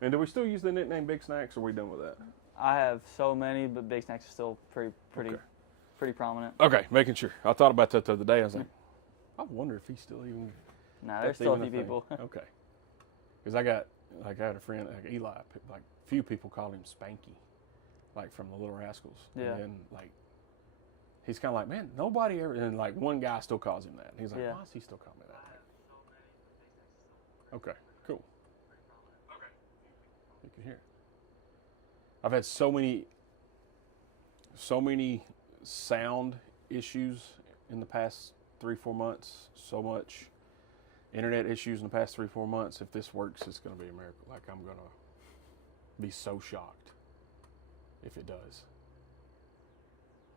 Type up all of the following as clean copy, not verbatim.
And do we still use the nickname Big Snacks, or are we done with that? I have so many, but Big Snacks is still Okay. pretty prominent. Okay, making sure. I thought about that the other day. I was like, I wonder if he's still even. Nah, there's that's still a even few thing. people. Okay. Because I had a friend, like Eli, like few people called him Spanky, like from the Little Rascals. Yeah. And then like, he's kind of like, man, nobody ever, and like one guy still calls him that. He's like, Yeah. why does he still call me that? Okay, cool. You can hear. I've had so many sound issues in the past 3-4 months. So much internet issues in the past 3-4 months. If this works, it's going to be a miracle. Like, I'm going to be so shocked if it does,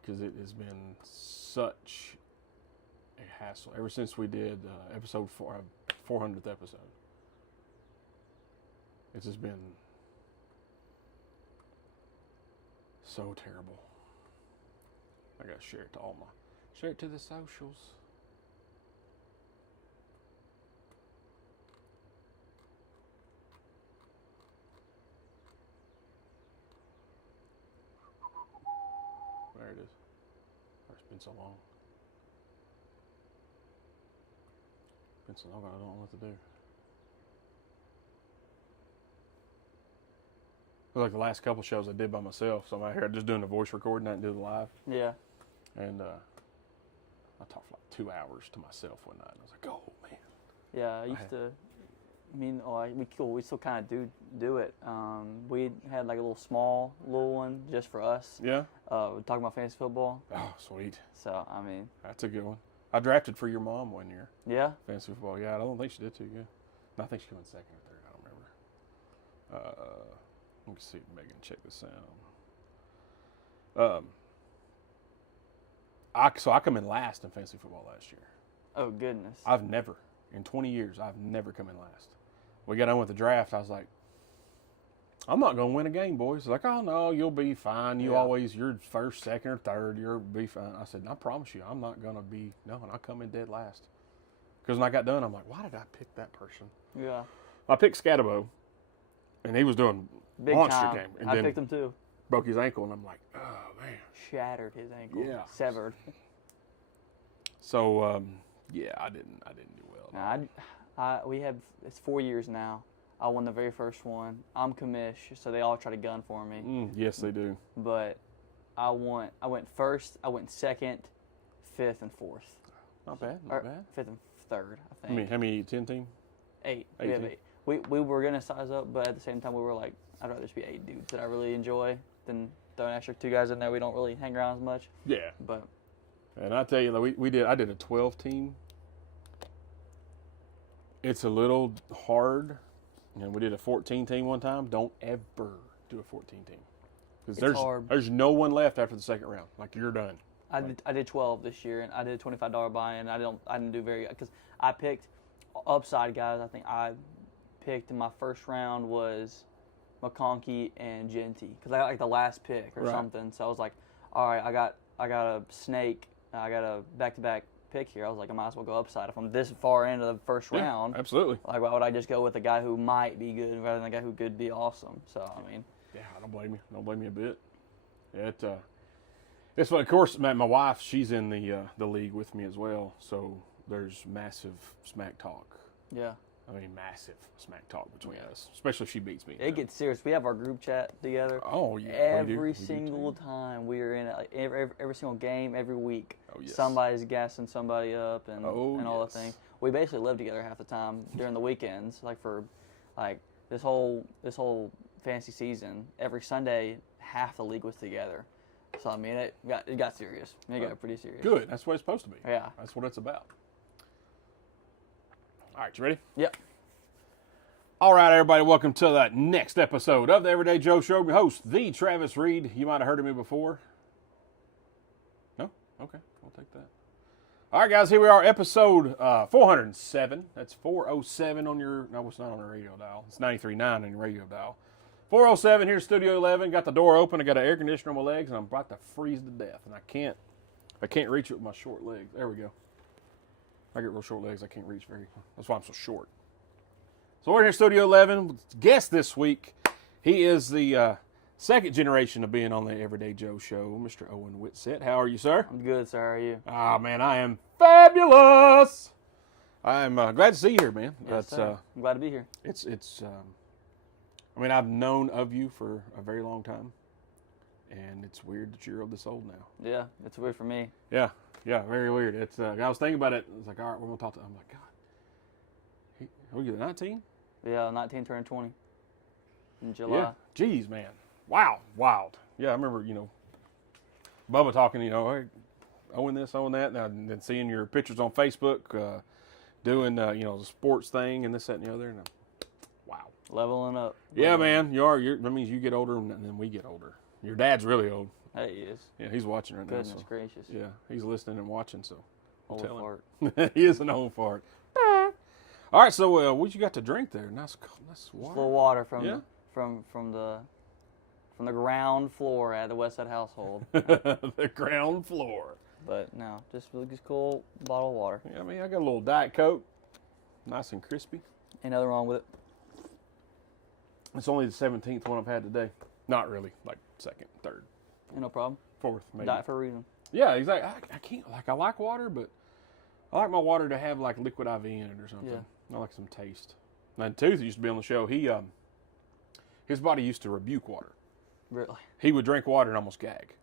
because it has been such a hassle ever since we did episode 400th episode. It's just been so terrible. I gotta share it to share it to the socials. There it is. It's been so long. Been so long, I don't know what to do. Like the last couple shows I did by myself, so I'm out here just doing the voice recording, I didn't do the live. Yeah. And I talked for like 2 hours to myself one night, and I was like, "Oh man." Yeah, I used to. I mean, we still kind of do it. We had like a little one just for us. Yeah. We're talking about fantasy football. Oh, sweet. So I mean, That's a good one. I drafted for your mom one year, yeah, fantasy football. Yeah, I don't think she did too good. No, I think she went second or third. I don't remember. Let me see if Megan check this out. I come in last in fantasy football last year. oh goodness. I've never, in 20 years, I've never come in last. We got on with the draft. I was like, I'm not going to win a game, boys. Like, oh, no, you'll be fine. You're first, second, or third. You'll be fine. I said, I promise you, I'm not going to be, no, and I come in dead last. Because when I got done, I'm like, why did I pick that person? Yeah. I picked Scatabo, and he was doing Big monster time. game. And I then picked him too. broke his ankle, and I'm like, oh, man. Shattered his ankle. Yeah. Severed. So, yeah, I didn't do well. Nah, it's 4 years now. I won the very first one. I'm commish, so they all try to gun for me. Yes, they do. But I went first, I went second, fifth, and fourth. Not bad, Or not bad. fifth and third, I I think. mean, how many 10 team? 8. Eight We have team. 8. We were gonna size up, but at the same time we were like, I'd rather just be 8 dudes that I really enjoy than throw an extra 2 guys in there we don't really hang around as much. Yeah. But And I tell you, like, I did a 12 team. It's a little hard. And we did a 14 team one time. Don't ever do a 14 team. Because hard. there's no one left after the second round. Like, you're done. I did 12 this year, and I did a $25 buy-in. I didn't do very good because I picked upside guys. I think I picked in my first round was McConkey and Genty because I got like the last pick or Right. something. So I was like, all right, I got a snake. I got a back-to-back pick here. I was like, I might as well go upside if I'm this far into the first Yeah, round. absolutely. Like, why would I just go with a guy who might be good rather than a guy who could be awesome? So I mean, Yeah, I don't blame you. Don't blame you a bit. It's of course, my wife, she's in the league with me as well. So there's massive smack talk. yeah. I mean, massive smack talk between us, especially if she beats me. It gets serious. We have our group chat together. Oh, yeah. Every single time we are in it, like every single game, every week, Oh, yes. somebody's gassing somebody up and all yes. the things. We basically live together half the time during the weekends. Like for like this whole fantasy season, every Sunday half the league was together. So I mean, it got serious. It got pretty serious. Good. That's what it's supposed to be. Yeah. That's what it's about. All right, you ready? Yep. All right, everybody, welcome to the next episode of the Everyday Joe Show. I'm your host, the Travis Reed. You might have heard of me before. No? Okay, I'll take that. All right, guys, here we are, episode 407. That's 407 on your, no, it's not on the radio dial. It's 93.9 on your radio dial. 407 here, Studio 11. Got the door open. I got an air conditioner on my legs, and I'm about to freeze to death. And I can't reach it with my short legs. There we go. I get real short legs. I can't reach very. That's why I'm so short. So we're here in Studio 11 with guest this week. He is the second generation of being on the Everyday Joe Show, Mr. Owen Whitsett. How are you, sir? I'm good, sir. How are you? Ah, man, I am fabulous. I'm glad to see you here, man. Yes, sir. I'm glad to be here. I mean, I've known of you for a very long time, and it's weird that you're this old now. Yeah, it's weird for me. Yeah, very weird. It's I was thinking about it. I was like, all right, we're gonna talk to. I'm like, God, are you 19? Yeah, 19 turned 20 in July. Yeah. Jeez, man. Wow, wild. Yeah, I remember, Bubba talking, hey, owing this, owing that, and then seeing your pictures on Facebook, doing, the sports thing and this, that, and the other. And wow. Leveling up. Yeah, man, you are. That means you get older, and then we get older. Your dad's really old. Hey, he is. Yeah, he's watching right now. Goodness gracious. Yeah, he's listening and watching, so. Old fart. He is an old fart. All right, so what you got to drink there? Nice water. Just a little water from Yeah? from the ground floor at the Westside household. The ground floor. But no, just cool bottle of water. Yeah, I mean, I got a little Diet Coke, nice and crispy. Ain't nothing wrong with it. It's only the 17th one I've had today. Not really, like second, third, Ain't no problem. fourth, maybe. Diet for a reason. Yeah, exactly. I can't, I like water, but I like my water to have like liquid IV in it or something. Yeah. I like some taste. Now, Tooth used to be on the show. His body used to rebuke water. Really. He would drink water and almost gag.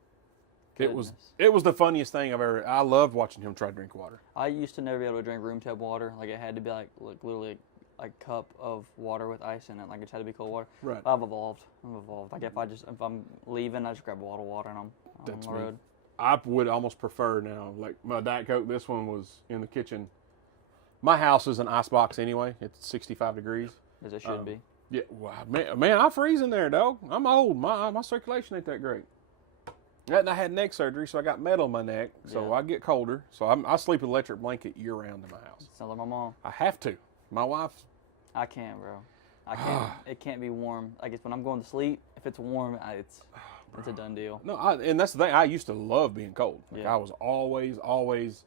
It was Goodness. the funniest thing I've ever. I loved watching him try to drink water. I used to never be able to drink room temp water. Like it had to be like literally like a cup of water with ice in it. Like it had to be cold water. Right. I've evolved. Like if I'm leaving, I just grab a bottle of water and I'm That's on the me. road. I would almost prefer now, like my Diet Coke, this one was in the kitchen. My house is an ice box anyway. It's 65 degrees. As it should be. Yeah, wow, man, I freeze in there, dog. I'm old. My circulation ain't that great. And I had neck surgery, so I got metal in my neck, so Yeah. I get colder. So I sleep with an electric blanket year-round in my house. Sounds like my mom. I have to. My wife, I can't, bro. I can't. It can't be warm. I guess when I'm going to sleep, if it's warm, it's a done deal. no, and that's the thing. I used to love being cold. Like Yeah. I was always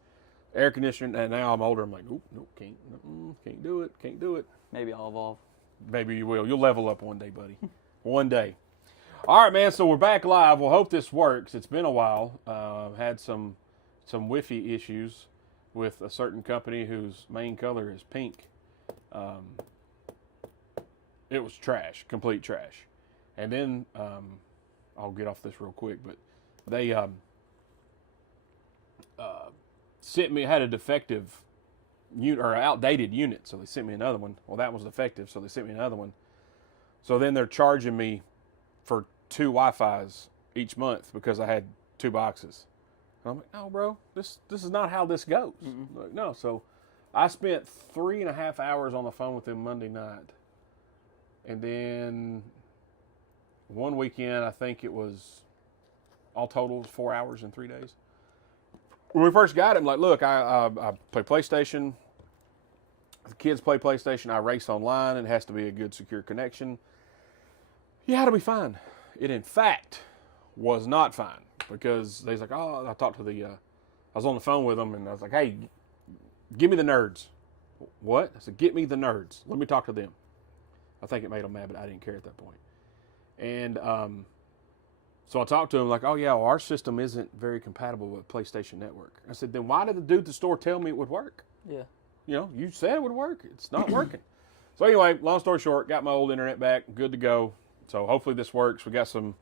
air conditioning, and now I'm older. I'm like, nope, can't do it. Maybe I'll evolve. Maybe you will. You'll level up one day, buddy. One day. All right, man. So we're back live. We'll hope this works. It's been a while. Had some Wi-Fi issues with a certain company whose main color is pink. It was trash, complete trash. And then I'll get off this real quick, but they sent me had a defective unit or outdated unit, so they sent me another one. Well, that was defective, so they sent me another one. So then they're charging me for 2 Wi-Fis each month because I had 2 boxes. And I'm like, no, bro, this is not how this goes. Like, no, so I spent 3.5 hours on the phone with them Monday night, and then one weekend I think it was all total was 4 hours in 3 days. When we first got it, I'm like, look, I play PlayStation. The kids play PlayStation. I race online. It has to be a good, secure connection. Yeah, it'll be fine. It, in fact, was not fine because they was like, oh, I talked to I was on the phone with them, and I was like, hey, give me the nerds. What? I said, get me the nerds. Let me talk to them. I think it made them mad, but I didn't care at that point. And so I talked to him like, oh, yeah, well, our system isn't very compatible with PlayStation Network. I said, then why did the dude at the store tell me it would work? Yeah. You said it would work. It's not working. So anyway, long story short, got my old internet back, good to go. So hopefully this works. We got some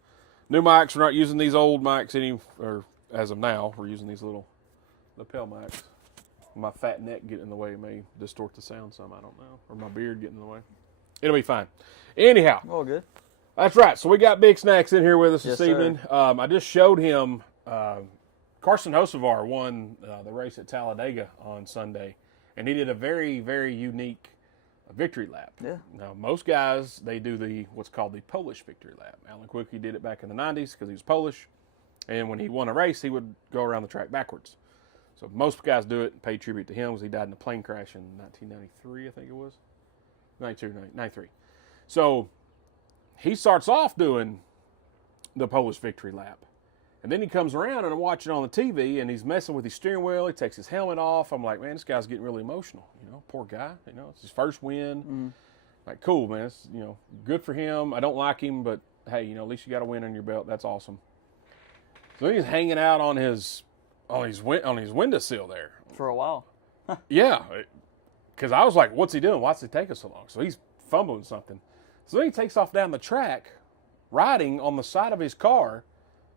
new mics. We're not using these old mics or as of now. We're using these little lapel mics. My fat neck getting in the way may distort the sound some, I don't know. Or my beard getting in the way. It'll be fine. Anyhow. All good. That's right. So we got Big Snacks in here with us Yes, this evening. I just showed him Carson Hocevar won the race at Talladega on Sunday, and he did a very, very unique victory lap. Yeah. Now, most guys, they do what's called the Polish victory lap. Alan Quickie did it back in the 90s because he was Polish, and when he won a race, he would go around the track backwards. So most guys do it and pay tribute to him because he died in a plane crash in 1993, I think it was. 93. So he starts off doing the Polish victory lap. And then he comes around and I'm watching on the TV and he's messing with his steering wheel. He takes his helmet off. I'm like, man, this guy's getting really emotional. Poor guy. It's his first win. Like, cool, man. It's, good for him. I don't like him, but hey, at least you got a win on your belt. That's awesome. So he's hanging out on his windowsill there For a while. Yeah, because I was like, what's he doing? Why's it taking so long? So he's fumbling something. So then he takes off down the track, riding on the side of his car,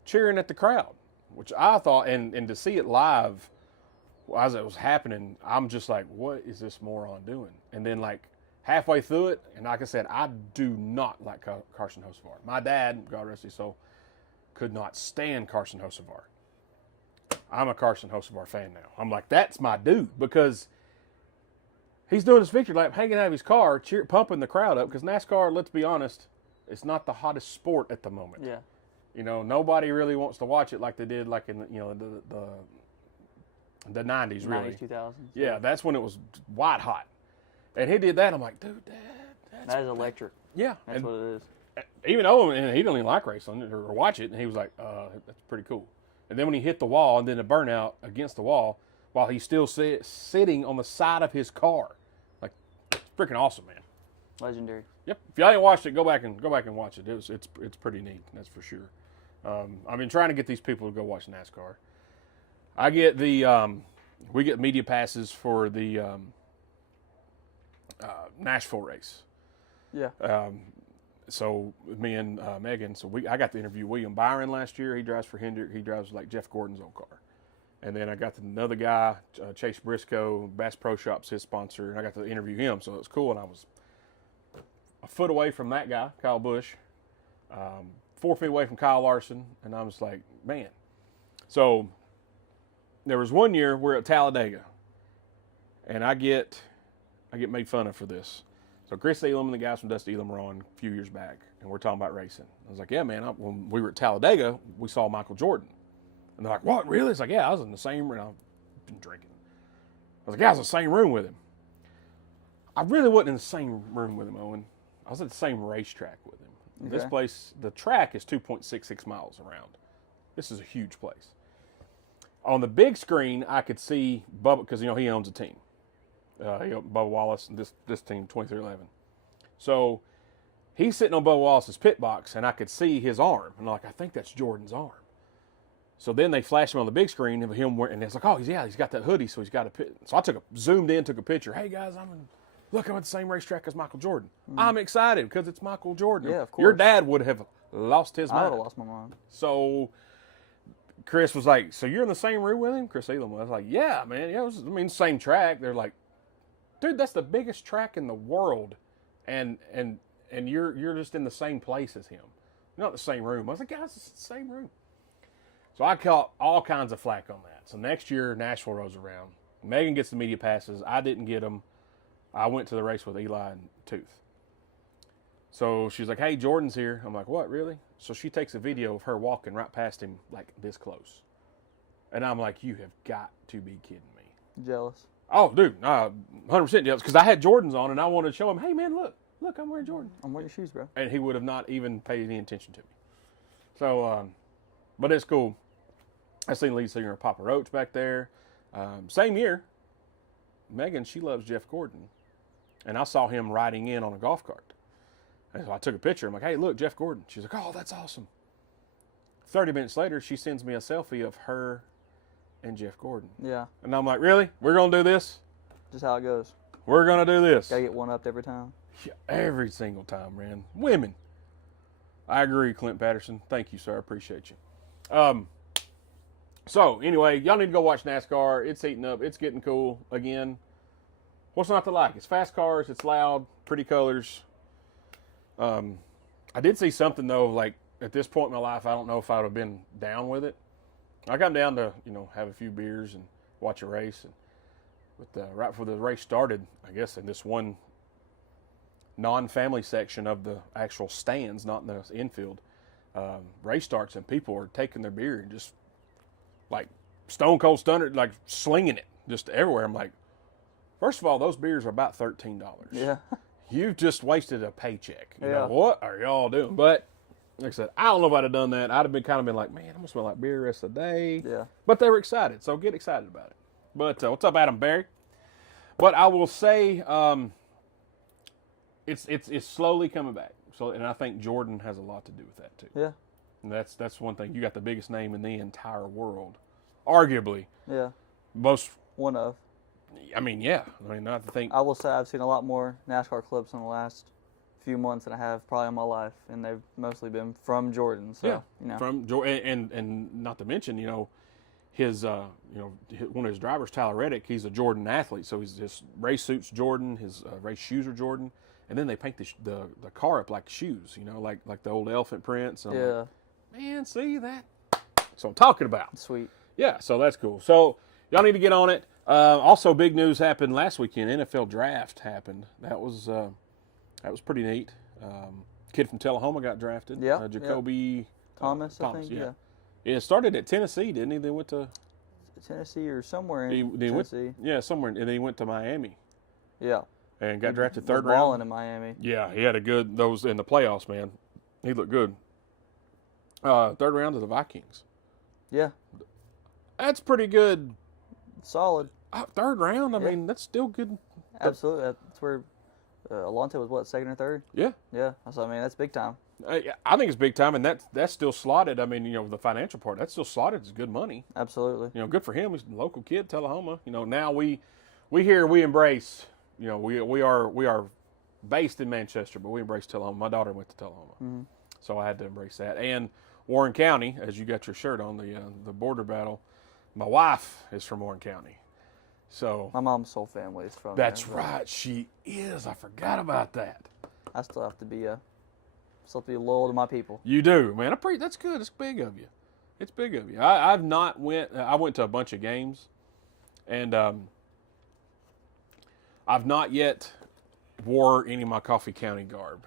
cheering at the crowd, which I thought, and to see it live as it was happening, I'm just like, what is this moron doing? And then like halfway through it, and like I said, I do not like Carson Hocevar. My dad, God rest his soul, could not stand Carson Hocevar. I'm a Carson Hocevar fan now. I'm like, that's my dude, because he's doing his victory lap, hanging out of his car, pumping the crowd up, because NASCAR, let's be honest, it's not the hottest sport at the moment. Yeah. Nobody really wants to watch it like they did like in the 90s, really. 90s, 2000s. Yeah, that's when it was white hot. And he did that. I'm like, dude, that is electric. Yeah. That's what it is. Even though he didn't even like racing or watch it, and he was like, that's pretty cool. And then when he hit the wall and then the burnout against the wall while he's still sitting on the side of his car. Like, it's freaking awesome, man. Legendary. Yep. If y'all ain't watched it, go back and watch it. It's pretty neat, that's for sure. I've been trying to get these people to go watch NASCAR. I get we get media passes for the Nashville race. Yeah. So me and Megan, I got to interview William Byron last year. He drives for Hendrick. He drives like Jeff Gordon's old car. And then I got another guy, Chase Briscoe, Bass Pro Shops, his sponsor, and I got to interview him. So it was cool. And I was a foot away from that guy, Kyle Busch, 4 feet away from Kyle Larson, and I was like, man. So there was one year we're at Talladega, and I get made fun of for this. So Chris Elam and the guys from Dusty Elam were on a few years back, and we're talking about racing. I was like, yeah, man, when we were at Talladega, we saw Michael Jordan. And they're like, what, really? It's like, yeah, I was in the same room. I've been drinking. I was like, yeah, I was in the same room with him. I really wasn't in the same room with him, Owen. I was at the same racetrack with him. Okay. This place, the track is 2.66 miles around. This is a huge place. On the big screen, I could see Bubba, because, he owns a team. Bubba Wallace and this team, 2311. So he's sitting on Bubba Wallace's pit box, and I could see his arm. And I'm like, I think that's Jordan's arm. So then they flashed him on the big screen of him, and it's like, oh, he's got that hoodie, so he's got a pit. So I zoomed in, took a picture. Hey, guys, I'm at the same racetrack as Michael Jordan. I'm excited because it's Michael Jordan. Yeah, of course. Your dad would have lost his mind. I would have lost my mind. So Chris was like, so you're in the same room with him? Chris Elam was like, yeah, man. Yeah, same track. They're like, dude, that's the biggest track in the world, and you're just in the same place as him. You're not in the same room. I was like, guys, it's the same room. So I caught all kinds of flack on that. So next year, Nashville rolls around. Megan gets the media passes. I didn't get them. I went to the race with Eli and Tooth. So she's like, hey, Jordan's here. I'm like, what, really? So she takes a video of her walking right past him, like this close. And I'm like, you have got to be kidding me. Jealous. Oh, dude, 100% jealous. Because I had Jordans on, and I wanted to show him, hey, man, look, I'm wearing Jordan. I'm wearing your shoes, bro. And he would have not even paid any attention to me. So, but it's cool. I seen lead singer Papa Roach back there. Same year, Megan, she loves Jeff Gordon. And I saw him riding in on a golf cart. And so I took a picture. I'm like, hey, look, Jeff Gordon. She's like, oh, that's awesome. 30 minutes later, she sends me a selfie of her and Jeff Gordon. Yeah. And I'm like, really? We're going to do this? Just how it goes. We're going to do this. Gotta get one-upped every time. Yeah, every single time, man. Women. I agree, Clint Patterson. Thank you, sir. I appreciate you. So, anyway, y'all need to go watch NASCAR. It's heating up. It's getting cool again. What's not to like? It's fast cars. It's loud. Pretty colors. I did see something, though, like, at this point in my life, I don't know if I would have been down with it. I got down to, have a few beers and watch a race. And right before the race started, I guess, in this one non-family section of the actual stands, not in the infield, race starts, and people are taking their beer and just, like, stone cold stunner, like, slinging it just everywhere. I'm like, first of all, those beers are about $13. Yeah. You've just wasted a paycheck. You know, what are y'all doing? But like I said, I don't know if I'd have done that. I'd have been like, man, I'm going to smell like beer the rest of the day. Yeah. But they were excited, so get excited about it. But what's up, Adam Barry? But I will say, it's slowly coming back. So, and I think Jordan has a lot to do with that too. Yeah. And that's one thing. You got the biggest name in the entire world, arguably. Yeah. Most. One of. I mean, yeah. I mean, not to think. I will say I've seen a lot more NASCAR clips in the last few months than I have probably in my life, and they've mostly been from Jordan. So, Yeah. you know. From Jordan, and not to mention, his one of his drivers, Tyler Reddick, he's a Jordan athlete, so his race suits Jordan, his race shoes are Jordan, and then they paint the car up like shoes, like the old elephant prints. And I'm Yeah. like, man, see that? That's what I'm talking about. Sweet. Yeah, so that's cool. So y'all need to get on it. Also, big news happened last weekend. NFL draft happened. That was pretty neat. Kid from Tullahoma got drafted. Yeah, Jacoby Thomas, I think. Yeah. Yeah, it started at Tennessee, didn't he? Then went to Tennessee or somewhere in he Tennessee. somewhere, and then he went to Miami Yeah. and got drafted third Was balling round. in Miami. Yeah, he had those in the playoffs, man. He looked good. Third round to the Vikings. Yeah. That's pretty good. Solid. Third round, I Yeah. mean, that's still good. Absolutely. That's where Alonte was, what, second or third? Yeah. Yeah. So, I mean, that's big time. I think it's big time, and that's still slotted. I mean, the financial part, that's still slotted as good money. Absolutely. Good for him. He's a local kid, Tullahoma. Now we embrace. We are based in Manchester, but we embrace Tullahoma. My daughter went to Tullahoma, so I had to embrace that. And Warren County, as you got your shirt on, the border battle. My wife is from Warren County, so My mom's whole family is from that's there. right. She is. I forgot about that. I still have to be loyal to my people. You do, man. That's good. It's big of you. It's big of you. I went to a bunch of games, and I've not yet wore any of my Coffee County garb.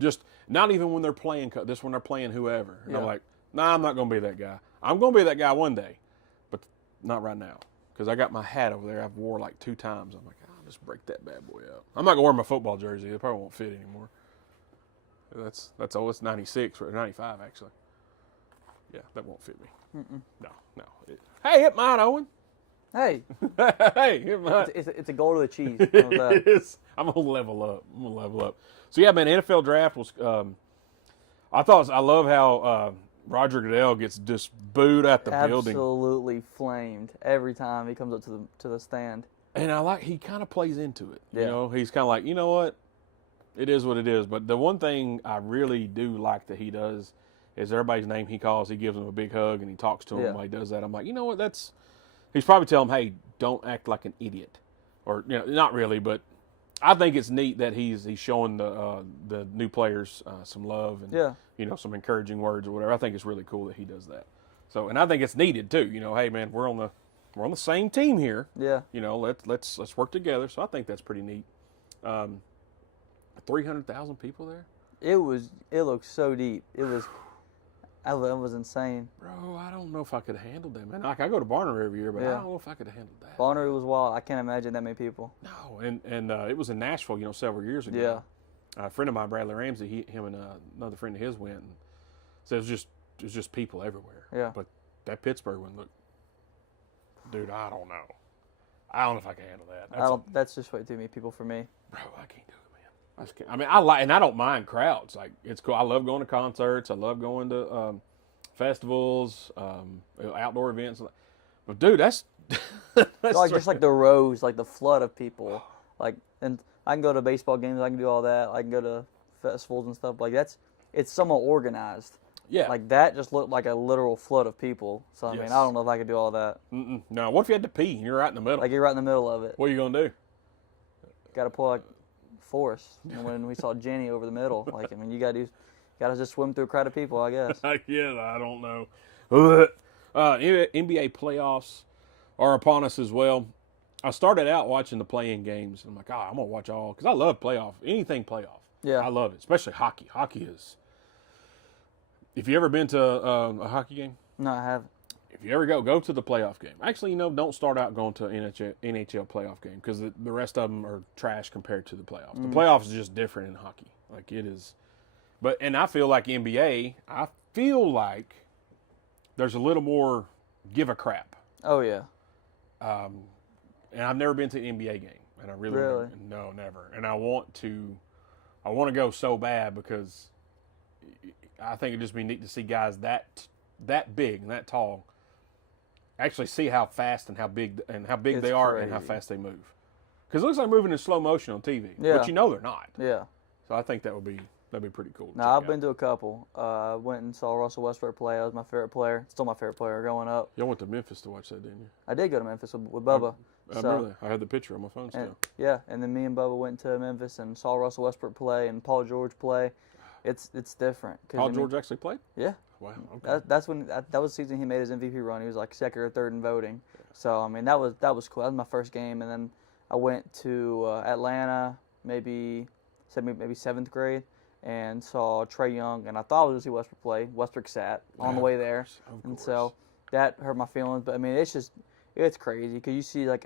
Just not even when they're playing. This when they're playing whoever, and I'm Yeah. like, nah, I'm not going to be that guy. I'm going to be that guy one day, but not right now because I got my hat over there. I've wore like 2 times. I'm like, I'll just break that bad boy up. I'm not going to wear my football jersey. It probably won't fit anymore. That's old. It's 96 or 95 actually. Yeah, that won't fit me. No. Hey, hit mine, Owen. Hey, Hey, hit mine. it's a goal to the cheese. You know that? It is. I'm gonna level up. So yeah, man, NFL draft was. I love how Roger Goodell gets just booed out the building, Absolutely flamed every time he comes up to the stand. and he kind of plays into it. Yeah. He's kind of like, you know what, it is what it is. But the one thing I really do like that he does is everybody's name he calls, he gives them a big hug and he talks to them Yeah. while he does that. I'm like, you know what, he's probably telling them, hey, don't act like an idiot, or not really, but I think it's neat that he's showing the new players some love and Yeah. some encouraging words or whatever. I think it's really cool that he does that. So, and I think it's needed too. Hey man, we're on the same team here. Yeah. Let's work together. So I think that's pretty neat. 300,000 people there. It looked so deep. That was insane. Bro, I don't know if I could have handled that, man. Like, I go to Barner every year, but I Yeah. don't know if I could have handled that. Bonnaroo was wild. I can't imagine that many people. No, and it was in Nashville, several years ago. Yeah. A friend of mine, Bradley Ramsey, him and another friend of his went, and so it was just people everywhere. Yeah. But that Pittsburgh one looked, dude, I don't know. I don't know if I can handle that. That's just way too many people for me. Bro, I can't do it, man. I just can't. I mean, I don't mind crowds. Like, it's cool. I love going to concerts. I love going to festivals, outdoor events. But dude, that's Just like the rows, like the flood of people. And I can go to baseball games. I can do all that. I can go to festivals and stuff. It's somewhat organized. yeah. Like that just looked like a literal flood of people. So I mean, Yes. I don't know if I could do all that. No, what if you had to pee and you're right in the middle? Like you're right in the middle of it. What are you gonna do? Got to pull like Forrest. And when we saw Jenny over the middle, like I mean, you gotta just swim through a crowd of people, I guess. Yeah, I don't know. NBA playoffs are upon us as well. I started out watching the play-in games. I'm like, I'm gonna watch all because I love anything playoff. Yeah. I love it, especially hockey. Hockey is. If you ever been to a hockey game, No, I haven't. if you ever go to the playoff game. Actually, don't start out going to an NHL playoff game because the rest of them are trash compared to the playoffs. The playoffs is just different in hockey. Like it is. And I feel like NBA, there's a little more give a crap. Oh yeah. And I've never been to an NBA game. And I really. Really? No, never. And I want to I want to go so bad because I think it'd just be neat to see guys that big and that tall actually see how fast and how big It's they are and how crazy. fast they move. Because it looks like moving in slow motion on TV, Yeah. but you know they're not. Yeah. So I think that'd be pretty cool. to No, check I've out. been to a couple. I went and saw Russell Westbrook play. That was my favorite player. Still my favorite player growing up. Y'all went to Memphis to watch that, didn't you? I did go to Memphis with Bubba. I remember that. I had the picture on my phone still. And, yeah, and then me and Bubba went to Memphis and saw Russell Westbrook play and Paul George play. It's different. 'Cause, Paul George actually played? Yeah. Wow. Okay. That's when that was the season he made his MVP run. He was like second or third in voting. So I mean that was cool. That was my first game, and then I went to Atlanta, maybe 7th grade, and saw Trae Young, and I thought I was going to see Westbrook play. Westbrook sat on the way there, and so that hurt my feelings. But I mean it's crazy because you see a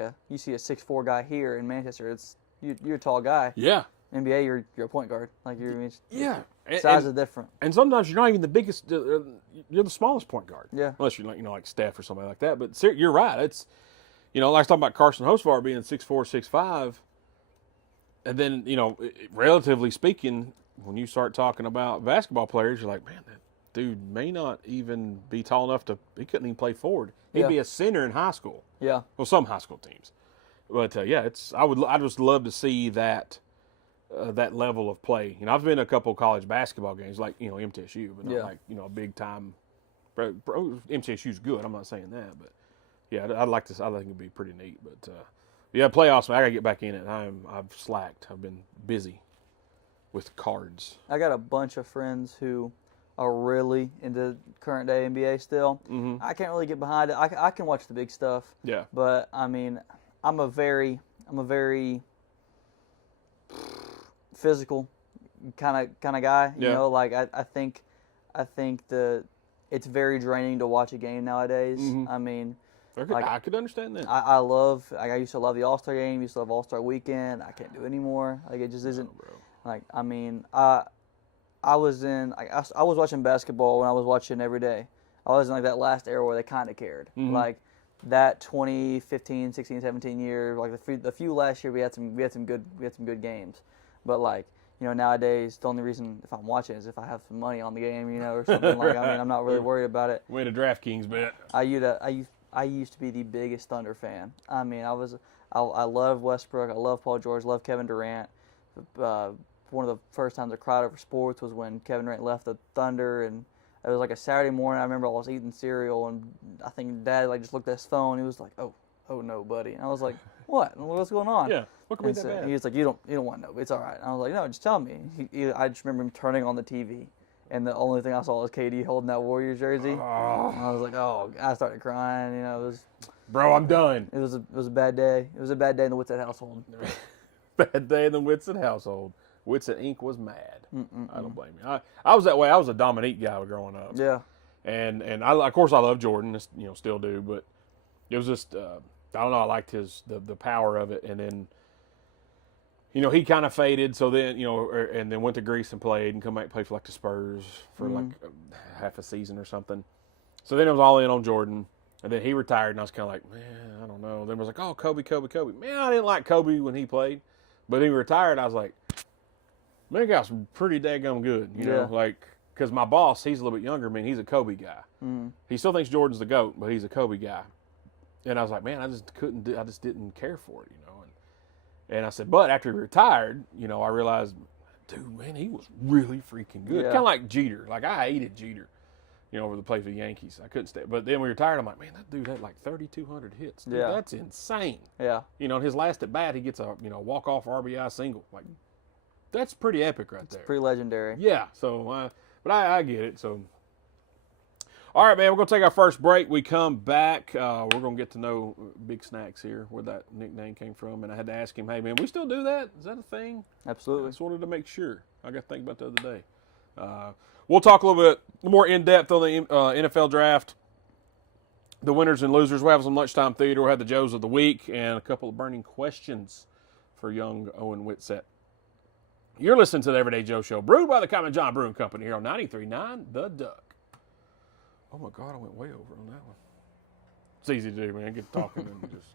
6'4" guy here in Manchester. You're a tall guy. Yeah. NBA, you're a point guard. Like Yeah. size is different. And sometimes you're not even the biggest. You're the smallest point guard. Yeah. Unless you're like Steph or somebody like that. But you're right. It's like I was talking about Carson Hocevar being 6'4", 6'5", and then relatively speaking, when you start talking about basketball players, you're like, man, that dude may not even be tall enough to. He couldn't even play forward. He'd Yeah. be a center in high school. Yeah. Well, some high school teams. But yeah, I just love to see that. That level of play. I've been to a couple of college basketball games, like MTSU, but not like a big time. MTSU's good. I'm not saying that, but yeah, I'd like to. I think it'd be pretty neat. But yeah, playoffs. I gotta get back in it. I've slacked. I've been busy with cards. I got a bunch of friends who are really into current day NBA still. Mm-hmm. I can't really get behind it. I can watch the big stuff, Yeah. but I mean, I'm a very physical kind of guy. You Yeah. know, like I think it's very draining to watch a game nowadays. Mhm. I mean, I could understand that. I used to love the All-Star game. Used to love All-Star weekend. I can't do it anymore. Like it just isn't. bro. Like I mean, I was watching basketball when I was watching every day. I was in like that last era where they kind of cared. Mhm. Like that 2015, 16, 17 year, like the few last year we had some good games. But like, nowadays the only reason if I'm watching is if I have some money on the game, or something like. I mean, I'm not really worried about it. We had a DraftKings bet. I used to be the biggest Thunder fan. I mean, I love Westbrook. I love Paul George. Love Kevin Durant. One of the first times I cried over sports was when Kevin Durant left the Thunder, and it was like a Saturday morning. I remember I was eating cereal, and I think Dad just looked at his phone. He was like, "Oh no, buddy," and I was like, "What? What's going on?" Yeah. What can be And that so bad? he was like, "You don't want to know. It's all right." And I was like, "No, just tell me." I just remember him turning on the TV, and the only thing I saw was KD holding that Warriors jersey. Oh, And I was like, "Oh!" I started crying. bro, I'm done. It was a bad day. It was a bad day in the Whitsett household. Bad day in the Whitsett household. Whitsett Inc. was mad. I don't blame you. I was that way. I was a Dominique guy growing up. Yeah, And I, of course, I love Jordan, still do, but it was just, I don't know, I liked the power of it. And then, he kind of faded, so then, and then went to Greece and played and come back and play for like the Spurs for like half a season or something. So then it was all in on Jordan. And then he retired, and I was kind of like, man, I don't know. Then it was like, oh, Kobe. Man, I didn't like Kobe when he played. But when he retired, I was like, man, that guy's pretty daggum good, Yeah. like, because my boss, he's a little bit younger than me. He's a Kobe guy. He still thinks Jordan's the GOAT, but he's a Kobe guy. And I was like, man, I just didn't care for it, And I said, but after he retired, I realized, dude, man, he was really freaking good. Yeah. Kind of like Jeter. Like, I hated Jeter, over the play for the Yankees. I couldn't stay. But then when he retired, I'm like, man, that dude had like 3,200 hits. Dude, Yeah. That's insane. yeah, In his last at bat, he gets a, walk-off RBI single. Like, that's pretty epic right there. pretty legendary. Yeah, so, but I get it. So, all right, man, we're going to take our first break. We come back. We're going to get to know Big Snacks here, where that nickname came from. And I had to ask him, hey, man, we still do that? Is that a thing? I Absolutely. just wanted to make sure. I got to think about the other day. We'll talk a little bit more in-depth on the NFL draft, the winners and losers. We'll have some lunchtime theater. We'll have the Joes of the week and a couple of burning questions for young Owen Whitsett. You're listening to the Everyday Joe Show, brewed by the Common John Brewing Company here on 93.9 The Duck. Oh, my God, I went way over on that one. It's easy to do, man. Get talking and just...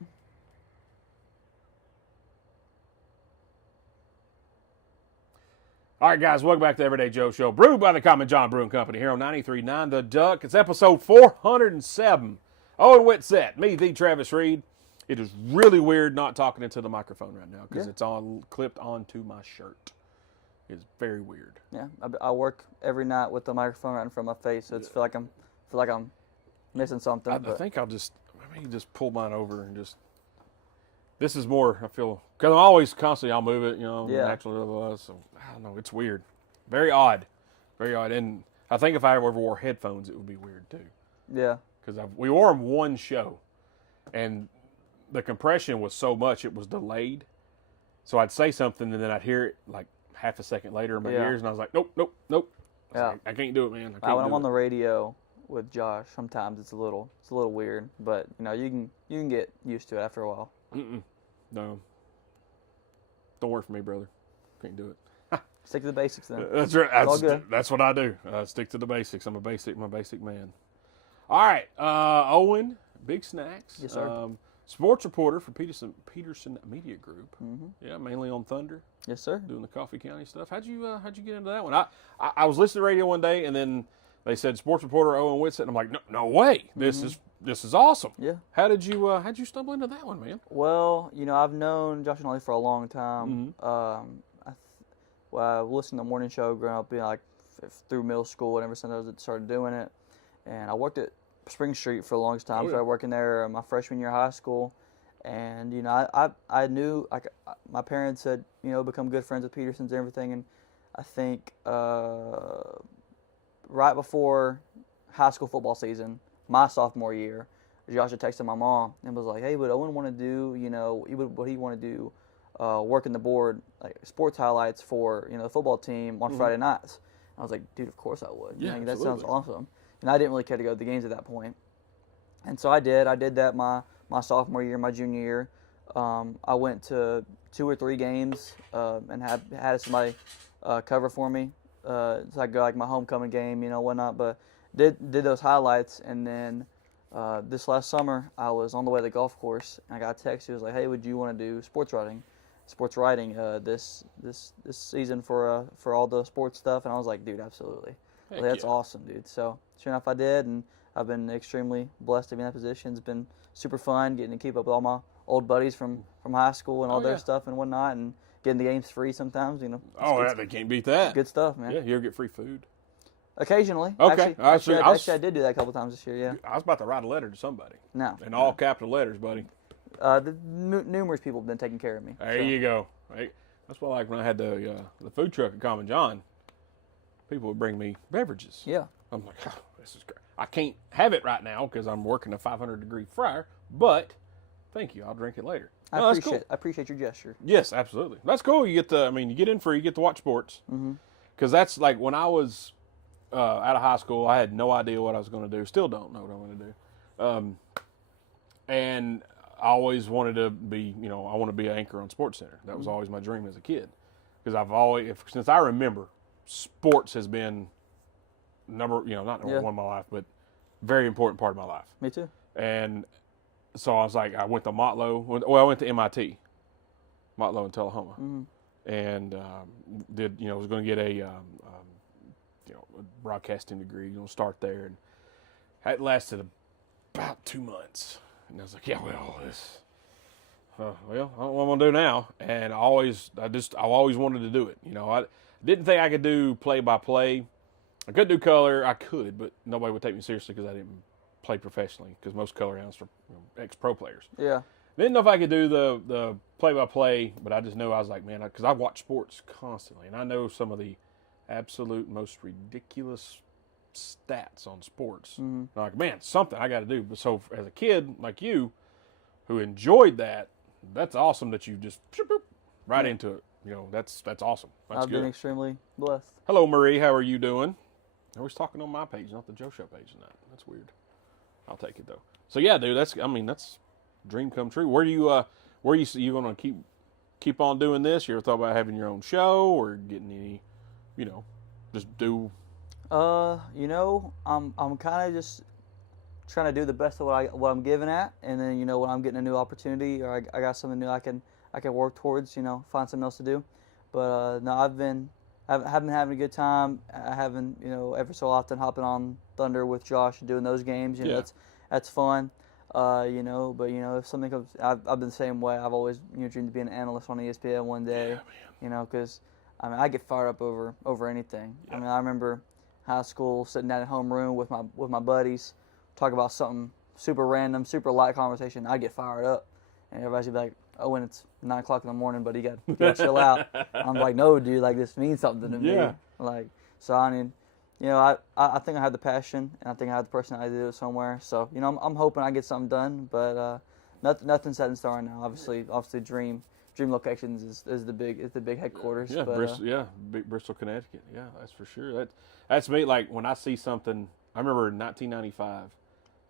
All right, guys, welcome back to Everyday Joe Show, brewed by the Common John Brewing Company here on 93.9 The Duck. It's episode 407. Owen Whitsett, me, the Travis Reed. It is really weird not talking into the microphone right now because it's on clipped onto my shirt. It's very weird. Yeah, I work every night with the microphone right in front of my face, so it's feel like I'm missing something. I think I'll just pull mine over and just. This is more, I feel, because I'm always constantly, I'll move it, naturally otherwise. So, I don't know, it's weird. Very odd. Very odd. And I think if I ever wore headphones, it would be weird too. Yeah. Because we wore them one show, and the compression was so much, it was delayed. So I'd say something, and then I'd hear it like half a second later in my ears, and I was like, nope. I can't do it, man. When I'm on the radio with Josh, sometimes it's a little weird, but you can get used to it after a while. No. Don't work for me, brother. Can't do it. Stick to the basics then. That's right. All good. That's what I do. Stick to the basics. I'm a basic man. All right. Owen, Big Snacks. Yes, sir. Sports reporter for Peterson Media Group. Mm-hmm. Yeah, mainly on Thunder. Yes, sir. Doing the Coffee County stuff. How'd you get into that one? I was listening to the radio one day, and then they said sports reporter Owen Whitsett, and I'm like, no way. This is awesome. Yeah. How'd you stumble into that one, man? Well, I've known Josh and Ollie for a long time. I listened to the morning show growing up, through middle school and ever since I started doing it. And I worked at Spring Street for the longest time. Started working there my freshman year of high school. And, I knew my parents had, become good friends with Petersons and everything. And I think right before high school football season, my sophomore year, Josh had texted my mom and was like, hey, would Owen want to do, what he want to do, working the board, like sports highlights for, the football team on Friday nights. And I was like, dude, of course I would. Yeah, that sounds awesome. And I didn't really care to go to the games at that point. And so I did. I did that my sophomore year, my junior year. I went to 2 or 3 games and had somebody cover for me. So I go like my homecoming game, whatnot. But did those highlights, and then this last summer I was on the way to the golf course, and I got a text. He was like, "Hey, would you want to do sports writing this season for all the sports stuff?" And I was like, "Dude, absolutely. That's awesome, dude." So sure enough, I did, and I've been extremely blessed to be in that position. It's been super fun getting to keep up with all my old buddies from high school and all their stuff and whatnot, and getting the games free sometimes. They can't beat that. Good stuff, man. Yeah, you ever get free food? Occasionally. Okay. Actually, I did do that a couple times this year, yeah. I was about to write a letter to somebody. No. In all capital letters, buddy. Numerous people have been taking care of me. There you go. That's why, like when I had the food truck at Common John, people would bring me beverages. Yeah. I'm like, oh, this is great. I can't have it right now because I'm working a 500-degree fryer, but thank you. I'll drink it later. I appreciate your gesture. Yes, absolutely. That's cool. You get in free. You get to watch sports. Because that's like when I was out of high school, I had no idea what I was going to do. Still don't know what I'm going to do. And I always wanted to be, I want to be an anchor on SportsCenter. That was always my dream as a kid. Because since I remember, sports has been not number one in my life, but very important part of my life. Me too. And so I was like, I went to Motlow. I went to MIT, Motlow in Tullahoma, and was going to get a broadcasting degree. Start there, and it lasted about 2 months. And I was like, yeah, this. I don't know what I'm gonna do now. And I always wanted to do it. I didn't think I could do play-by-play. I could do color. I could, but nobody would take me seriously because I didn't play professionally. Because most color analysts are ex-pro players. Yeah. Didn't know if I could do the play-by-play, but I just know I was like, man, because I watch sports constantly, and I know some of the absolute most ridiculous stats on sports. I'm like, man, something I got to do. But so as a kid like you, who enjoyed that, that's awesome that you just right into it. That's awesome. That's I've good. been extremely blessed. Hello, Marie. How are you doing? I was talking on my page, not the Joe Show page tonight. That's weird. I'll take it though. So yeah, dude, that's dream come true. Where you gonna keep on doing this? You ever thought about having your own show or getting any, just do? I'm kind of just trying to do the best of what I'm given at, and then when I'm getting a new opportunity or I got something new I can work towards, find something else to do. But no, I've been I've been having a good time. I haven't, ever so often hopping on Thunder with Josh and doing those games. Yeah. That's fun. But if something comes, I've been the same way. I've always dreamed of being an analyst on ESPN one day. Because I get fired up over anything. Yeah. I remember high school sitting down at homeroom with my buddies, talk about something super random, super light conversation. I get fired up, and everybody's be like, "Oh, when it's 9 o'clock in the morning, but you gotta chill out." I'm like, "No, dude, like this means something to me." Yeah. Like, so I mean, I think I have the passion, and I think I have the personality to do it somewhere. So I'm hoping I get something done, but nothing set in stone right now. Obviously, dream locations is the big headquarters. Yeah, but, Bristol, big Bristol, Connecticut. Yeah, that's for sure. That's me. Like when I see something, I remember in 1995.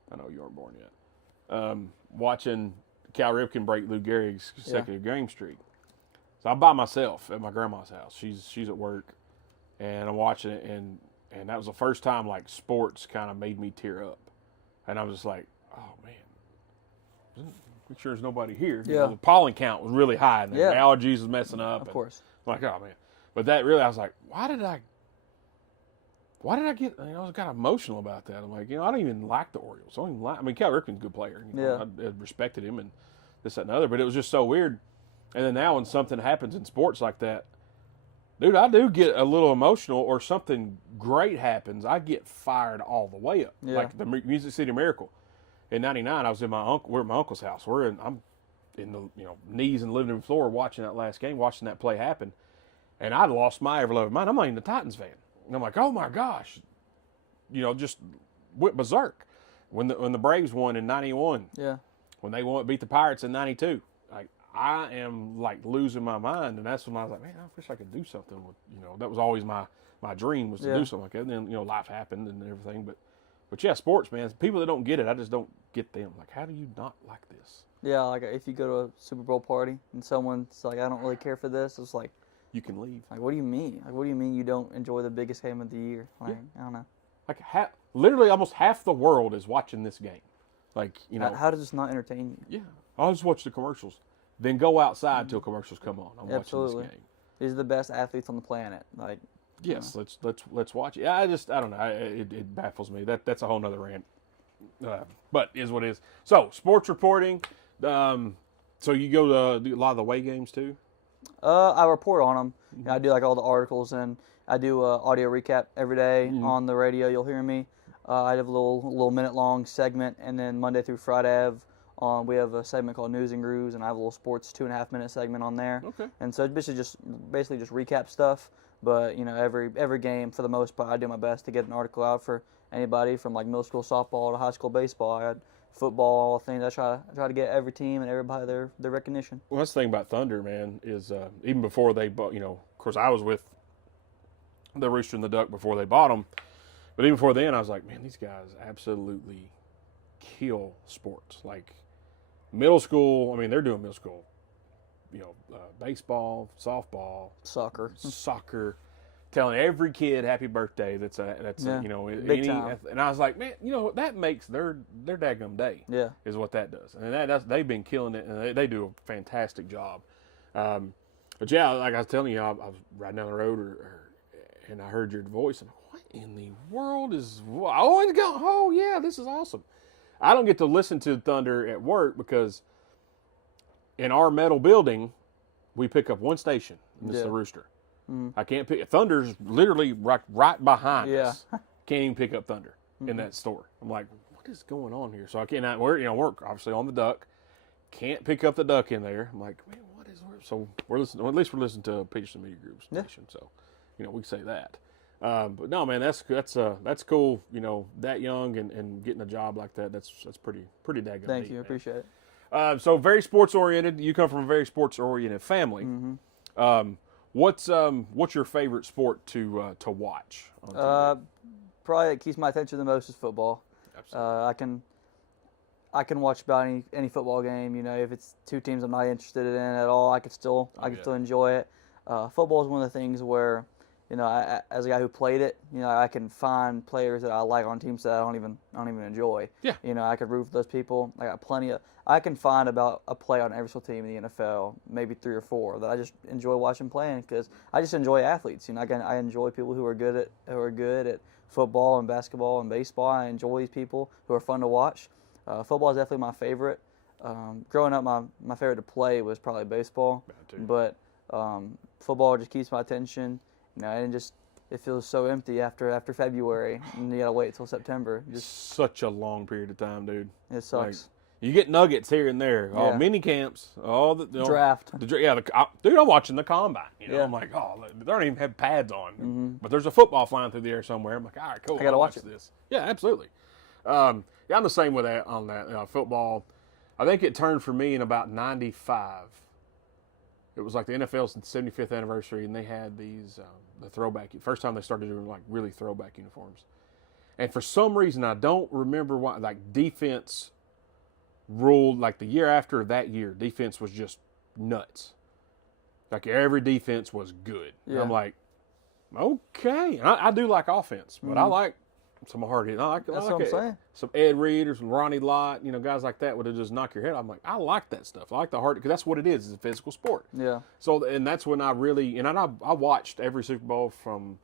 I know you weren't born yet. Watching Cal Ripken break Lou Gehrig's consecutive game streak. So I'm by myself at my grandma's house. She's at work, and I'm watching it, and that was the first time like sports kind of made me tear up, and I was just like, oh man, make sure there's nobody here. Yeah. The pollen count was really high, and the Yeah. allergies was messing up. Of course. I'm like, oh man, but that really, I was like, why did I get? I got emotional about that. I'm like, I don't even like the Orioles. I don't even like. I mean, Cal Ripken's a good player. I respected him and this, that, and the other. But it was just so weird. And then now when something happens in sports like that, dude, I do get a little emotional. Or something great happens, I get fired all the way up. Yeah. Like the Music City Miracle in '99. I was in we're at my uncle's house. I'm in the knees in the living room floor watching that last game, watching that play happen, and I lost my ever-loving mind. I'm not even a Titans fan. And I'm like, oh my gosh, just went berserk when the Braves won in '91. Yeah. When they beat the Pirates in '92. Like I am like losing my mind, and that's when I was like, man, I wish I could do something with that was always my dream was to do something like that. And then life happened and everything, but yeah, sports, man. People that don't get it, I just don't get them. Like, how do you not like this? Yeah, like if you go to a Super Bowl party and someone's like, I don't really care for this, it's like, You can leave. like, what do you mean? Like, what do you mean you don't enjoy the biggest game of the year? Like, I don't know. Like literally almost half the world is watching this game. Like, How does this not entertain you? yeah, I'll just watch the commercials. Then go outside till commercials come on. I'm Absolutely. watching this game. These are the best athletes on the planet. Like, Yes, let's watch it. Yeah, I don't know. It baffles me. That's a whole nother rant. But is what it is. So sports reporting. So you go to a lot of the away games too. I report on them. I do like all the articles, and I do audio recap every day on the radio. You'll hear me. I have a little minute-long segment, and then Monday through Friday we have a segment called News and Grooves, and I have a little sports 2.5-minute segment on there. Okay. And so it's basically just recap stuff. But every game for the most part, I do my best to get an article out for anybody from like middle school softball to high school baseball. I had football things. I try to get every team and everybody their recognition. Well, that's the thing about Thunder, man, is even before they bought, of course I was with the Rooster and the Duck before they bought them, but even before then I was like, man, these guys absolutely kill sports. Like middle school, I mean, they're doing middle school, baseball, softball, soccer, telling every kid happy birthday. Big time. And I was like, man, that makes their daggum day. Yeah. Is what that does, and they've been killing it, and they do a fantastic job. But yeah, like I was telling you, I was riding down the road, and I heard your voice, and what in the world is? Oh yeah, this is awesome. I don't get to listen to Thunder at work because in our metal building, we pick up one station, and it's the Rooster. I can't pick Thunder's literally right behind us. Can't even pick up Thunder in that store. I'm like, what is going on here? So I cannot work obviously on the Duck. Can't pick up the Duck in there. I'm like, man, what is? So we're listening. Well, at least we're listening to Peterson Media Group station. So we can say that. But no, man, that's cool. That young and getting a job like that. That's pretty daggone. Thank you, man. appreciate it. So very sports oriented. You come from a very sports oriented family. What's your favorite sport to watch on TV? Probably that keeps my attention the most is football. Absolutely. I can watch about any football game. If it's two teams I'm not interested in at all, I could still enjoy it. Football is one of the things where as a guy who played it, I can find players that I like on teams that I don't even enjoy. Yeah. I could root for those people. I got I can find about a play on every single team in the NFL, maybe 3 or 4 that I just enjoy watching playing because I just enjoy athletes. I enjoy people who are good at football and basketball and baseball. I enjoy these people who are fun to watch. Football is definitely my favorite. Growing up, my favorite to play was probably baseball, but football just keeps my attention. And it feels so empty after February, and you gotta wait till September. Just such a long period of time, dude. It sucks. You get nuggets here and there, all mini camps, all the draft. Dude, I'm watching the combine. I'm like, they don't even have pads on, but there's a football flying through the air somewhere. I'm like, all right, cool. I gotta watch this. Yeah, absolutely. I'm the same with that on that football. I think it turned for me in about '95. It was like the NFL's 75th anniversary, and they had these the throwback. First time they started doing like really throwback uniforms, and for some reason I don't remember why. Like defense ruled like the year after that year. Defense was just nuts. Like every defense was good. Yeah. I'm like, okay. I do like offense, but I like some hard hitting. That's what I'm saying. Some Ed Reed or some Ronnie Lott, guys like that would have just knock your head. I'm like, I like that stuff. I like the hard because that's what it is. It's a physical sport. Yeah. So and that's when I really I watched every Super Bowl from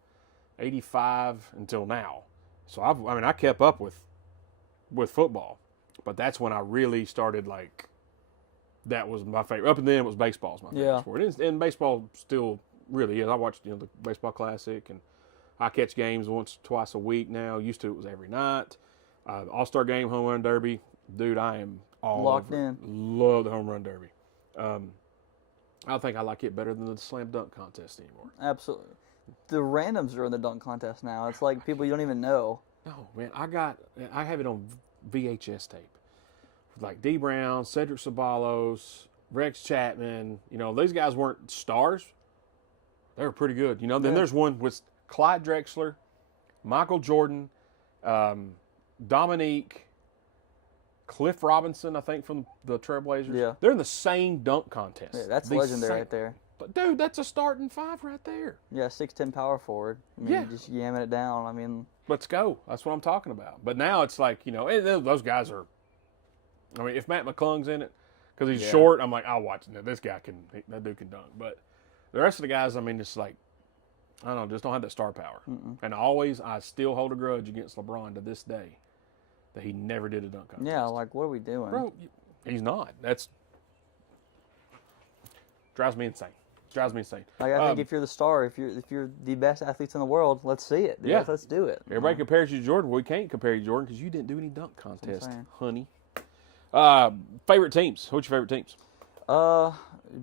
'85 until now. So I kept up with football, but that's when I really started like. That was my favorite. Up and then it was baseball. My favorite sport. And baseball still really is. I watched the baseball classic and. I catch games twice a week now. Used to it was every night. All-Star game, home run derby. Dude, I am all locked over. in. Love the home run derby. I think I like it better than the slam dunk contest anymore. Absolutely. The randoms are in the dunk contest now. It's like people you don't even know. No, man. I have it on VHS tape. Like D. Brown, Cedric Ceballos, Rex Chapman. These guys weren't stars. They were pretty good. Then there's one with Clyde Drexler, Michael Jordan, Dominique, Cliff Robinson, I think, from the Trailblazers. Yeah. They're in the same dunk contest. Yeah, that's legendary right there. But, dude, that's a starting 5 right there. Yeah, 6'10" power forward. Just yamming it down. Let's go. That's what I'm talking about. But now it's like, and those guys are, if Matt McClung's in it, because he's short, I'm like, I'll watch it. This guy that dude can dunk. But the rest of the guys, it's like, I don't know, just don't have that star power. And I still hold a grudge against LeBron to this day that he never did a dunk contest. Yeah, like, what are we doing? Bro, he's not. That's drives me insane. Like, I think if you're the star, if you're the best athletes in the world, let's see it. Yeah. Let's do it. Everybody compares you to Jordan. We can't compare you to Jordan because you didn't do any dunk contest, honey. Favorite teams? What's your favorite teams?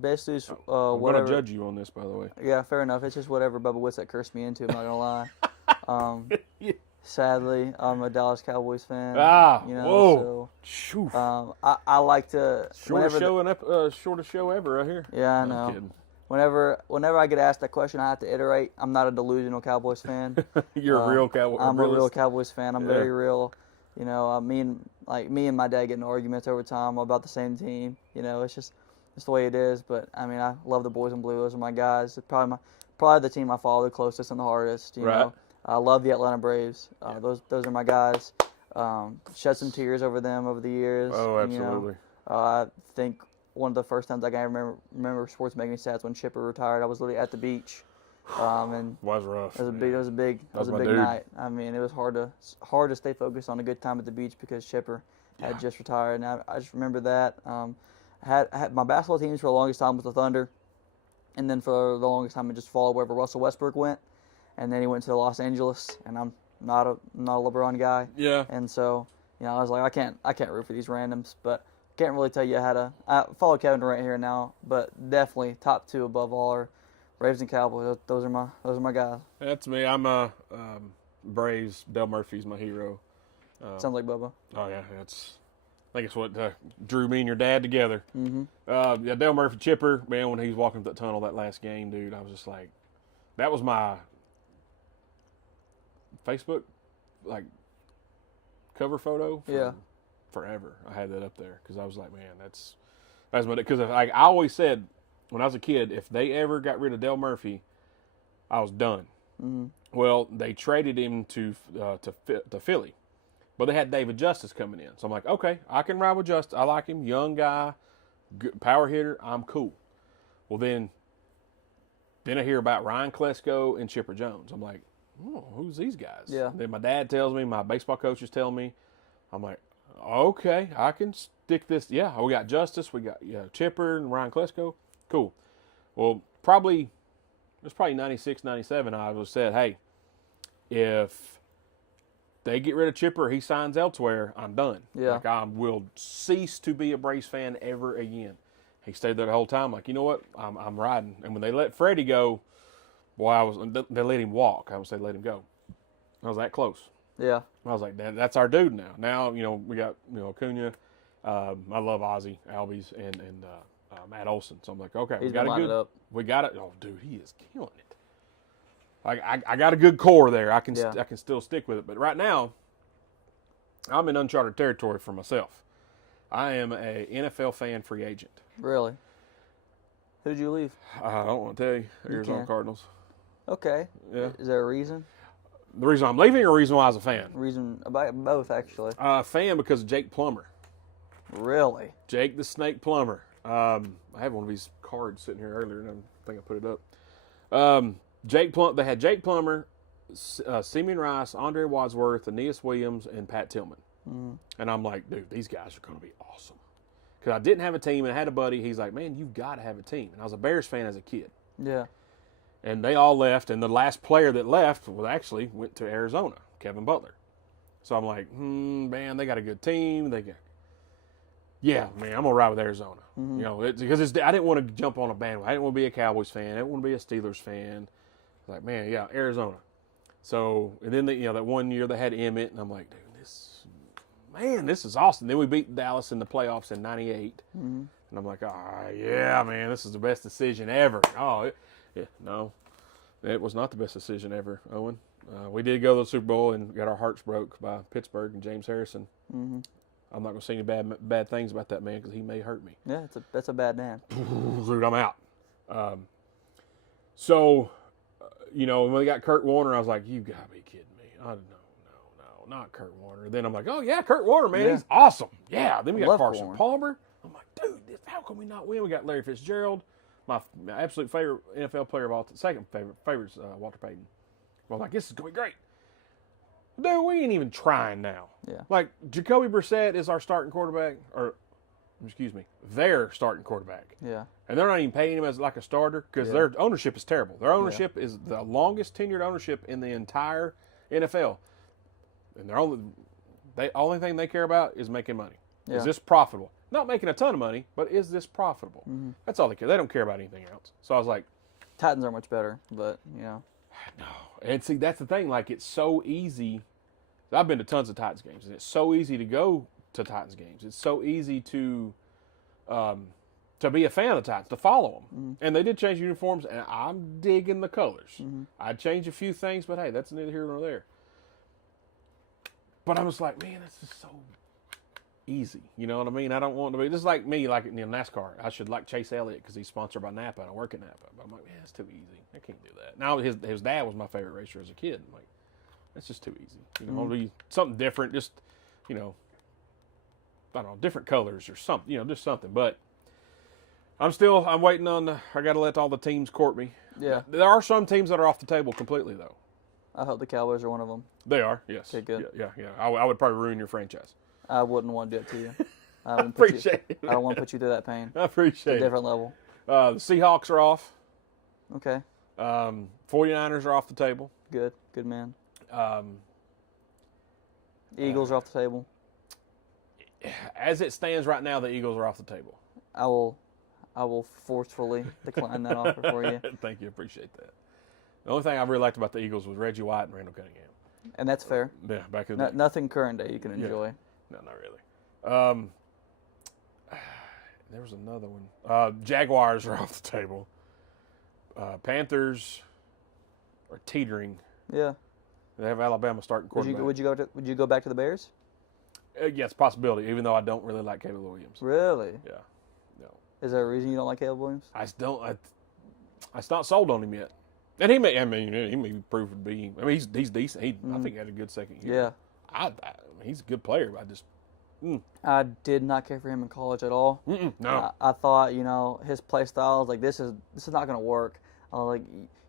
Basically, I'm whatever. I'm going to judge you on this, by the way. Yeah, fair enough. It's just whatever Bubba Witz cursed me into. I'm not gonna lie. Sadly, I'm a Dallas Cowboys fan. Whoa. So, I like to shortest show ever right here. Yeah, I know. Whenever I get asked that question, I have to iterate. I'm not a delusional Cowboys fan. You're a real Cowboys. I'm a real Cowboys fan. I'm very real. Me and my dad get in arguments over time about the same team. It's just. It's the way it is, but I love the boys in blue. Those are my guys. It's probably the team I follow the closest and the hardest. You know, I love the Atlanta Braves. Those are my guys. Shed some tears over them over the years. Oh, absolutely. I think one of the first times I can remember sports making me sad when Chipper retired. I was literally at the beach, and was rough. It was a big night. It was hard to stay focused on a good time at the beach because Chipper had just retired, and I just remember that. I had my basketball teams for the longest time was the Thunder, and then for the longest time I just followed wherever Russell Westbrook went, and then he went to Los Angeles, and I'm not a LeBron guy. Yeah. And so I was like, I can't root for these randoms, but can't really tell you how to. I follow Kevin Durant here now, but definitely top 2 above all are Braves and Cowboys. Those are my guys. That's me. I'm a Braves. Dale Murphy's my hero. Sounds like Bubba. Oh yeah, I think it's what drew me and your dad together. Mm-hmm. Dale Murphy, Chipper, man, when he was walking up that tunnel that last game, dude, I was just like, that was my Facebook, like, cover photo for forever. I had that up there because I was like, man, that's my, because I always said when I was a kid, if they ever got rid of Dale Murphy, I was done. Well, they traded him to Philly, but they had David Justice coming in. So I'm like, okay, I can ride with Justice. I like him, young guy, good power hitter. I'm cool. Well, then I hear about Ryan Klesko and Chipper Jones. I'm like, oh, who's these guys? Yeah. Then my dad tells me, my baseball coaches tell me. I'm like, okay, I can stick this. Yeah, we got Justice, we got Chipper and Ryan Klesko. Cool. Well, it was probably 96, 97. I was said, hey, if they get rid of Chipper, he signs elsewhere, I'm done. Yeah. Like, I will cease to be a Braves fan ever again. He stayed there the whole time. Like, you know what? I'm riding. And when they let Freddie go, boy, they let him walk. I would say let him go. I was that close. Yeah. I was like, that's our dude now. Now, we got, Acuna. I love Ozzy Albies and Matt Olson. So I'm like, okay, He's been lining up. We got it. Oh, dude, he is killing it. I got a good core there. I can still stick with it. But right now, I'm in uncharted territory for myself. I am a NFL fan free agent. Really? Who'd you leave? I don't want to tell you. Arizona can't. Cardinals. Okay. Yeah. Is there a reason? The reason I'm leaving or the reason why I was a fan? Reason about both, actually. Fan because of Jake Plummer. Really? Jake the Snake Plummer. I had one of these cards sitting here earlier, and I think I put it up. They had Jake Plummer, Simeon Rice, Andre Wadsworth, Aeneas Williams, and Pat Tillman. And I'm like, dude, these guys are going to be awesome. Because I didn't have a team, and I had a buddy. He's like, man, you've got to have a team. And I was a Bears fan as a kid. Yeah. And they all left, and the last player that left went to Arizona, Kevin Butler. So I'm like, man, they got a good team. Yeah, man, I'm gonna ride with Arizona. Because I didn't want to jump on a bandwagon. I didn't want to be a Cowboys fan. I didn't want to be a Steelers fan. Like, man, yeah, Arizona. So, and then that one year they had Emmett, and I'm like, dude, this is awesome. Then we beat Dallas in the playoffs in '98, and I'm like, yeah, man, this is the best decision ever. No, it was not the best decision ever, Owen. We did go to the Super Bowl and got our hearts broke by Pittsburgh and James Harrison. I'm not going to say any bad things about that man because he may hurt me. Yeah, that's a bad man. Dude, I'm out. When we got Kurt Warner, I was like, you got to be kidding me. No, not Kurt Warner. Then I'm like, oh, yeah, Kurt Warner, man, he's awesome. Yeah, then we got Carson Warner. Palmer. I'm like, dude, how can we not win? We got Larry Fitzgerald. My absolute favorite NFL player of all time. Second favorite is Walter Payton. Well, I'm like, this is going to be great. Dude, we ain't even trying now. Yeah. Like, Jacoby Brissett is our starting quarterback, their starting quarterback. Yeah. And they're not even paying him as like a starter because their ownership is terrible. Their ownership is the longest tenured ownership in the entire NFL. And the only thing they care about is making money. Yeah. Is this profitable? Not making a ton of money, but is this profitable? That's all they care. They don't care about anything else. So I was like, Titans are much better, but, No. And see, that's the thing. Like, it's so easy. I've been to tons of Titans games, and it's so easy to go to Titans games. It's so easy to be a fan of the Titans, to follow them. And they did change uniforms, and I'm digging the colors. I'd change a few things, but hey, that's neither here nor there. But I was like, man, this is so easy. You know what I mean? I don't want to be. This is like me, like in NASCAR. I should like Chase Elliott because he's sponsored by Napa, and I work at Napa. But I'm like, man, it's too easy. I can't do that. Now his dad was my favorite racer as a kid. I'm like, that's just too easy. I want to be something different. Just I don't know, different colors or something. Just something. But I'm waiting on. I got to let all the teams court me. Yeah. There are some teams that are off the table completely, though. I hope the Cowboys are one of them. They are. Yes. Okay, good. Yeah. I would probably ruin your franchise. I wouldn't want to do it to you. I appreciate it. I don't want to put you through that pain. I appreciate it. Different level. The Seahawks are off. Okay. 49ers are off the table. Good man. Eagles are off the table. As it stands right now, the Eagles are off the table. I will forcefully decline that offer for you. Thank you. Appreciate that. The only thing I really liked about the Eagles was Reggie White and Randall Cunningham. And that's fair. Yeah, back in the day. Nothing current day you can enjoy. No, not really. There was another one. Jaguars are off the table. Panthers are teetering. Yeah. They have Alabama starting quarterback. Would you go back to the Bears? Yes, possibility. Even though I don't really like Caleb Williams. Really? Yeah. No. Is there a reason you don't like Caleb Williams? I not sold on him yet. And he may prove to be. I mean, he's decent. I think he had a good second year. Yeah. He's a good player. But I just I did not care for him in college at all. no. I thought, his play style, I was like, this is not going to work. Like,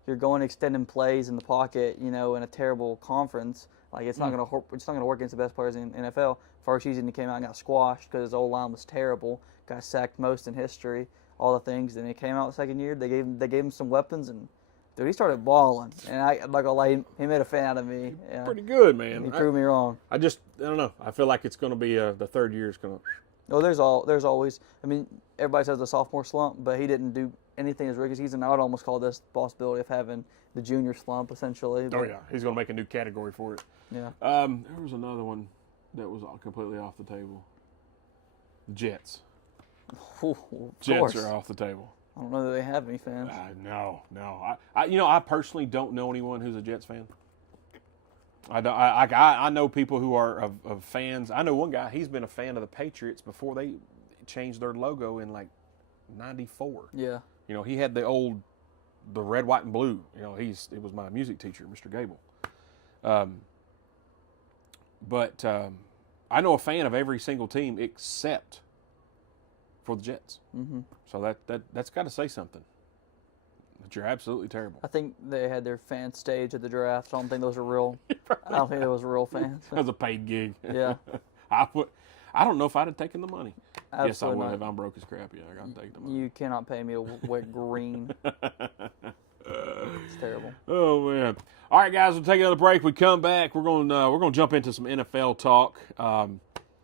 you're going extending plays in the pocket, in a terrible conference. Like, it's not going to work against the best players in NFL. First season, he came out and got squashed because his O-line was terrible. Got sacked most in history, all the things. Then he came out the second year. They gave him some weapons, and dude, he started balling. And I'm not gonna lie, he made a fan out of me. Yeah. Pretty good, man. He proved me wrong. I don't know. I feel like it's going to be the third year is going to. Oh, there's always. I mean, everybody says the sophomore slump, but he didn't do anything his rookie season. I would almost call this the possibility of having the junior slump, essentially. But, Oh yeah, he's going to make a new category for it. Yeah. There was another one that was completely off the table. Jets. Of Jets course. are off the table. I don't know that they have any fans. No. I personally don't know anyone who's a Jets fan. I know people who are of fans. I know one guy. He's been a fan of the Patriots before they changed their logo in like '94. Yeah. He had the red, white, and blue. It was my music teacher, Mr. Gable. But I know a fan of every single team except for the Jets. Mm-hmm. So that's got to say something. That you're absolutely terrible. I think they had their fan stage at the draft. I don't think those are real. I don't think those were real fans. That was a paid gig. Yeah. I don't know if I'd have taken the money. Absolutely Yes, I would not. have. I'm broke as crap. Yeah, I got to take the money. You cannot pay me to wear green. It's terrible. Oh man! All right, guys, we'll take another break. We come back. We're gonna jump into some NFL talk.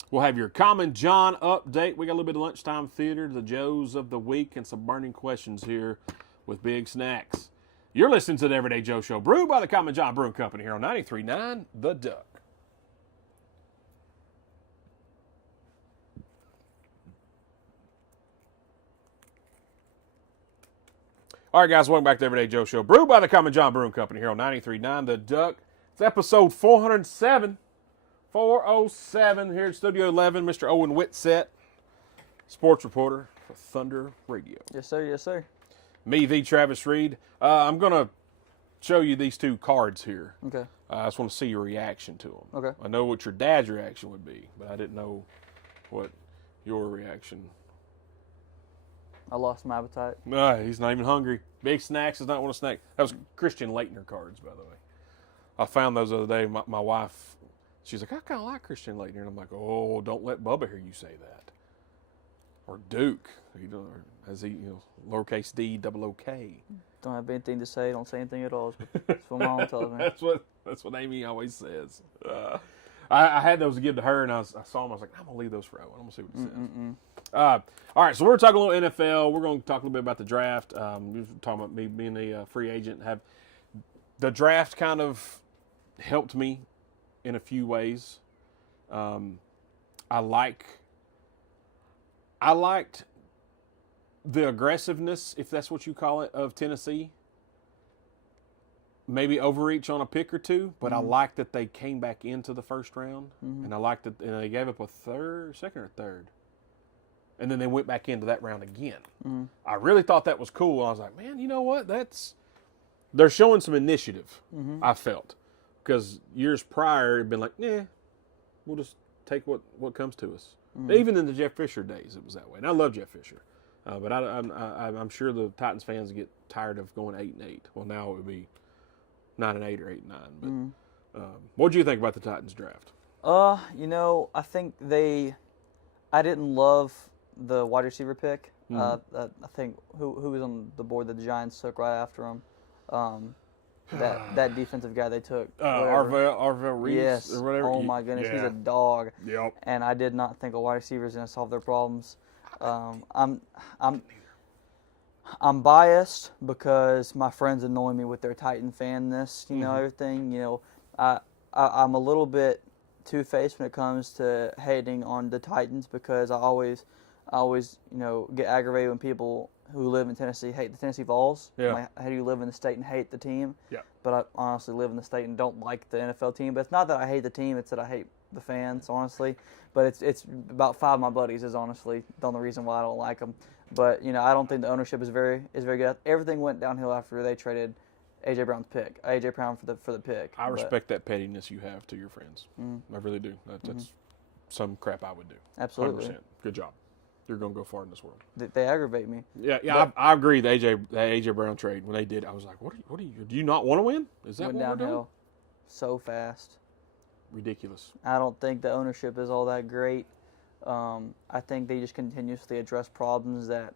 We'll have your Common John update. We got a little bit of lunchtime theater, the Joes of the week, and some burning questions here with Big Snacks. You're listening to the Everyday Joe Show, brewed by the Common John Brewing Company here on 93.9 The Duck. All right, guys, welcome back to the Everyday Joe Show, brewed by the Common John Brewing Company here on 93.9 The Duck. It's episode 407. 407 here in Studio 11. Mr. Owen Whitsett, sports reporter for Thunder Radio. Yes, sir. Yes, sir. Me, the Travis Reed. I'm going to show you these two cards here. Okay. I just want to see your reaction to them. Okay. I know what your dad's reaction would be, but I didn't know what your reaction. I lost my appetite. He's not even hungry. Big Snacks does not want to snack. That was Christian Leitner cards, by the way. I found those the other day. My wife, she's like, I kind of like Christian Leitner. And I'm like, oh, don't let Bubba hear you say that. Or Duke. Lowercase D, double O-K. Don't have anything to say. Don't say anything at all. It's for my own television. That's what Amy always says. I had those to give to her, and I saw them. I was like, I'm going to leave those for Owen. I'm going to see what he says. All right, so we're talking a little NFL. We're going to talk a little bit about the draft. We were talking about me being a free agent. The draft kind of helped me in a few ways. I liked the aggressiveness, if that's what you call it, of Tennessee. Maybe overreach on a pick or two, but I like that they came back into the first round, and I like that they gave up a second or third, and then they went back into that round again. I really thought that was cool. I was like, man, you know what? They're showing some initiative. I felt, because years prior it'd been like, we'll just take what comes to us. Even in the Jeff Fisher days, it was that way. And I love Jeff Fisher, but I'm sure the Titans fans get tired of going 8-8. Well, now it would be 9-8 or 8-9. But what do you think about the Titans draft? I think I didn't love the wide receiver pick. I think who was on the board that the Giants took right after him. That defensive guy they took. Arvell Reeves yes. or whatever. Oh my goodness, Yeah. he's a dog. Yep. And I did not think a wide receiver is going to solve their problems. I'm biased because my friends annoy me with their Titan fanness, everything. I'm a little bit two-faced when it comes to hating on the Titans because I always get aggravated when people who live in Tennessee hate the Tennessee Vols. Yeah. Like, how do you live in the state and hate the team? Yeah. But I honestly live in the state and don't like the NFL team. But it's not that I hate the team; it's that I hate the fans, honestly. But it's about 5 of my buddies is honestly the only reason why I don't like them. But I don't think the ownership is very good. Everything went downhill after they traded AJ Brown's pick. AJ Brown for the pick. I but- respect that pettiness you have to your friends. I really do. That's some crap I would do. Absolutely. 100%. Good job. You're going to go far in this world. They aggravate me. Yeah. I agree. The AJ Brown trade, when they did, I was like, what are you? Do you not want to win? Is that Went what we're doing? downhill so fast. Ridiculous. I don't think the ownership is all that great. I think they just continuously address problems that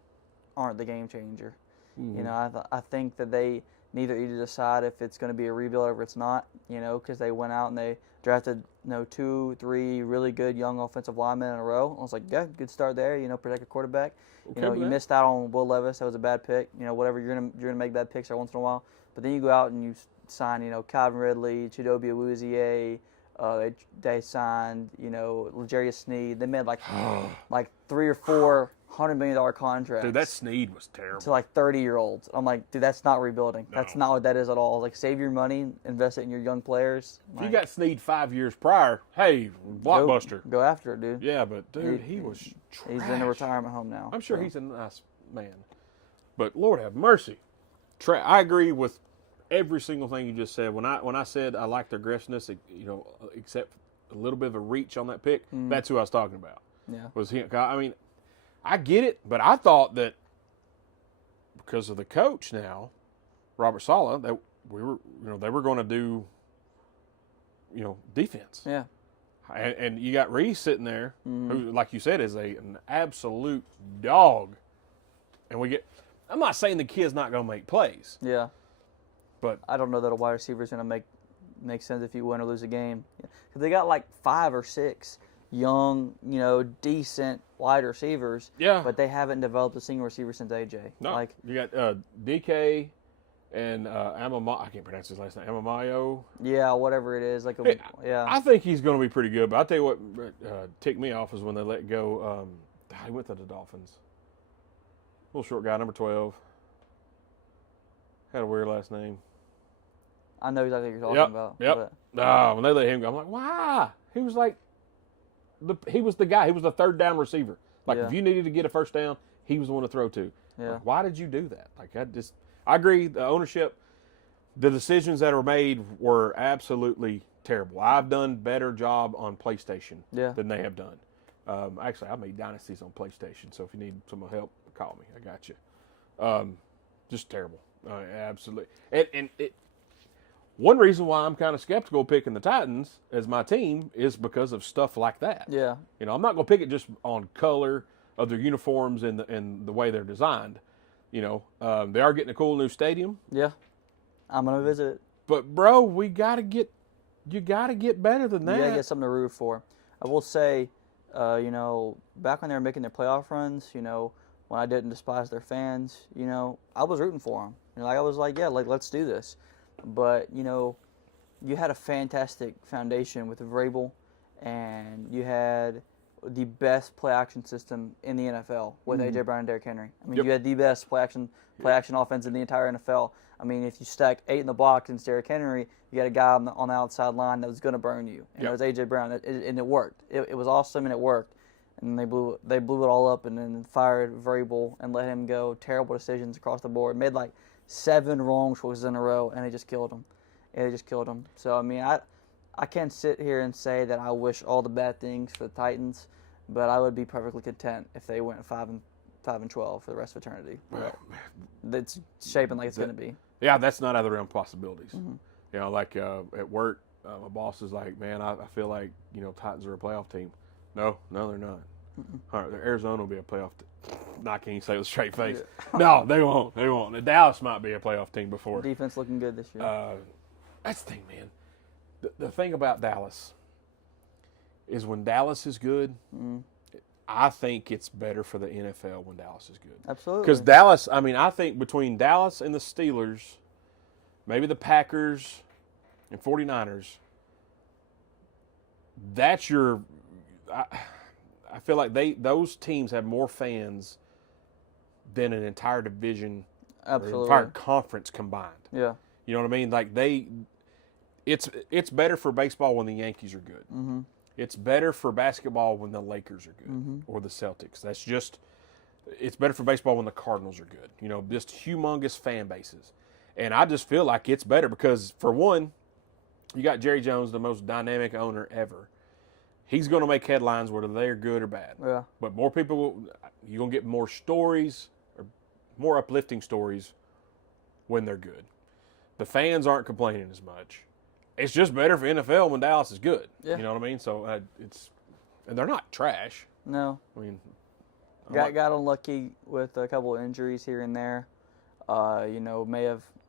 aren't the game changer. You know, I think that they need to decide if it's going to be a rebuild or if it's not. You know, because they went out and they drafted 2, 3 really good young offensive linemen in a row. I was like, yeah, good start there. You know, protect a quarterback. Okay You know, with you that. missed out on Will Levis. That was a bad pick. You know, whatever, you're gonna make bad picks every once in a while. But then you go out and you sign, Calvin Ridley, Chidobe Awuzie. They signed, L'Jarius Sneed. They made like 3 or 4 $100 million contracts. Dude, that Sneed was terrible. to like 30-year-olds. I'm like, dude, that's not rebuilding. That's not what that is at all. Like, save your money, invest it in your young players. If you got Sneed 5 years prior, hey, blockbuster. Go after it, dude. Yeah, but dude, he was trash. He's in a retirement home now. I'm sure so. he's a nice man, but Lord have mercy. I agree with every single thing you just said. When I said I like the aggressiveness, except a little bit of a reach on that pick, that's who I was talking about. Yeah. Was him? I mean, I get it, but I thought that because of the coach now, Robert Saleh, that they were going to do, defense. Yeah. And you got Reese sitting there, who, like you said, is an absolute dog. And I'm not saying the kid's not going to make plays, Yeah. but I don't know that a wide receiver is going to make sense if you win or lose a game. Because they got like 5 or 6 young, decent wide receivers. Yeah. But they haven't developed a single receiver since AJ. no, Like, you got DK and I can't pronounce his last name. Amamayo. yeah, whatever it is. Like, Hey, yeah. I think he's going to be pretty good. But I'll tell you what ticked me off is when they let go. He went to the Dolphins. Little short guy, number 12. Had a weird last name. I know exactly what you're talking about. Yep. but- When they let him go, I'm like, why? He was like, he was the guy. He was the third down receiver. Like, Yeah. if you needed to get a first down, he was the one to throw to. Yeah. Like, why did you do that? Like, I agree. The ownership, the decisions that were made were absolutely terrible. I've done better job on PlayStation Yeah. than they have done. Actually, I made dynasties on PlayStation, so if you need some help, call me. I got you. Just terrible. Absolutely. And one reason why I'm kind of skeptical picking the Titans as my team is because of stuff like that. Yeah. I'm not going to pick it just on color of their uniforms and the way they're designed. They are getting a cool new stadium. Yeah. I'm going to visit it. But, bro, you got to get better than that. You gotta get something to root for. I will say, back when they were making their playoff runs, when I didn't despise their fans, I was rooting for them. I was like, yeah, let's do this. But you had a fantastic foundation with Vrabel, and you had the best play action system in the NFL with AJ Brown and Derrick Henry. I mean, Yep. you had the best play action offense in the entire NFL. I mean, if you stack 8 in the box against Derrick Henry, you got a guy on the outside line that was going to burn you, and Yep. it was AJ Brown, and it worked. It was awesome, and it worked. And they blew it all up, and then fired Vrabel and let him go. Terrible decisions across the board. Made like 7 wrong choices in a row, and they just killed him. So I mean, I can't sit here and say that I wish all the bad things for the Titans, but I would be perfectly content if they went 5-12 for the rest of eternity. But it's shaping like it's going to be. Yeah, that's not out of the realm of possibilities. Like at work, my boss is like, man, I feel like, Titans are a playoff team. No, they're not. All right, Arizona will be a playoff team. I can't even say it with a straight face. Yeah. No, they won't. They won't. Dallas might be a playoff team before. Defense looking good this year. That's the thing, man. The thing about Dallas is when Dallas is good, I think it's better for the NFL when Dallas is good. Absolutely. Because Dallas, I think between Dallas and the Steelers, maybe the Packers and 49ers, that's your I feel like those teams have more fans than an entire division or an Absolutely. entire conference combined. Yeah. You know what I mean? Like it's better for baseball when the Yankees are good. Mm-hmm. It's better for basketball when the Lakers are good or the Celtics. It's better for baseball when the Cardinals are good. Just humongous fan bases. And I just feel like it's better because, for one, you got Jerry Jones, the most dynamic owner ever. He's going to make headlines whether they're good or bad. Yeah. But more people, you're going to get more stories, or more uplifting stories when they're good. The fans aren't complaining as much. It's just better for NFL when Dallas is good. Yeah. You know what I mean? So and they're not trash. No. I mean, Got unlucky with a couple of injuries here and there.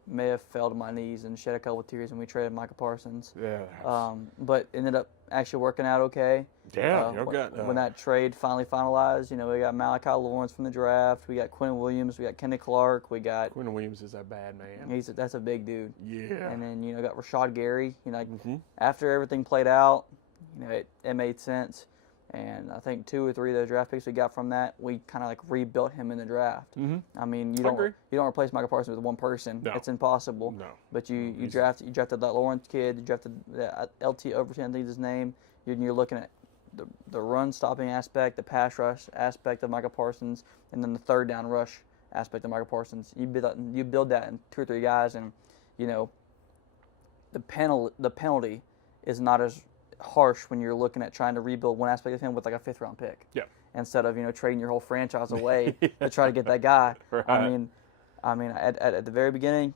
May have fell to my knees and shed a couple of tears when we traded Micah Parsons. Yeah. But ended up actually working out okay. Yeah. When that trade finally finalized, we got Malachi Lawrence from the draft. We got Quinn Williams. We got Kenny Clark. We got Quinn Williams is a bad man. That's a big dude. Yeah. And then got Rashad Gary. Mm-hmm. After everything played out, it made sense. And I think 2 or 3 of those draft picks we got from that, we kind of like rebuilt him in the draft. Mm-hmm. I mean, I agree. you don't replace Michael Parsons with one person. No. It's impossible. No. But you drafted that Lawrence kid. You drafted LT Overton, I think is his name. You're looking at the run stopping aspect, the pass rush aspect of Michael Parsons, and then the third down rush aspect of Michael Parsons. You build that in 2 or 3 guys, and the penalty is not as harsh when you're looking at trying to rebuild one aspect of him with like a 5th round pick. Yeah. Instead of trading your whole franchise away to try to get that guy. Right. I mean, at the very beginning,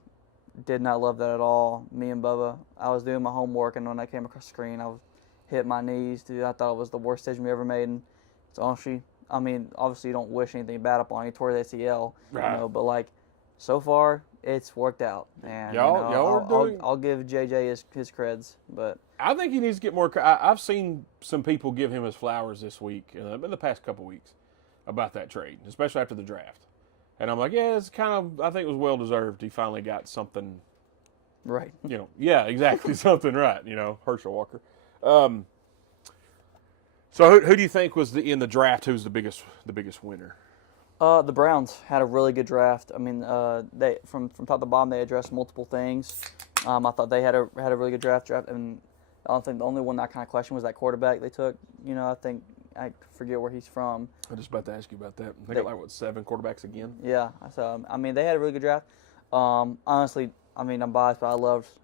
did not love that at all. Me and Bubba, I was doing my homework, and when I came across the screen, I was hit my knees. Dude, I thought it was the worst decision we ever made. And it's honestly, obviously you don't wish anything bad upon him. He tore the ACL, right. But like so far, it's worked out. And I'll give JJ his creds, but. I think he needs to get more. I've seen some people give him his flowers this week, in the past couple weeks, about that trade, especially after the draft. And I'm like, yeah, it's kind of. I think it was well deserved. He finally got something. Right. Yeah, exactly, something right. Herschel Walker. So who do you think was in the draft? Who's the biggest winner? The Browns had a really good draft. I mean, they from top to bottom they addressed multiple things. I thought they had a really good draft, and I don't think the only one that kind of question was that quarterback they took. I think I forget where he's from. I was just about to ask you about that. They got 7 quarterbacks again. Yeah, so they had a really good draft. Honestly, I'm biased, but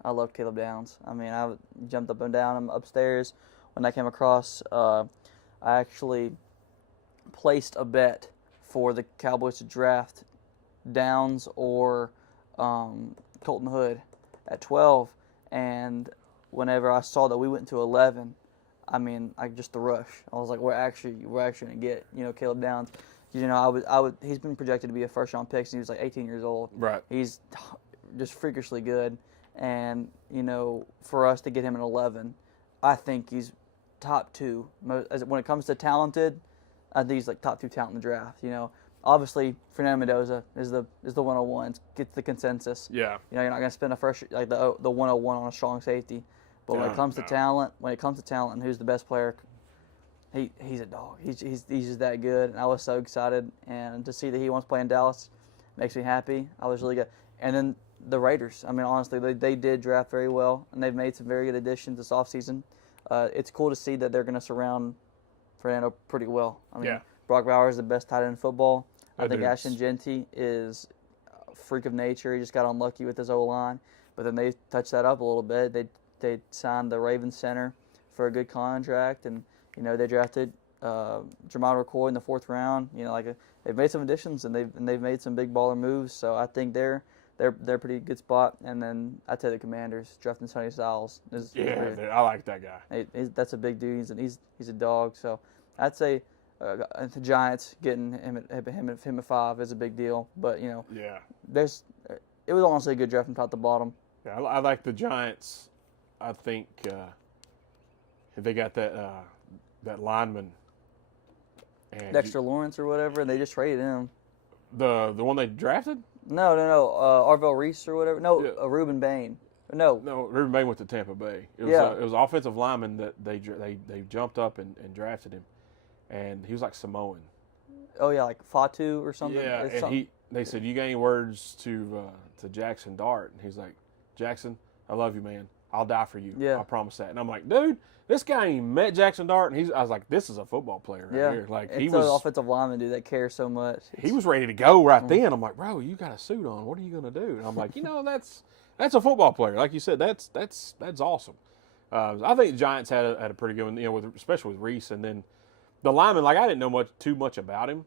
I loved Caleb Downs. I jumped up and down him upstairs when I came across. I actually placed a bet for the Cowboys to draft Downs or Colton Hood at 12, and whenever I saw that we went to 11, just the rush. I was like, we're actually gonna get Caleb Downs. He's been projected to be a first-round pick since he was like 18 years old. Right. He's just freakishly good, and for us to get him at 11, I think he's top 2. When it comes to talented, I think he's like top 2 talent in the draft. Obviously Fernando Mendoza is the 101. Gets the consensus. Yeah. You're not gonna spend the 101 on a strong safety. But when it comes to talent, and who's the best player, he's a dog. He's just that good, and I was so excited. And to see that he wants to play in Dallas makes me happy. I was really good. And then the Raiders. Honestly, they did draft very well, and they've made some very good additions this offseason. It's cool to see that they're going to surround Fernando pretty well. Yeah. Brock Bowers is the best tight end in football. I think is. Ashton Genty is a freak of nature. He just got unlucky with his O-line, but then they touched that up a little bit. They signed the Ravens center for a good contract, and they drafted Jamal McCoy in the 4th round. They've made some additions, and they've made some big baller moves. So I think they're a pretty good spot. And then I tell the Commanders drafting Sonny Styles. I like that guy. That's a big dude. He's a dog. So I'd say the Giants getting him at 5 is a big deal. But yeah, it was honestly a good draft from top to bottom. Yeah, I like the Giants. I think they got that lineman. And Dexter Lawrence or whatever, and they just traded him. The one they drafted? No. Arvell Reese or whatever. No, Yeah. Reuben Bain. No, Reuben Bain went to Tampa Bay. It was offensive lineman that they jumped up and drafted him, and he was like Samoan. Oh yeah, like Fatu or something. Yeah, and they said, you got any words to Jackson Dart? And he's like, Jackson, I love you, man. I'll die for you. Yeah. I promise that. And I'm like, dude, this guy ain't met Jackson Dart, and I was like, this is a football player right here. Like it's he an was offensive lineman, dude, that cares so much. he was ready to go right then. I'm like, bro, you got a suit on. What are you gonna do? And I'm like, that's a football player. Like you said, that's awesome. I think the Giants had a pretty good one, especially with Reese, and then the lineman. Like I didn't know too much about him,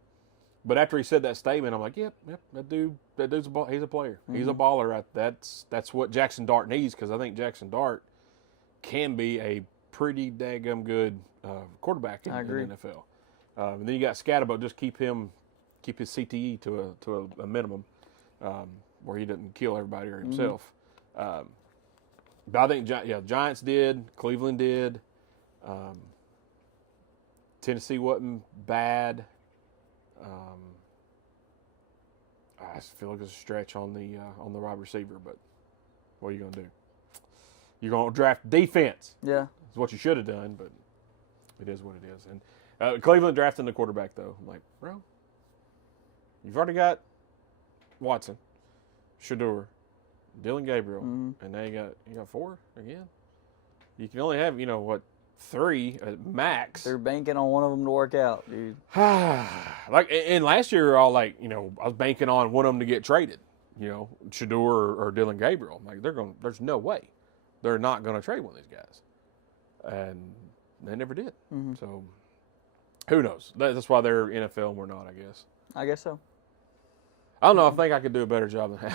but after he said that statement, I'm like, yep, that dude's he's a player. Mm-hmm. He's a baller. Right? That's what Jackson Dart needs, because I think Jackson Dart can be a pretty daggum good quarterback in the NFL. And then you got Scatterbo. Just keep his CTE to a minimum, where he doesn't kill everybody or himself. Mm-hmm. But I think Giants did, Cleveland did, Tennessee wasn't bad. I feel like it's a stretch on the wide receiver, but what are you gonna do? You're gonna draft defense. Yeah, it's what you should have done, but it is what it is. And Cleveland drafting the quarterback though. I'm like, bro, you've already got Watson, Shedeur, Dylan Gabriel, and now you got 4 again. You can only have 3 at max. They're banking on one of them to work out, dude. And last year, all I was banking on one of them to get traded. Shedeur or Dylan Gabriel. I'm like, there's no way they're not going to trade one of these guys, and they never did. Mm-hmm. So who knows? That's why they're NFL and we're not, I guess. I guess so. I don't know. I think I could do a better job than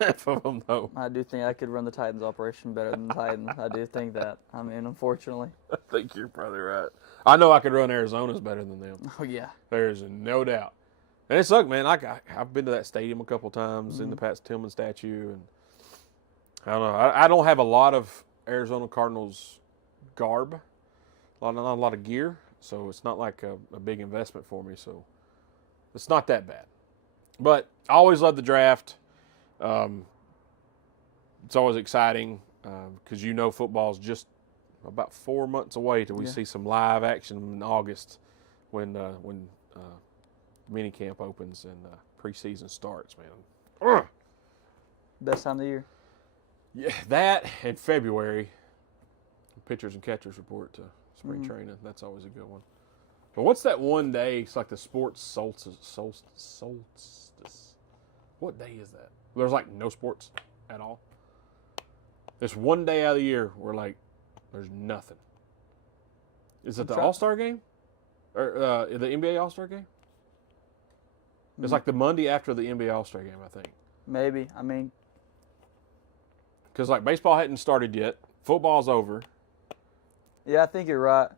half of them, though. I do think I could run the Titans operation better than the Titans. I do think that. I mean, unfortunately. I think you're probably right. I know I could run Arizona's better than them. Oh, yeah. There's no doubt. And it sucked, man. I've been to that stadium a couple times in the past, Tillman statue, and I don't know. I don't have a lot of Arizona Cardinals garb, not a lot of gear, so it's not like a big investment for me. So it's not that bad. But I always love the draft. It's always exciting because football's just about 4 months away till we see some live action in August when mini camp opens and preseason starts, man. Ugh. Best time of the year. Yeah, that and February. Pitchers and catchers report to spring training. That's always a good one. But what's that one day? It's like the sports solstice. What day is that? There's like no sports at all. There's one day out of the year where there's nothing. Is it the All-Star game? Or the NBA All-Star game? It's like the Monday after the NBA All-Star game, I think. Maybe. I mean, because baseball hadn't started yet. Football's over. Yeah, I think you're right.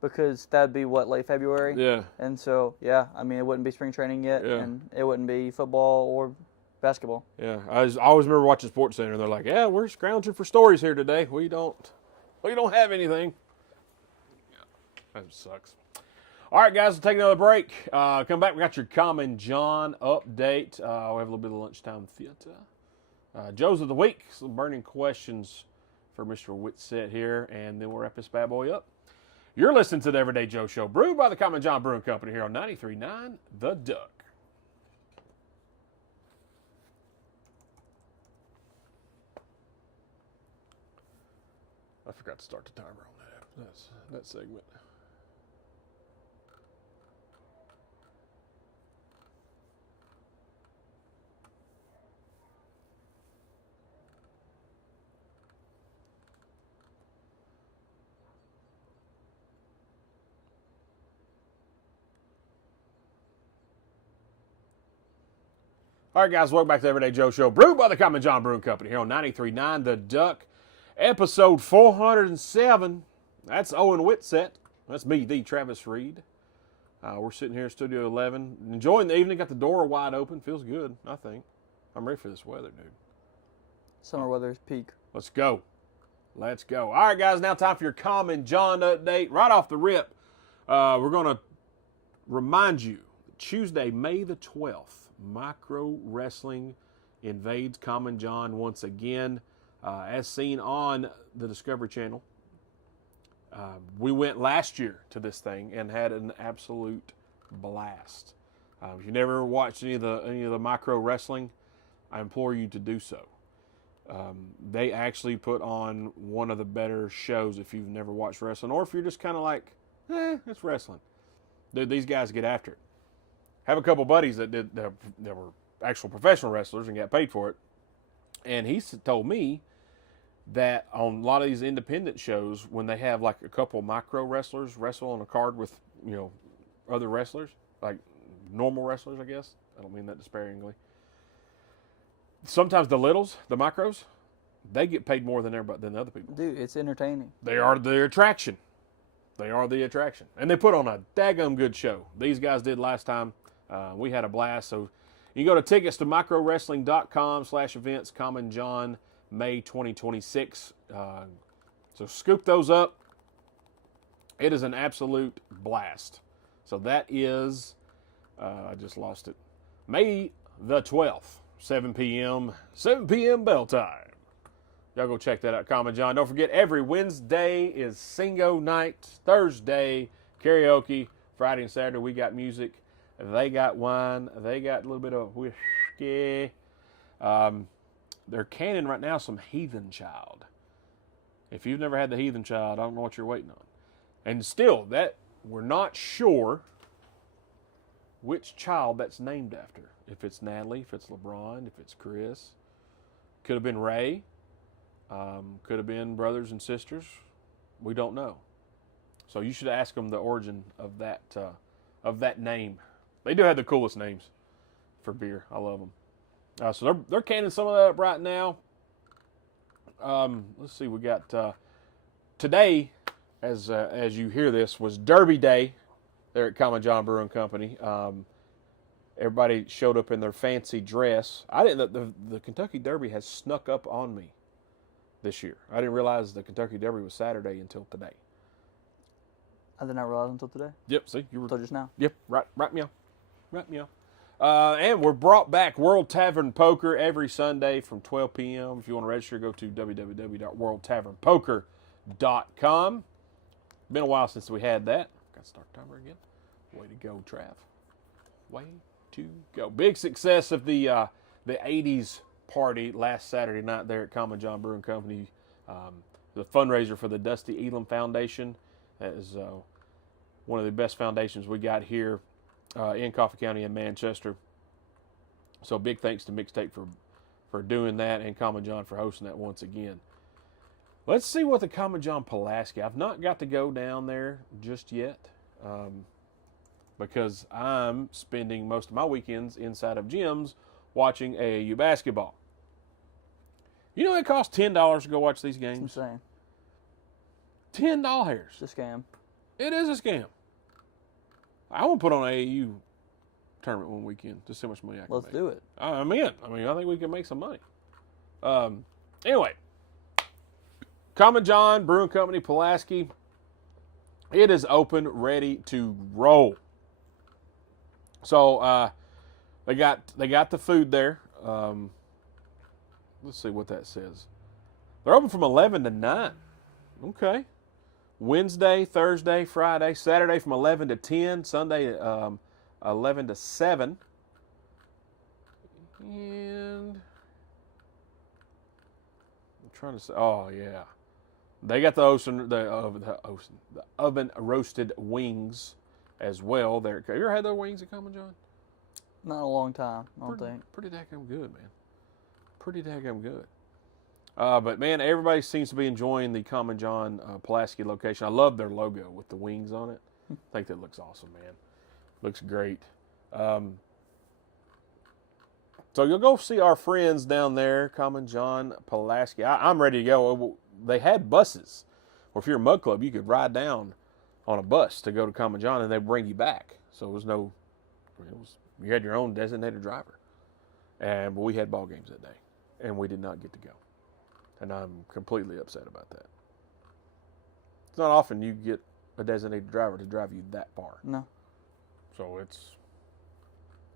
Because that'd be late February? Yeah. And so, yeah, I mean, it wouldn't be spring training yet, and it wouldn't be football or basketball. Yeah, I always remember watching Sports Center, and they're like, "Yeah, we're scrounging for stories here today. We don't have anything." Yeah, that sucks. All right, guys, we'll take another break. Come back. We got your Common John update. We have a little bit of lunchtime theater. Joe's of the week. Some burning questions for Mr. Whitsett here, and then we'll wrap this bad boy up. You're listening to the Everyday Joe Show, brewed by the Common John Brewing Company here on 93.9 The Duck. I forgot to start the timer on that segment. All right, guys, welcome back to the Everyday Joe Show, brewed by the Common John Brewing Company here on 93.9 The Duck, episode 407. That's Owen Whitsett. That's me, the Travis Reed. We're sitting here in Studio 11, enjoying the evening. Got the door wide open. Feels good, I think. I'm ready for this weather, dude. Summer weather is peak. Let's go. Let's go. All right, guys, now time for your Common John update. Right off the rip, we're going to remind you, Tuesday, May the 12th, Micro Wrestling invades Common John once again, as seen on the Discovery Channel. We went last year to this thing and had an absolute blast. If you never watched any of the Micro Wrestling, I implore you to do so. They actually put on one of the better shows if you've never watched wrestling, or if you're just kind of like, it's wrestling. Dude, these guys get after it. Have a couple buddies that were actual professional wrestlers and got paid for it, and he told me that on a lot of these independent shows, when they have like a couple micro wrestlers wrestle on a card with other wrestlers, like normal wrestlers, I guess. I don't mean that disparagingly. Sometimes the littles, the micros, they get paid more than everybody than other people. Dude, it's entertaining. They are the attraction. They are the attraction, and they put on a daggum good show. These guys did last time. We had a blast. So you can go to tickets to microwrestling.com/events. Common John May 2026. So scoop those up. It is an absolute blast. So that is, I just lost it, May the 12th, 7 p.m. 7 p.m. bell time. Y'all go check that out, Common John. Don't forget, every Wednesday is Singo night. Thursday, karaoke. Friday and Saturday, we got music. They got wine. They got a little bit of whiskey. They're canning right now some Heathen Child. If you've never had the Heathen Child, I don't know what you're waiting on. And still, that we're not sure which child that's named after. If it's Natalie, if it's LeBron, if it's Chris. Could have been Ray. Could have been brothers and sisters. We don't know. So you should ask them the origin of that name. They do have the coolest names for beer. I love them. So they're canning some of that up right now. Let's see. We got today, as you hear this, was Derby Day there at Common John Brewing Company. Everybody showed up in their fancy dress. I didn't. The Kentucky Derby has snuck up on me this year. I didn't realize the Kentucky Derby was Saturday until today. I did not realize until today. Yep. See, you were. Until just now. Yep. Right meow. And we're brought back World Tavern Poker every Sunday from 12 p.m. If you want to register, go to www.worldtavernpoker.com. Been a while since we had that. Got to start timer again. Way to go, Trav. Way to go. Big success of the 80s party last Saturday night there at Common John Brewing Company. The fundraiser for the Dusty Elam Foundation. That is one of the best foundations we got here in Coffee County and Manchester. So big thanks to Mixtape for doing that, and Common John for hosting that once again. Let's see what the Common John Pulaski. I've not got to go down there just yet because I'm spending most of my weekends inside of gyms watching AAU basketball. You know it costs $10 to go watch these games? That's insane. $10. It's a scam. It is a scam. I want to put on an AAU tournament one weekend to see how much money I can Let's make. do it. I'm in. I think we can make some money. Anyway, Common John Brewing Company, Pulaski. It is open, ready to roll. So they got the food there. Let's see what that says. They're open from 11 to 9. Okay. Wednesday, Thursday, Friday, Saturday from 11 to 10, Sunday 11 to 7. And I'm trying to say, oh yeah, they got the oven roasted wings as well. There, have you ever had those wings at Common John? Not in a long time, I don't think. Pretty daggum good, man. Pretty daggum good. But man, everybody seems to be enjoying the Common John Pulaski location. I love their logo with the wings on it. I think that looks awesome, man. Looks great. So you'll go see our friends down there, Common John Pulaski. I'm ready to go. They had buses, or if you're a Mug Club, you could ride down on a bus to go to Common John, and they bring you back. So it was you had your own designated driver. But we had ball games that day, and we did not get to go. And I'm completely upset about that. It's not often you get a designated driver to drive you that far. No. So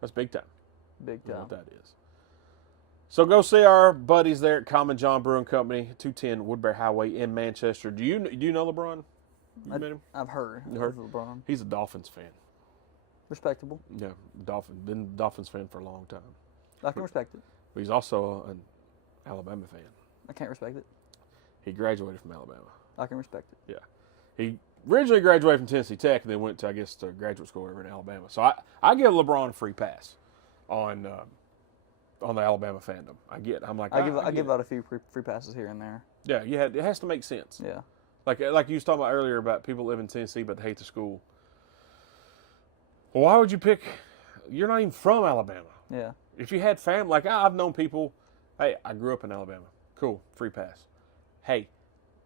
that's big time. Big You know time. what that is. So go see our buddies there at Common John Brewing Company, 210 Woodbury Highway in Manchester. Do you know LeBron? You met him? I've heard. You heard? Of LeBron. He's a Dolphins fan. Respectable. Yeah, been a Dolphins fan for a long time. I can respect it. But he's also an Alabama fan. I can't respect it. He graduated from Alabama. I can respect it. Yeah. He originally graduated from Tennessee Tech and then went to, I guess, to graduate school over in Alabama. So I give LeBron a free pass on the Alabama fandom. I'm like, I give out a few free passes here and there. Yeah, it has to make sense. Yeah. Like you was talking about earlier about people live in Tennessee but they hate the school. Well, why would you pick? You're not even from Alabama. Yeah. If you had family, like I've known people, hey, I grew up in Alabama. Cool, free pass. Hey,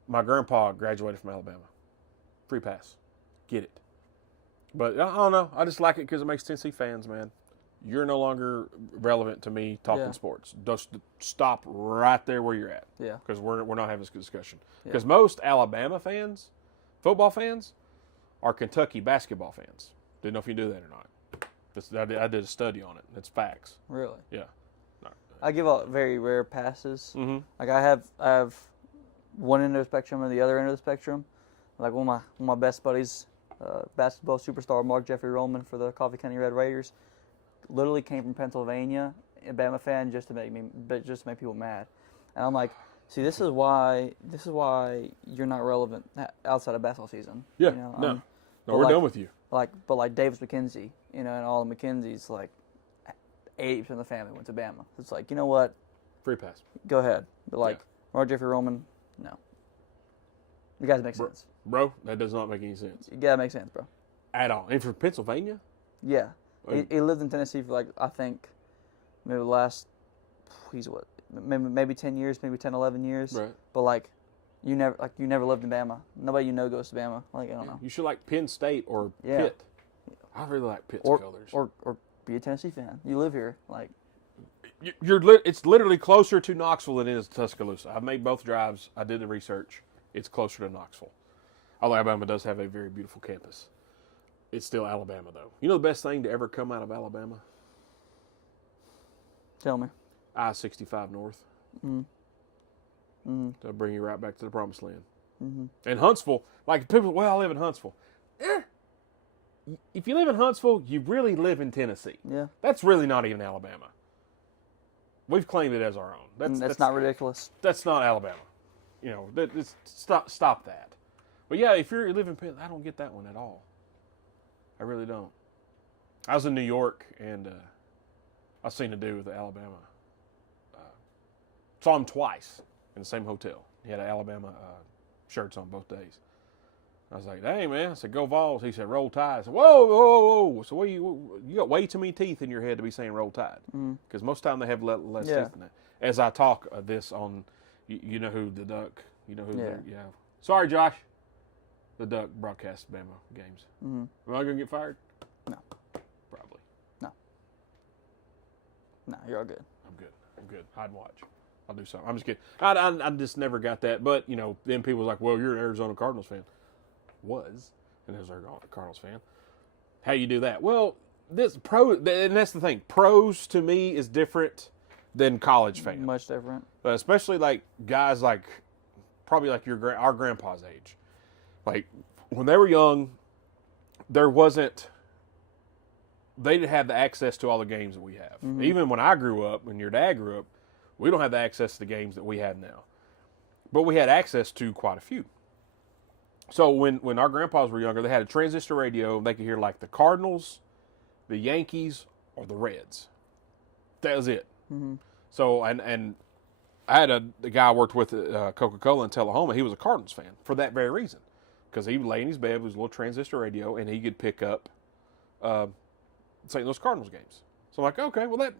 my grandpa graduated from Alabama. Free pass. Get it. But I don't know. I just like it because it makes Tennessee fans, man. You're no longer relevant to me talking sports. Just stop right there where you're at. Yeah. Because we're not having this discussion. Because most Alabama fans, football fans, are Kentucky basketball fans. Didn't know if you knew that or not. I did a study on it. It's facts. Really? Yeah. I give out very rare passes. Mm-hmm. Like I have one end of the spectrum and the other end of the spectrum. Like one of my best buddies, basketball superstar Mark Jeffrey Roman for the Coffee County Red Raiders, literally came from Pennsylvania, a Bama fan, just to make people mad. And I'm like, see, this is why you're not relevant outside of basketball season. Yeah. You know? No, we're done with you. But Davis McKenzie, and all the McKenzies, 80% of the family went to Bama. It's like, you know what? Free pass. Go ahead. But Mark Jeffrey Roman, no. You guys make sense. Bro, that does not make any sense. You gotta make sense, bro. At all. And from Pennsylvania? Yeah. He lived in Tennessee for I think maybe the last, maybe 10 years, maybe 10, 11 years. Right. But you never lived in Bama. Nobody goes to Bama. I don't know. You should like Penn State or Pitt. I really like Pitt's colors. Or be a Tennessee fan. You live here. It's literally closer to Knoxville than it is to Tuscaloosa. I've made both drives. I did the research. It's closer to Knoxville. Although Alabama does have a very beautiful campus. It's still Alabama, though. You know the best thing to ever come out of Alabama? Tell me. I-65 North. Mm-hmm. Mm-hmm. They'll bring you right back to the promised land. Mm-hmm. And Huntsville, people, I live in Huntsville. If you live in Huntsville, you really live in Tennessee. Yeah. That's really not even Alabama. We've claimed it as our own. That's not ridiculous. That's not Alabama. Stop that. But yeah, if you live in Penn, I don't get that one at all. I really don't. I was in New York, and I seen a dude with Alabama. Saw him twice in the same hotel. He had Alabama shirts on both days. I was like, "Dang, man!" I said, "Go Vols." He said, "Roll Tide." I said, "Whoa, whoa, whoa!" So you got way too many teeth in your head to be saying "Roll Tide," because most of the time they have less teeth than that. As I talk this on, you know who the Duck, you know who yeah. Sorry, Josh. The Duck broadcasts Bama games. Mm-hmm. Am I going to get fired? No. Probably. No, you're all good. I'm good. Hide and watch. I'll do something. I'm just kidding. I just never got that. But, then people was like, well, you're an Arizona Cardinals fan. Was an Arizona Cardinals fan. How you do that? Well, and that's the thing. Pros, to me, is different than college fans. Much different. But especially, guys probably our grandpa's age. When they were young, they didn't have the access to all the games that we have. Mm-hmm. Even when I grew up, when your dad grew up, we don't have the access to the games that we have now. But we had access to quite a few. So when our grandpas were younger, they had a transistor radio, and they could hear the Cardinals, the Yankees, or the Reds. That was it. Mm-hmm. So, and I had a guy I worked with at Coca-Cola in Tullahoma. He was a Cardinals fan for that very reason. Because he would lay in his bed with his little transistor radio, and he could pick up St. Louis Cardinals games. So I'm like, okay, well,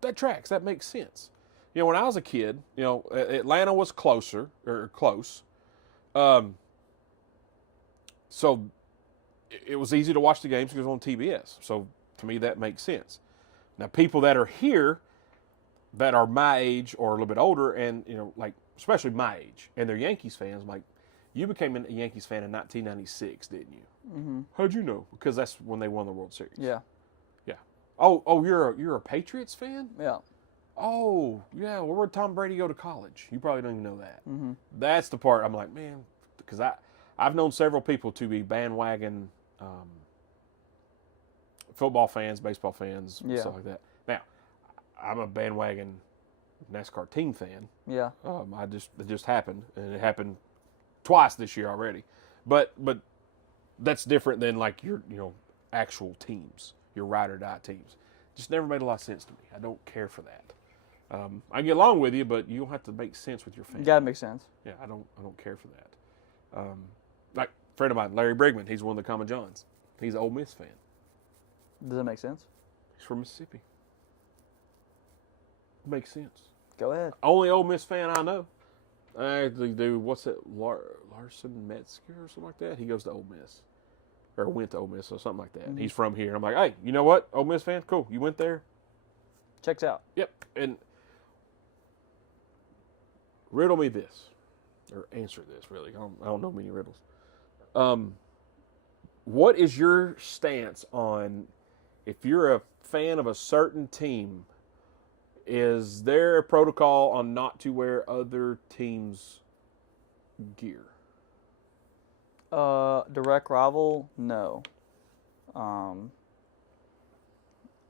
that tracks. That makes sense. When I was a kid, Atlanta was close. So it was easy to watch the games because it was on TBS. So to me, that makes sense. Now, people that are here that are my age or a little bit older, and, especially my age, and they're Yankees fans, I'm like, you became a Yankees fan in 1996, didn't you? Mm-hmm. How'd you know? Because that's when they won the World Series. Yeah. Yeah. Oh, you're a Patriots fan? Yeah. Oh, yeah. Well, where'd Tom Brady go to college? You probably don't even know that. Mm-hmm. That's the part I'm like, man, because I've known several people to be bandwagon football fans, baseball fans, stuff like that. Now, I'm a bandwagon NASCAR team fan. Yeah. It just happened, and it happened twice this year already. But that's different than like your actual teams, your ride or die teams. Just never made a lot of sense to me. I don't care for that. I get along with you, but you don't have to make sense with your You fans. gotta make sense. Yeah, I don't care for that. Like a friend of mine, Larry Brigman, he's one of the Common Johns. He's an Ole Miss fan. Does that make sense? He's from Mississippi. Makes sense. Go ahead. Only Ole Miss fan I know. I actually do. What's that? Larson Metzger or something like that. He goes to Ole Miss, or went to Ole Miss or something like that. Mm-hmm. He's from here. I'm like, hey, you know what? Ole Miss fan, cool. You went there. Checks out. Yep. And riddle me this, or answer this. Really, I don't know many riddles. What is your stance on if you're a fan of a certain team? Is there a protocol on not to wear other teams' gear? Direct rival? No.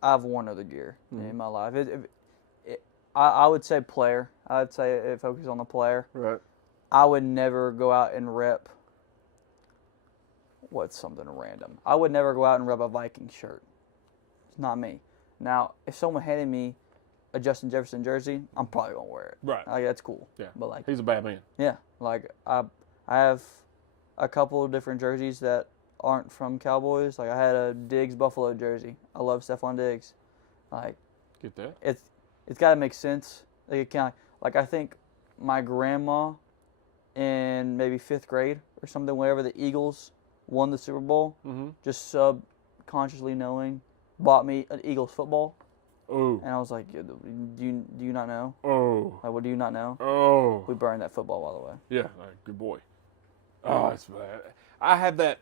I've worn other gear in my life. I would say player. I would say it focuses on the player. Right. I would never go out and rep. What's something random? I would never go out and rep a Viking shirt. It's not me. Now, if someone handed me a Justin Jefferson jersey, I'm probably gonna wear it. Right. Like, that's cool. Yeah. But like, He's a bad man. yeah, like I have a couple of different jerseys that aren't from Cowboys. Like I had a Diggs Buffalo jersey. I love Stephon Diggs. Like Get that? it's got to make sense. Like it kind of like I think my grandma in maybe 5th grade or something, whenever the Eagles won the Super Bowl, just subconsciously knowing, bought me an Eagles football. Oh. And I was like, do you not know? Oh. Like, what do you not know? Oh. We burned that football, by the way. Yeah. All right, good boy. Oh, that's bad. I have that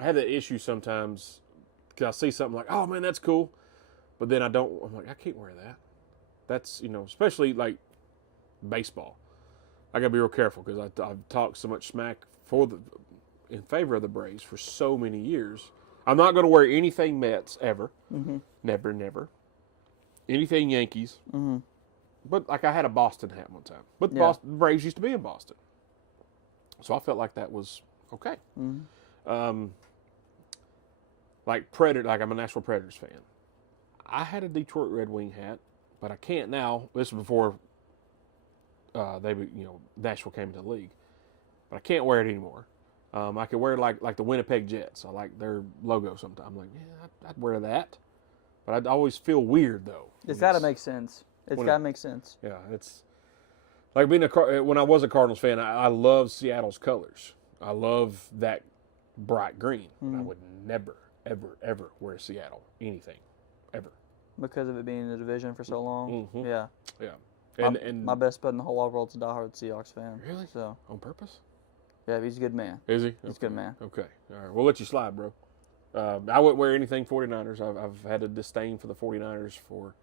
issue sometimes because I see something like, oh man, that's cool, but then I'm like, I can't wear that. That's especially like baseball. I gotta be real careful because I've talked so much smack in favor of the Braves for so many years. I'm not gonna wear anything Mets ever. Never. Anything Yankees. But like I had a Boston hat one time. But the Braves used to be in Boston. So I felt like that was okay. Like Predator, like I'm a Nashville Predators fan. I had a Detroit Red Wing hat, but I can't now. This was before Nashville came into the league. But I can't wear it anymore. I could wear like the Winnipeg Jets. I like their logo sometimes. I'm like, yeah, I'd wear that. But I'd always feel weird though. It's got to make sense. It's got to make sense. Yeah, it's like when I was a Cardinals fan, I love Seattle's colors. I love that bright green. I would never, ever, ever wear Seattle anything, ever. Because of it being in the division for so long. Yeah. Yeah. And my best bud in the whole wide world's a diehard Seahawks fan. Really? So on purpose? yeah, he's a good man. Is he? He's a good man. Okay. All right. We'll let you slide, bro. I wouldn't wear anything 49ers. I've had a disdain for the 49ers for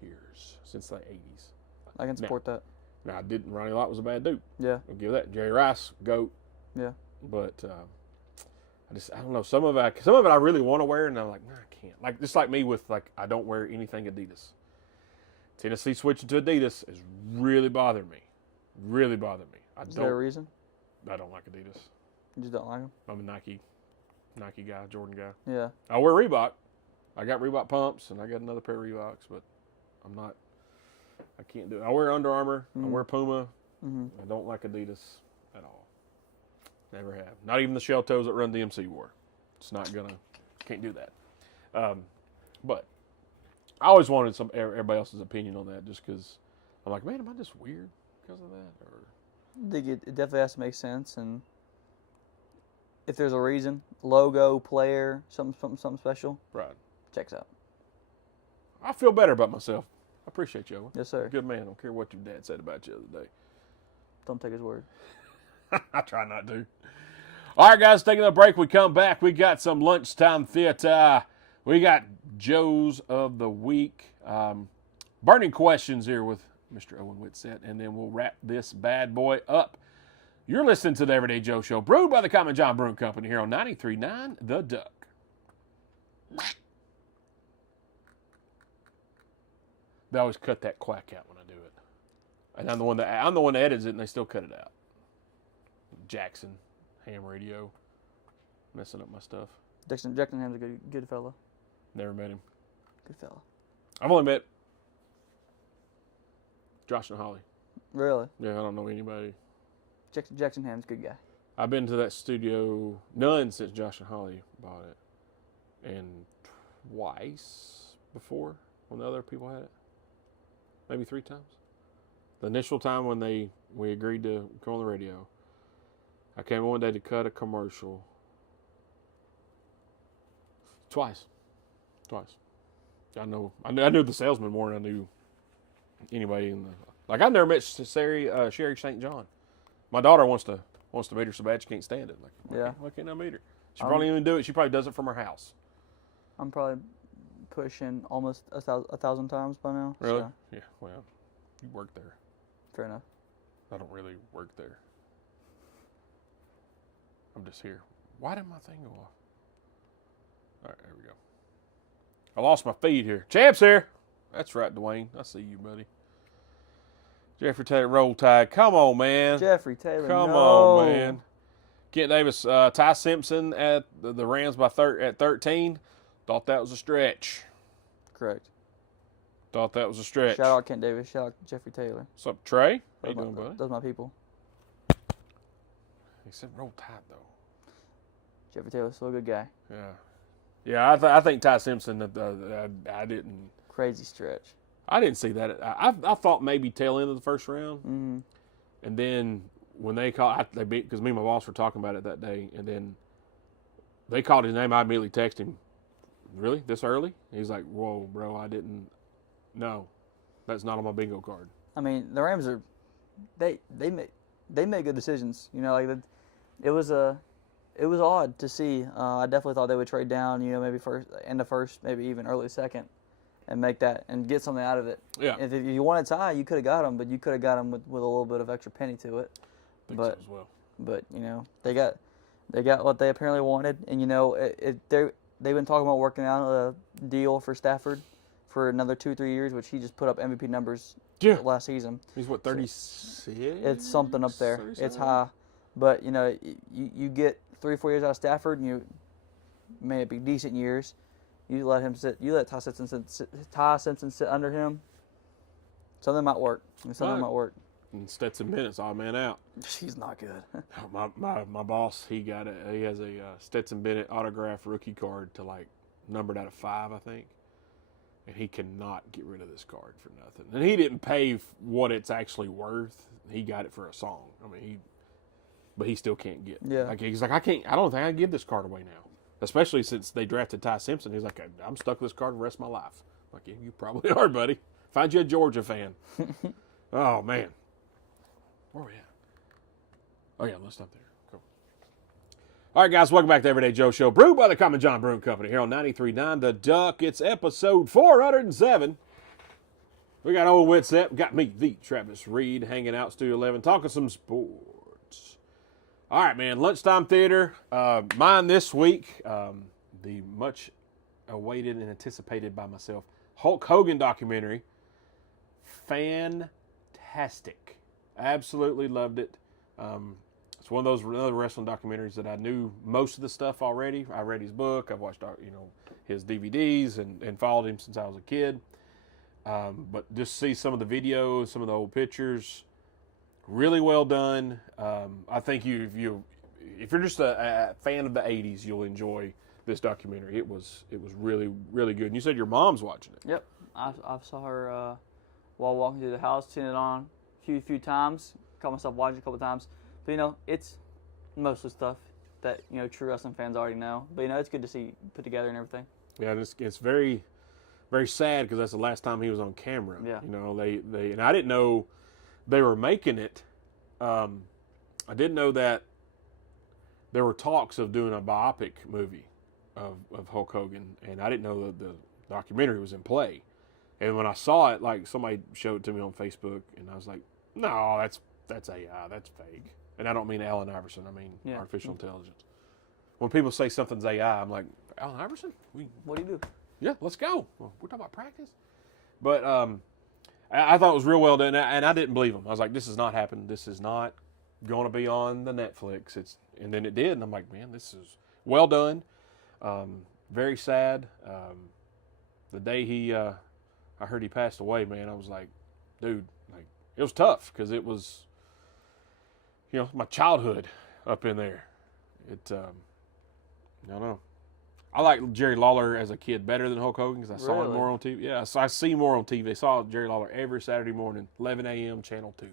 years, since the 80s. I can support that. Now, I didn't. Ronnie Lott was a bad dude. Yeah. I'll give that. Jerry Rice, GOAT. Yeah. But I don't know. Some of it I really want to wear, and I'm like, nah, I can't. Like just like me with I don't wear anything Adidas. Tennessee switching to Adidas is really bothering me. Really bothering me. Is there a reason? I don't like Adidas. You just don't like them? I'm a Nike guy, Jordan guy. Yeah. I wear Reebok. I got Reebok pumps, and I got another pair of Reeboks, but I can't do it. I wear Under Armour. I wear Puma. I don't like Adidas at all. Never have. Not even the shell toes that Run DMC wore. It's not gonna. Can't do that. But I always wanted everybody else's opinion on that, just because I'm like, man, am I just weird because of that? Or I think it definitely has to make sense, and if there's a reason, logo, player, something special, right, checks out. I feel better about myself. I appreciate you, Owen. Yes, sir. Good man. I don't care what your dad said about you the other day. Don't take his word. I try not to. All right, guys, taking a break. We come back. We got some lunchtime theater. We got Joes of the Week. Burning questions here with Mr. Owen Whitsett, and then we'll wrap this bad boy up. You're listening to the Everyday Joe Show, brewed by the Common John Brewing Company here on 93.9 The Duck. They always cut that quack out when I do it. And I'm the one that edits it, and they still cut it out. Jackson, ham radio, messing up my stuff. Jackson Ham's a good fella. Never met him. Good fella. I've only met Josh and Holly. Really? Yeah, I don't know anybody. Jackson Ham's a good guy. I've been to that studio none since Josh and Holly bought it, and twice before when the other people had it. Maybe 3 times. The initial time when we agreed to go on the radio, I came one day to cut a commercial. Twice. I knew the salesman more than I knew anybody in the. Like, I've never met Sherry St. John. My daughter wants to meet her so bad she can't stand it. Like, why can't I meet her? She probably even do it. She probably does it from her house. I'm probably pushing almost 1,000 times by now. Really? So. Yeah. Well, you work there. Fair enough. I don't really work there. I'm just here. Why did my thing go off? All right, there we go. I lost my feed here. Champ's here. That's right, Dwayne. I see you, buddy. Jeffrey Taylor, roll tide. Come on, man. Jeffrey Taylor, Come no. on, man. Kent Davis, Ty Simpson at the Rams at 13. Thought that was a stretch. Correct. Thought that was a stretch. Shout out Kent Davis. Shout out Jeffrey Taylor. What's up, Trey? How you doing, buddy? Those are my people. He said roll tide, though. Jeffrey Taylor's still a good guy. Yeah. Yeah, I think Ty Simpson, I didn't. Crazy stretch. I didn't see that. I thought maybe tail end of the first round. Mm-hmm. And then when they called, they beat, because me and my boss were talking about it that day, and then they called his name. I immediately texted him, really? This early? He's like, whoa, bro, I didn't. No, that's not on my bingo card. I mean, the Rams are, they made good decisions. You know, like it was odd to see. I definitely thought they would trade down. You know, maybe end of first, maybe even early second, and make that and get something out of it. Yeah. If you wanted Ty, you could have got him, but you could have got him with a little bit of extra penny to it. I think so as well. But you know, they got what they apparently wanted, and you know, they've been talking about working out a deal for Stafford for another 2-3 years, which he just put up MVP numbers last season. He's what, 36? It's something up there. 37? It's high, but you know, you get 3 or 4 years out of Stafford, and you may it be decent years. You let him sit. You let Ty Simpson sit under him. Something might work. Something might work. And Stetson Bennett's all man out. He's not good. My boss, he has a Stetson Bennett autographed rookie card to like numbered out of 5, I think. And he cannot get rid of this card for nothing. And he didn't pay what it's actually worth. He got it for a song. I mean, but he still can't get. Yeah. Like, he's like, I don't think I can give this card away now. Especially since they drafted Ty Simpson. He's like, I'm stuck with this card the rest of my life. I'm like, yeah, you probably are, buddy. Find you a Georgia fan. Oh, man. Where are we at? Oh, yeah, let's stop there. Cool. All right, guys, welcome back to Everyday Joe Show. Brewed by the Common John Brewing Company here on 93.9 The Duck. It's episode 407. We got old Witsep. We got me, the Travis Reed, hanging out Studio 11, talking some sports. All right, man, Lunchtime Theater. Mine this week, the much awaited and anticipated by myself Hulk Hogan documentary. Fantastic. Absolutely loved it. It's one of those other wrestling documentaries that I knew most of the stuff already. I read his book. I've watched his DVDs and followed him since I was a kid. But just see some of the videos, some of the old pictures, really well done. I think if you're just a fan of the 80s, you'll enjoy this documentary. It was really, really good. And you said your mom's watching it. Yep, I saw her while walking through the house, seen it on a few times. Caught myself watching it a couple times. But, you know, it's mostly stuff that, you know, true wrestling fans already know. But, you know, it's good to see put together and everything. Yeah, it's very, very sad because that's the last time he was on camera. Yeah. You know, they and I didn't know they were making it. I didn't know that there were talks of doing a biopic movie of Hulk Hogan, and I didn't know that the documentary was in play. And when I saw it, like, somebody showed it to me on Facebook, and I was like, no, that's AI, that's fake. And I don't mean Allen Iverson, I mean artificial intelligence. When people say something's AI, I'm like, Allen Iverson? What do you do? Yeah, let's go. We're talking about practice. But I thought it was real well done, and I didn't believe him. I was like, this is not happening. This is not going to be on the Netflix. And then it did, and I'm like, man, this is well done. Very sad. The day I heard he passed away, man, I was like, dude, like it was tough because it was, my childhood up in there. I don't know. I like Jerry Lawler as a kid better than Hulk Hogan because I saw him Really? more on TV. Yeah, so I see more on TV. I saw Jerry Lawler every Saturday morning, 11 a.m. Channel 2.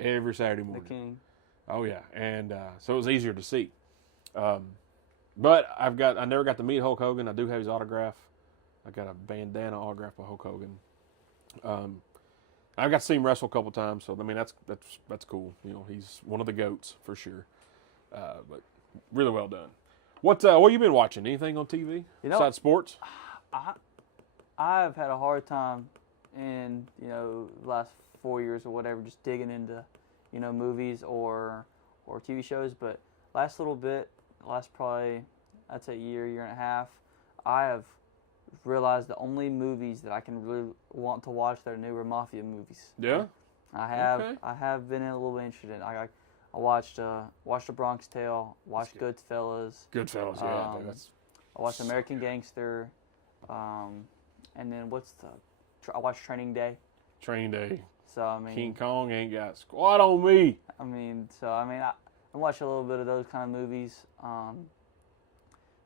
Every Saturday The morning. king. Oh, yeah. And so it was easier to see. But I never got to meet Hulk Hogan. I do have his autograph. I got a bandana autograph by Hulk Hogan. I got to see him wrestle a couple times, so I mean that's cool. He's one of the GOATs for sure. But really well done. What you been watching? Anything on TV besides sports? I've had a hard time in the last 4 years or whatever just digging into movies or TV shows. But last probably I'd say year and a half, I have realized the only movies that I can really want to watch that are new are mafia movies. Yeah. I have Okay. I have been a little bit interested in. I watched The Bronx Tale, watched Goodfellas. Goodfellas, yeah. That's I watched American Gangster, and then I watched Training Day. Training Day. So I mean, King Kong ain't got squat on me. I watched a little bit of those kind of movies.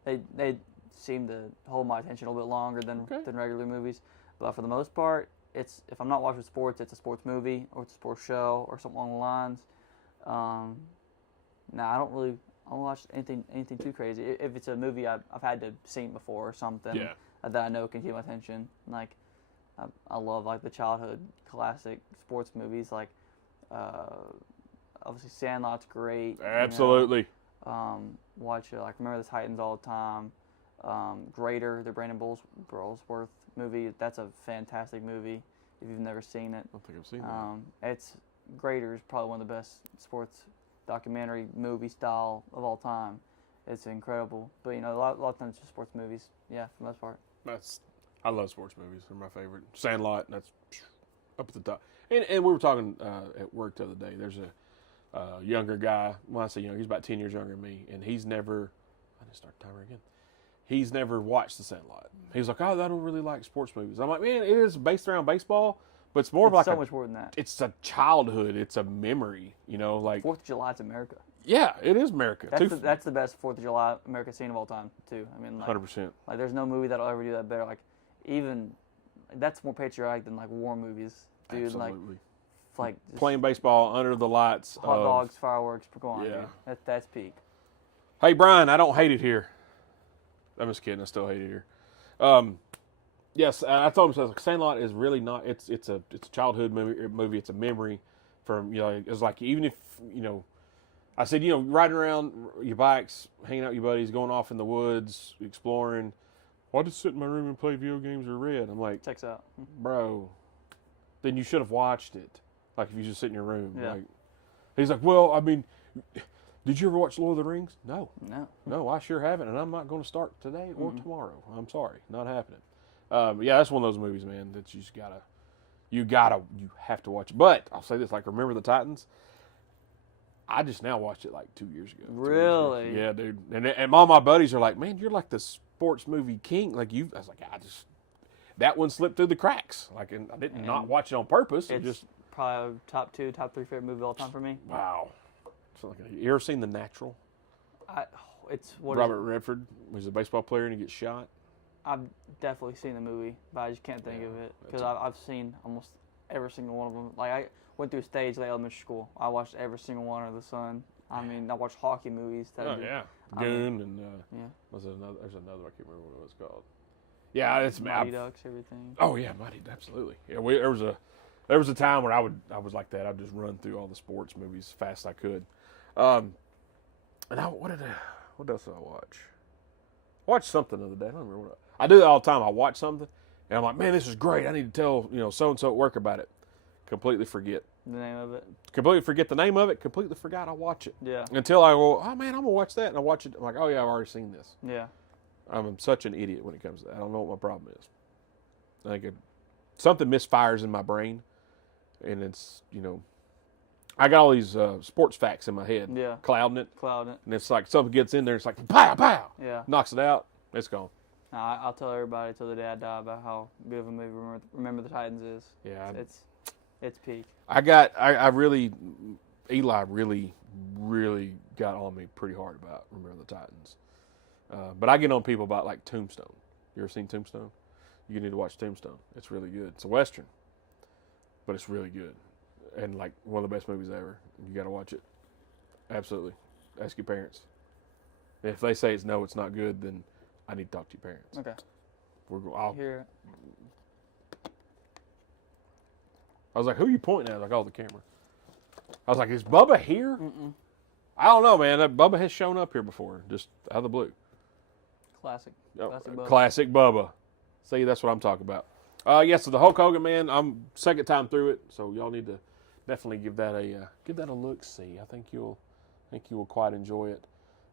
They seem to hold my attention a little bit longer than regular movies, but for the most part, if I'm not watching sports, it's a sports movie or it's a sports show or something along the lines. I don't watch anything too crazy. If it's a movie I've had to seen before or something that I know can keep my attention, like I love like the childhood classic sports movies, like obviously Sandlot's great. Absolutely. Watch like Remember the Titans all the time. Greater, the Brandon Burlsworth movie. That's a fantastic movie. If you've never seen it, I don't think I've seen that. It's Greater is probably one of the best sports documentary movie style of all time. It's incredible. But a lot of times just sports movies. Yeah, for the most part. I love sports movies. They're my favorite. Sandlot, that's up at the top. And we were talking at work the other day. There's a younger guy. Well, I say young. He's about 10 years younger than me, and he's never. I didn't start the timer again. He's never watched The Sandlot. He's like, oh, I don't really like sports movies. I'm like, man, it is based around baseball, but it's more of like so much more than that. It's a childhood. It's a memory. Like 4th of July's America. Yeah, it is America. That's the best 4th of July America scene of all time, too. I mean, 100%. Like, there's no movie that'll ever do that better. Like, even that's more patriotic than like war movies, dude. Absolutely. Like playing baseball under the lights. Hot dogs, fireworks, go on, Yeah. dude. That's peak. Hey, Brian, I don't hate it here. I'm just kidding. I still hate it here. Yes, I told him, Sandlot is really not. It's a childhood movie. It's a memory from It's like even if I said riding around your bikes, hanging out with your buddies, going off in the woods, exploring. Why just sit in my room and play video games or read? I'm like, checks out, bro. Then you should have watched it. Like if you just sit in your room. Yeah. Like, he's like, well, I mean. Did you ever watch Lord of the Rings? No. No, I sure haven't, and I'm not going to start today or tomorrow. I'm sorry, not happening. Yeah, that's one of those movies, man, that you have to watch. But I'll say this, like Remember the Titans. I just now watched it like 2 years ago. Really? Yeah, dude. And all my buddies are like, man, you're like the sports movie king. Like I was like, that one slipped through the cracks. Like, and I didn't not watch it on purpose. It's probably top 2, top 3 favorite movie of all time for me. Wow. You ever seen The Natural? Robert Redford was a baseball player and he gets shot. I've definitely seen the movie, but I just can't think of it because I've seen almost every single one of them. Like I went through a stage like elementary school. I watched every single one under the sun. I mean, I watched hockey movies. Goon and was it another? There's another. I can't remember what it was called. Yeah, it's Mighty Ducks, everything. Oh yeah, Mighty, absolutely. Yeah, there was a time where I was like that. I'd just run through all the sports movies as fast as I could. And what else did I watch? I watched something the other day. I don't remember what I do that all the time. I watch something, and I'm like, man, this is great. I need to tell so and so at work about it. Completely forget the name of it. Completely forget the name of it. Completely forgot I watch it. Yeah. Until I go, oh man, I'm gonna watch that, and I watch it. I'm like, oh yeah, I've already seen this. Yeah. I'm such an idiot when it comes to that. I don't know what my problem is. I think something misfires in my brain, and it's, I got all these sports facts in my head, Yeah. clouding it, Cloud it. and it's like something gets in there, it's like pow, pow, Yeah. knocks it out, it's gone. I'll tell everybody till the day I die about how good of a movie Remember the Titans is. Yeah, It's peak. Eli really got on me pretty hard about Remember the Titans. But I get on people about like Tombstone. You ever seen Tombstone? You need to watch Tombstone. It's really good. It's a Western, but it's really good. And like one of the best movies ever. You got to watch it. Absolutely. Ask your parents. If they say it's not good, then I need to talk to your parents. Okay. I'll Here. I was like, who are you pointing at? Like, oh, the camera. I was like, is Bubba here? Mm-mm. I don't know, man. Bubba has shown up here before, just out of the blue. Classic. Classic Bubba. See, that's what I'm talking about. So the Hulk Hogan, man, I'm second time through it, so y'all need to definitely give that a look. See, I think you'll quite enjoy it.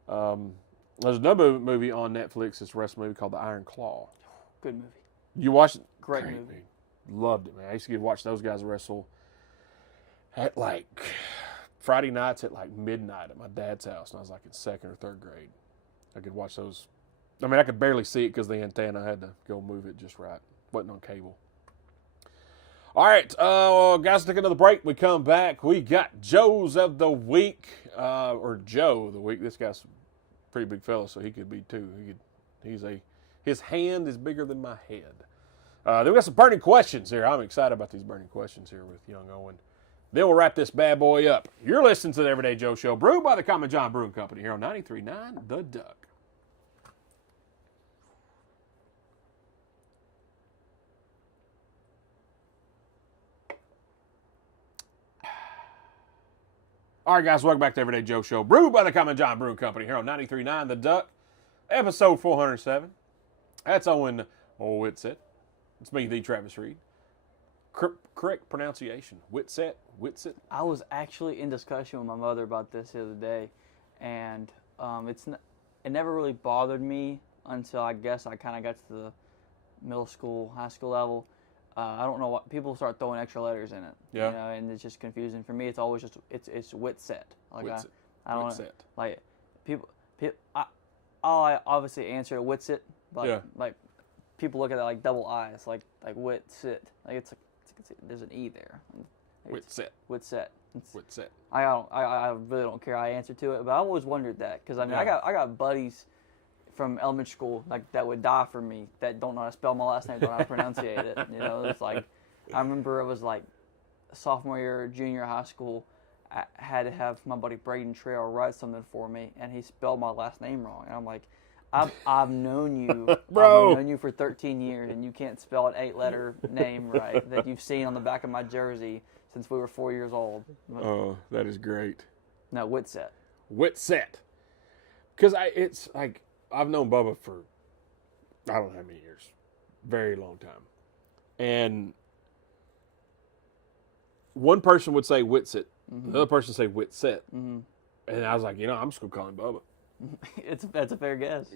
There's another movie on Netflix. It's a wrestling movie called The Iron Claw. Good movie. You watched it? Great movie. Loved it, man. I used to get to watch those guys wrestle at like Friday nights at like midnight at my dad's house, and I was like in second or third grade. I could watch those. I mean, I could barely see it because the antenna. I had to go move it just right. Wasn't on cable. All right, guys, take another break. We come back. We got Joe's of the week, or Joe of the week. This guy's a pretty big fella, so he could be too. His hand is bigger than my head. Then we got some burning questions here. I'm excited about these burning questions here with young Owen. Then we'll wrap this bad boy up. You're listening to the Everyday Joe Show, brewed by the Common John Brewing Company here on 93.9 The Duck. All right, guys, welcome back to Everyday Joe Show, brewed by the Common John Brewing Company here on 93.9 The Duck, episode 407. That's Owen Whitsett. It's me, the Travis Reed. Correct pronunciation. Whitsett. I was actually in discussion with my mother about this the other day, and it never really bothered me until I guess I kind of got to the middle school, high school level. I don't know what people start throwing extra letters in it. Yeah. And it's just confusing for me. It's always just it's Whitsett. Like Whitsett. I don't Whitsett. like people. I obviously answer Whitsett. Like people look at it like double I's, like Whitsett. Like it's there's an E there. Whitsett. I really don't care. I answer to it, but I always wondered that because I got buddies from elementary school like that would die for me that don't know how to spell my last name, don't know how to pronunciate it. It's like I remember it was like sophomore year, junior high school. I had to have my buddy Braden Trail write something for me, and he spelled my last name wrong. And I'm like, I've known you, Bro. I've known you for 13 years, and you can't spell an 8-letter name right that you've seen on the back of my jersey since we were 4 years old. Oh, that is great. No, Whitsett. Because it's like, I've known Bubba for, I don't know how many years. Very long time. And one person would say Whitsett. Mm-hmm. The other person would say Whitsett. Mm-hmm. And I was like, I'm just going to call him Bubba. That's a fair guess.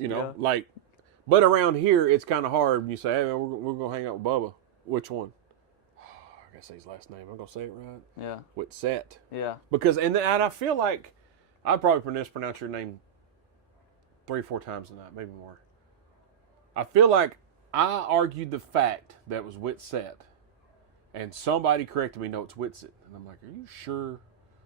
But around here, it's kind of hard when you say, hey, man, we're going to hang out with Bubba. Which one? I got to say his last name. I'm going to say it right. Yeah. Whitsett. Yeah. Because, and I feel like I'd probably mispronounce your name 3 or 4 times a night, maybe more. I feel like I argued the fact that it was Whitsett, and somebody corrected me, no, it's Whitsett. And I'm like, are you sure?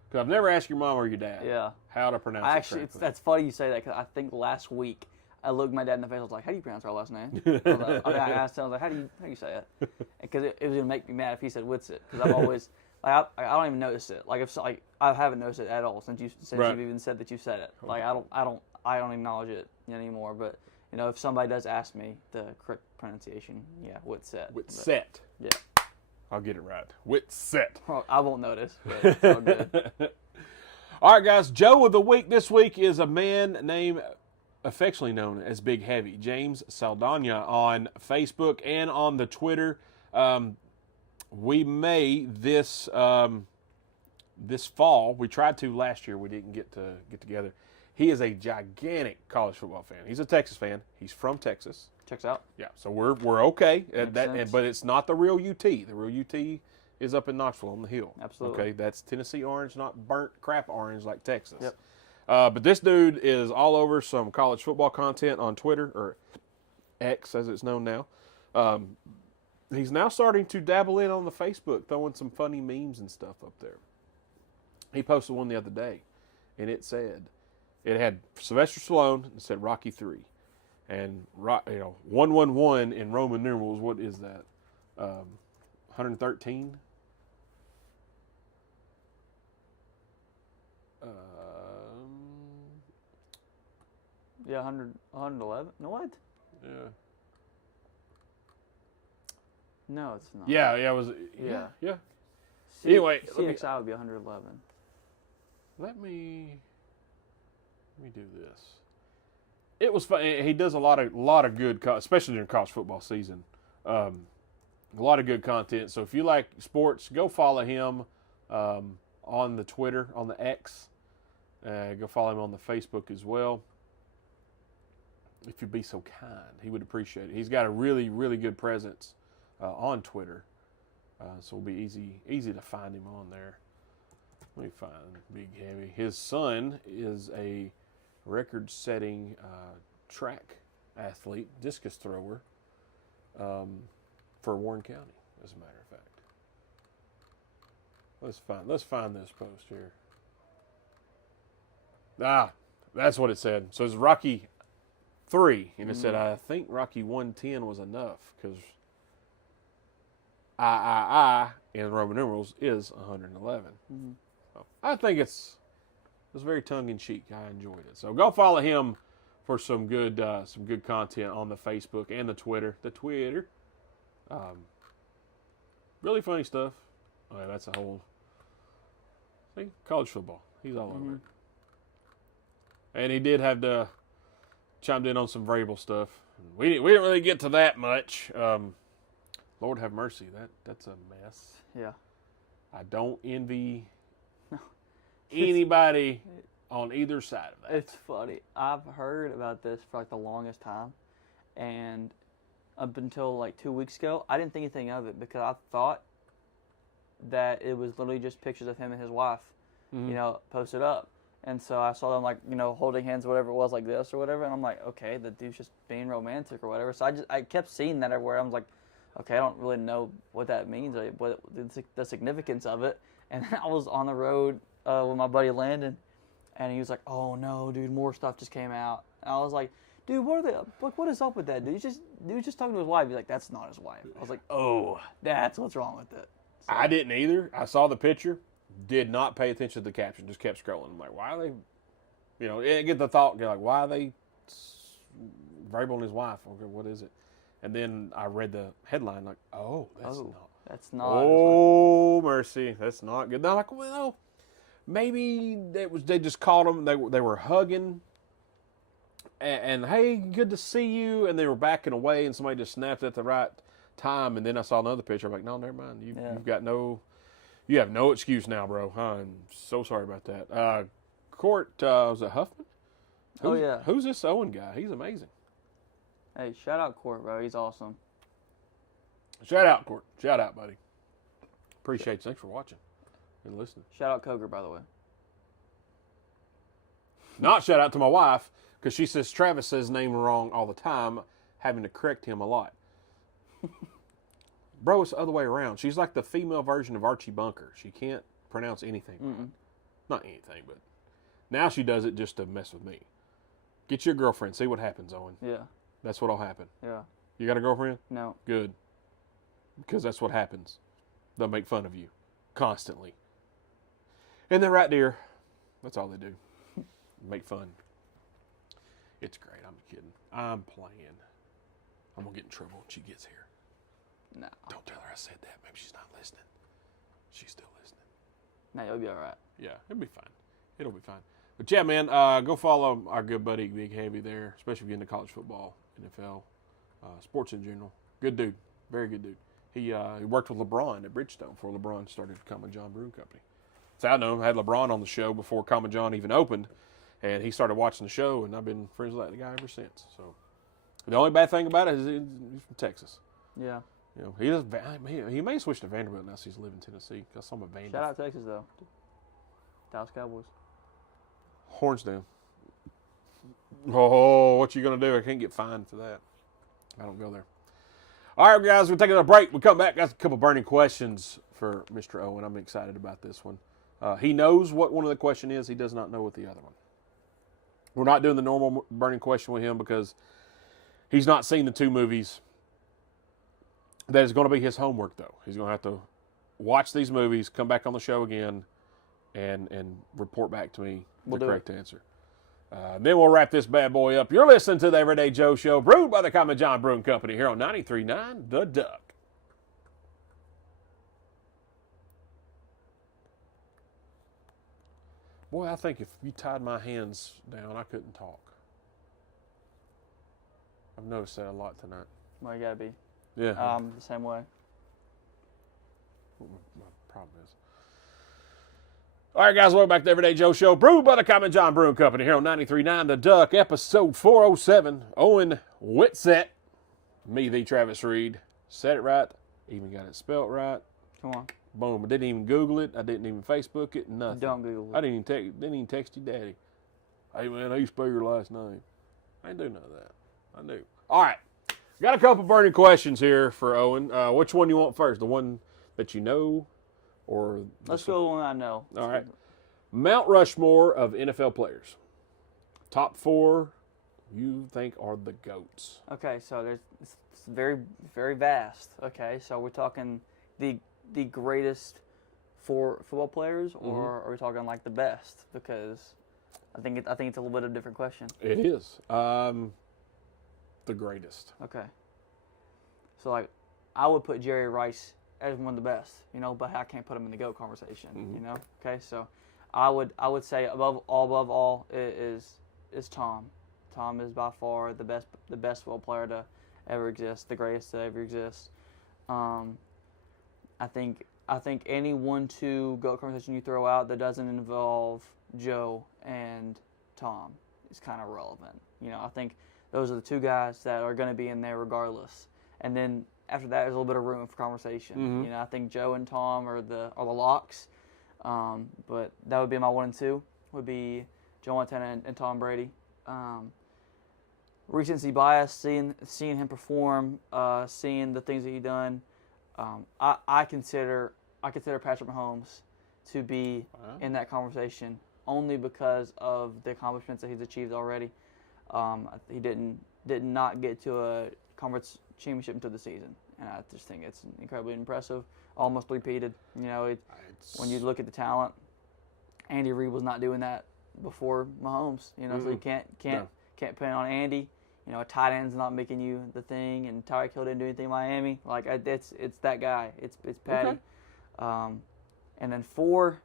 Because I've never asked your mom or your dad how to pronounce it correctly. That's funny you say that because I think last week I looked my dad in the face. I was like, how do you pronounce our last name? I asked him, I was like, how do you say it? Because it was going to make me mad if he said Whitsett. Because I've always, I don't even notice it. I haven't noticed it at all since you've even said that you said it. Like, I don't acknowledge it anymore. But, if somebody does ask me the correct pronunciation, Whitsett. Whitsett. Yeah. I'll get it right. Whitsett. Well, I won't notice, but it's all good. All right, guys. Joe of the week this week is a man named, affectionately known as Big Heavy, James Saldana on Facebook and on the Twitter. We may this fall. We tried to last year. We didn't get to get together. He is a gigantic college football fan. He's a Texas fan. He's from Texas. Checks out. Yeah, so we're okay at that, sense. but it's not the real UT. The real UT is up in Knoxville on the hill. Absolutely. Okay, that's Tennessee orange, not burnt crap orange like Texas. Yep. But this dude is all over some college football content on Twitter, or X as it's known now. He's now starting to dabble in on the Facebook, throwing some funny memes and stuff up there. He posted one the other day, and it had Sylvester Stallone, and it said Rocky 3. And 111 in Roman numerals, what is that? 113? Yeah, 111. No, what? Yeah. No, it's not. Yeah, it was. Yeah. Yeah. C- Anyway, CXI would be 111. Let me do this. It was fun. He does a lot of good, especially during college football season. A lot of good content. So if you like sports, go follow him on the Twitter, on the X. Go follow him on the Facebook as well. If you'd be so kind, he would appreciate it. He's got a really, really good presence on Twitter, so it'll be easy to find him on there. Let me find Big Heavy. His son is a record-setting track athlete, discus thrower, for Warren County, as a matter of fact. Let's find this post here. That's what it said. So it's Rocky 3, and it said, I think Rocky 110 was enough, because I in Roman numerals is 111. Mm-hmm. So I think it was very tongue-in-cheek. I enjoyed it. So go follow him for some good content on the Facebook and the Twitter. Really funny stuff. Oh, yeah, that's a whole... See? College football. He's all over it. And he did have to... chimed in on some Vrabel stuff. We didn't really get to that much. Lord have mercy. That's a mess. Yeah. I don't envy anybody on either side of that. It's funny. I've heard about this for like the longest time, and up until like 2 weeks ago, I didn't think anything of it because I thought that it was literally just pictures of him and his wife, posted up. And so I saw them holding hands or whatever it was, like this or whatever, and I'm like, okay, the dude's just being romantic or whatever. So I kept seeing that everywhere. I was like, okay, I don't really know what that means, or what the significance of it. And I was on the road with my buddy Landon, and he was like, oh no, dude, more stuff just came out. And I was like, dude, what is up with that dude? Dude's just talking to his wife. He's like, that's not his wife. I was like, oh, that's what's wrong with it. So, I didn't either. I saw the picture, did not pay attention to the caption, just kept scrolling. I'm like, why are they, get the thought, like, why are they Vrabel and his wife? Okay, what is it? And then I read the headline, like, that's not. Oh, mercy, that's not good. They're like, well, maybe they just called them. They were hugging, and hey, good to see you. And they were backing away, and somebody just snapped at the right time. And then I saw another picture. I'm like, no, never mind. You have no excuse now, bro. I'm so sorry about that. Court, was it Huffman? Who's this Owen guy? He's amazing. Hey, shout out Court, bro. He's awesome. Shout out, Court. Shout out, buddy. Appreciate you. Thanks for watching and listening. Shout out Coger, by the way. Not shout out to my wife, because she says Travis says his name wrong all the time, having to correct him a lot. Bro, it's the other way around. She's like the female version of Archie Bunker. She can't pronounce anything. Right. Not anything, but now she does it just to mess with me. Get your girlfriend. See what happens, Owen. Yeah. That's what'll happen. Yeah. You got a girlfriend? No. Good. Because that's what happens. They'll make fun of you constantly. And they're right there. That's all they do. Make fun. It's great. I'm kidding. I'm playing. I'm going to get in trouble when she gets here. No. Don't tell her I said that. Maybe she's not listening. She's still listening. No, you'll be all right. Yeah, it'll be fine. It'll be fine. But yeah, man, go follow our good buddy Big Heavy there, especially if you're into college football, NFL, sports in general. Good dude. Very good dude. He worked with LeBron at Bridgestone before LeBron started Common John Brewing Company. So I know him. I had LeBron on the show before Common John even opened, and he started watching the show, and I've been friends with that guy ever since. So The only bad thing about it is he's from Texas. Yeah. You know, he may switch to Vanderbilt now since he's living in Tennessee. Got some of Vanderbilt. Shout out Texas though. Dallas Cowboys. Horns down. Oh, what you gonna do? I can't get fined for that. I don't go there. All right, guys, we're taking a break. We come back. Got a couple burning questions for Mr. Owen. I'm excited about this one. He knows what one of the question is. He does not know what the other one. We're not doing the normal burning question with him because he's not seen the two movies. That is going to be his homework, though. He's going to have to watch these movies, come back on the show again, and report back to me the correct answer. Then we'll wrap this bad boy up. You're listening to the Everyday Joe Show, brewed by the Common John Brewing Company here on 93.9 The Duck. Boy, I think if you tied my hands down, I couldn't talk. I've noticed that a lot tonight. Well, you gotta be. Yeah. The same way. What my problem is. All right, guys, welcome back to the Everyday Joe Show, brewed by the Common John Brewing Company here on 93.9 The Duck, episode 407. Owen Whitsett, me, the Travis Reed, said it right, even got it spelt right. Come on. Boom. I didn't even Google it. I didn't even Facebook it. Nothing. Don't Google it. I didn't even text your daddy. Hey, man, how you spell your last name? I didn't do none of that. I knew. All right. Got a couple burning questions here for Owen. Which one you want first? The one that you know, or Let's go with one I know. All right. Mount Rushmore of NFL players. Top 4 you think are the GOATs. Okay, so it's very, very vast. Okay, so we're talking the greatest 4 football players, or are we talking like the best? Because I think it's a little bit of a different question. It is. The greatest. Okay. So, like, I would put Jerry Rice as one of the best, but I can't put him in the GOAT conversation, Okay, so I would say above all is Tom. Tom is by far the best football player to ever exist, the greatest to ever exist. I think any 1-2 GOAT conversation you throw out that doesn't involve Joe and Tom is kind of relevant. I think those are the 2 guys that are going to be in there regardless. And then after that, there's a little bit of room for conversation. I think Joe and Tom are the locks. But that would be my 1 and 2. Would be Joe Montana and Tom Brady. Recency bias, seeing him perform, seeing the things that he's done. I consider Patrick Mahomes to be in that conversation only because of the accomplishments that he's achieved already. He did not get to a conference championship until the season, and I just think it's incredibly impressive. Almost repeated. When you look at the talent, Andy Reid was not doing that before Mahomes. So you can't put on Andy. A tight end's not making you the thing, and Tyreek Hill didn't do anything in Miami. Like it's that guy. It's Patty. Okay. And then 4.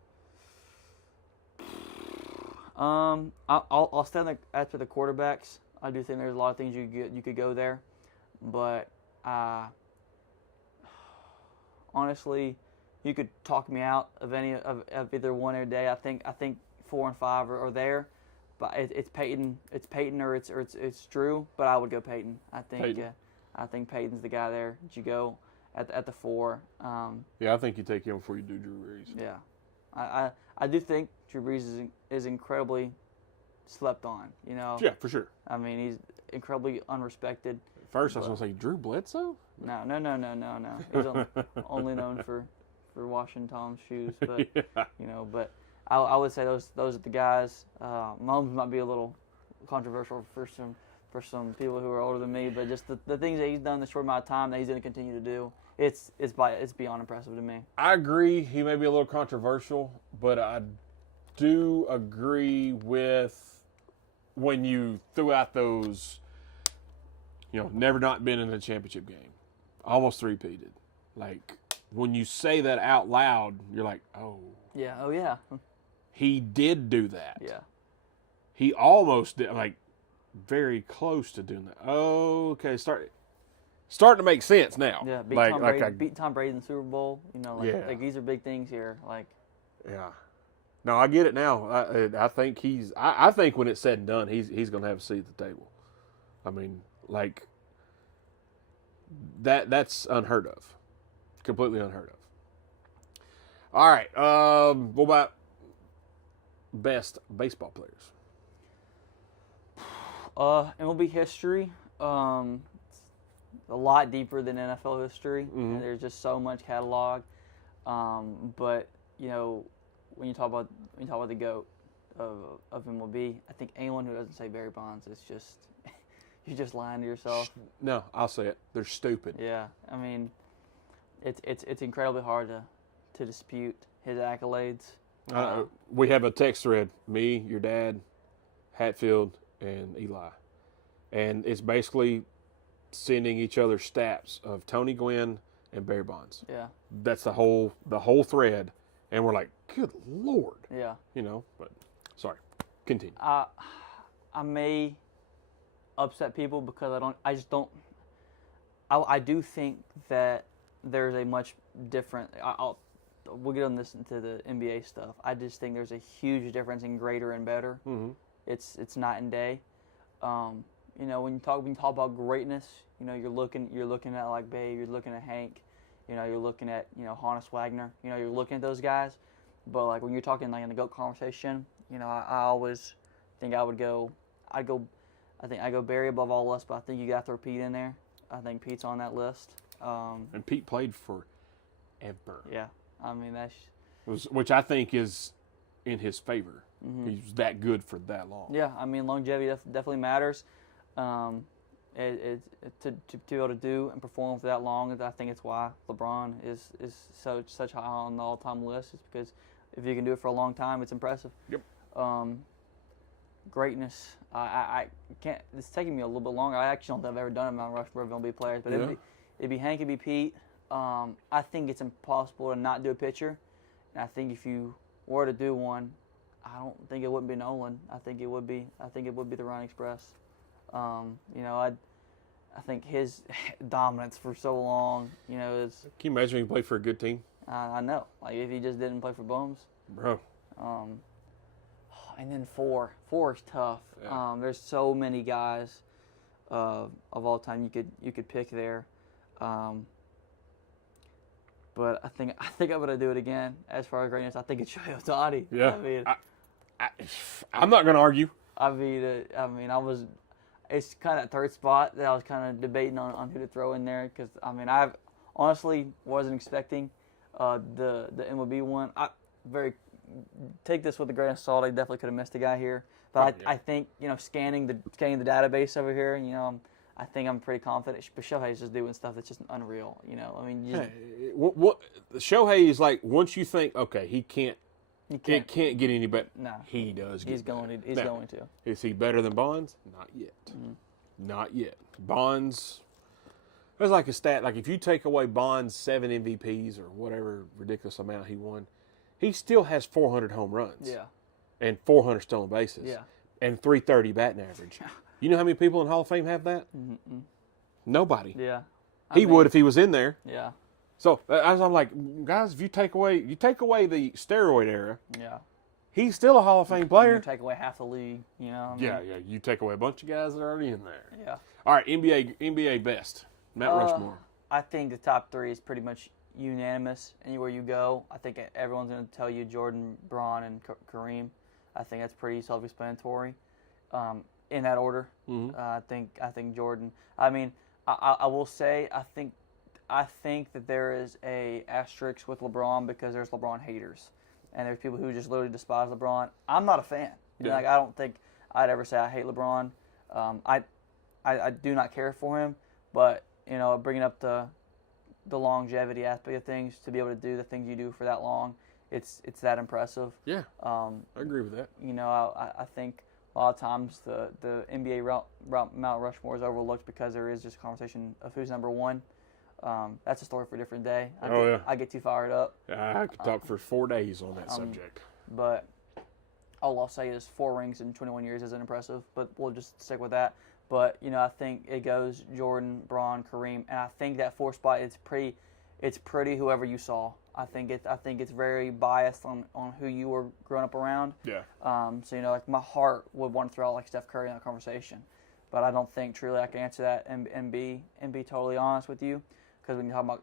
I'll stand after the quarterbacks. I do think there's a lot of things you could go there, but honestly, you could talk me out of any of either one every day. I think 4 and 5 are there, but it's Peyton or it's Drew. But I would go Peyton. I think Peyton's the guy there that you go at the 4. Yeah, I think you take him before you do Drew Brees. Yeah, I do think Drew Brees is incredibly slept on. Yeah, for sure. I mean, he's incredibly unrespected. First, I was going to say Drew Bledsoe. No. He's only known for washing Tom's shoes, but Yeah. But I would say those are the guys. Mahomes might be a little controversial for some people who are older than me, but just the things that he's done in the short amount of time that he's going to continue to do, it's beyond impressive to me. I agree. He may be a little controversial, but I do agree with when you threw out those, never not been in a championship game, almost repeated. Like, when you say that out loud, you're like, oh. Yeah. Oh, yeah. He did do that. Yeah. He almost did, like, very close to doing that. Oh, okay. Starting to make sense now. Yeah. Beat Tom Brady in the Super Bowl. Like these are big things here. Like. Yeah. No, I get it now. I think I think when it's said and done, he's going to have a seat at the table. I mean, like that's unheard of. Completely unheard of. All right. What about best baseball players? MLB history, it's a lot deeper than NFL history. And there's just so much catalog. But you know, when you talk about the GOAT of MLB, I think anyone who doesn't say Barry Bonds is just you're just lying to yourself. No, I'll say it. They're stupid. Yeah, I mean, it's incredibly hard to dispute his accolades. We have a text thread. Me, your dad, Hatfield, and Eli, and it's basically sending each other stats of Tony Gwynn and Barry Bonds. Yeah, That's the whole thread, and we're like, good Lord, yeah. you know. But sorry, continue. I may upset people because I do think that there's a much different. We'll get on this into the NBA stuff. I just think there's a huge difference in greater and better. Mm-hmm. It's night and day. You know, when you talk about greatness, you know, you're looking at like Babe, you're looking at Hank, you know, you're looking at, you know, Honus Wagner, you know, you're looking at those guys. But like when you're talking like in the GOAT conversation, you know, I always think I go Barry above all lists, but I think you got to throw Pete in there. I think Pete's on that list. And Pete played forever. Yeah, I mean which I think is in his favor. Mm-hmm. He's that good for that long. Yeah, I mean longevity definitely matters. To be able to do and perform for that long, I think it's why LeBron is such high on the all-time list. Is because if you can do it for a long time, it's impressive. Yep. Greatness. I can't. It's taking me a little bit longer. I actually don't think I've ever done a Mount Rushmore of MLB players, but it'd be Hank, it'd be Pete. I think it's impossible to not do a pitcher, and I think if you were to do one, I don't think it wouldn't be Nolan. I think it would be the Ryan Express. You know, I think his dominance for so long, you know, is. Can you imagine if he played for a good team? I know. Like if he just didn't play for bums. Bro. And then four is tough. Yeah. There's so many guys of all time you could pick there. But I think I'm gonna do it again. As far as greatness, I think it's Shohei Ohtani. Yeah. I mean, I'm not gonna argue. It's kind of that third spot that I was kind of debating on who to throw in there because I honestly wasn't expecting the MLB one. Take this with a grain of salt. I definitely could have missed a guy here, but I think, you know, scanning the database over here, you know, I think I'm pretty confident. But Shohei's just doing stuff that's just unreal. You know, I mean, what Shohei is like. Once you think, okay, he can't get any better. No, he does. He's going to. Is he better than Bonds? Not yet. Mm-hmm. Not yet. Bonds. There's like a stat. Like if you take away Bonds' 7 MVPs or whatever ridiculous amount he won, he still has 400 home runs. Yeah. And 400 stolen bases. Yeah. And 330 batting average. You know how many people in Hall of Fame have that? Mm-mm. Nobody. Yeah. He would if he was in there. Yeah. So as I'm like, guys, if you take away the steroid era, yeah, he's still a Hall of Fame player. You take away half the league, you know. Yeah. You take away a bunch of guys that are already in there. Yeah. All right, NBA best. Mount Rushmore. I think the top 3 is pretty much unanimous. Anywhere you go, I think everyone's going to tell you Jordan, Braun, and Kareem. I think that's pretty self-explanatory. In that order, Mm-hmm. I think Jordan. I mean, I will say I think that there is a asterisk with LeBron because there's LeBron haters, and there's people who just literally despise LeBron. I'm not a fan. Yeah. Like I don't think I'd ever say I hate LeBron. I do not care for him, but you know, bringing up the longevity aspect of things, to be able to do the things you do for that long, it's that impressive. Yeah, I agree with that. You know, I think a lot of times the NBA Mount Rushmore is overlooked because there is just a conversation of who's number one. That's a story for a different day. I get too fired up. I could talk for 4 days on that subject. But all I'll say is 4 rings in 21 years isn't impressive, but we'll just stick with that. But, you know, I think it goes Jordan, Braun, Kareem, and I think that 4th spot it's pretty whoever you saw. I think it's very biased on who you were growing up around. Yeah. So, you know, like my heart would want to throw out like Steph Curry in that conversation. but I don't think truly I can answer that and be totally honest with you, because when you talk about,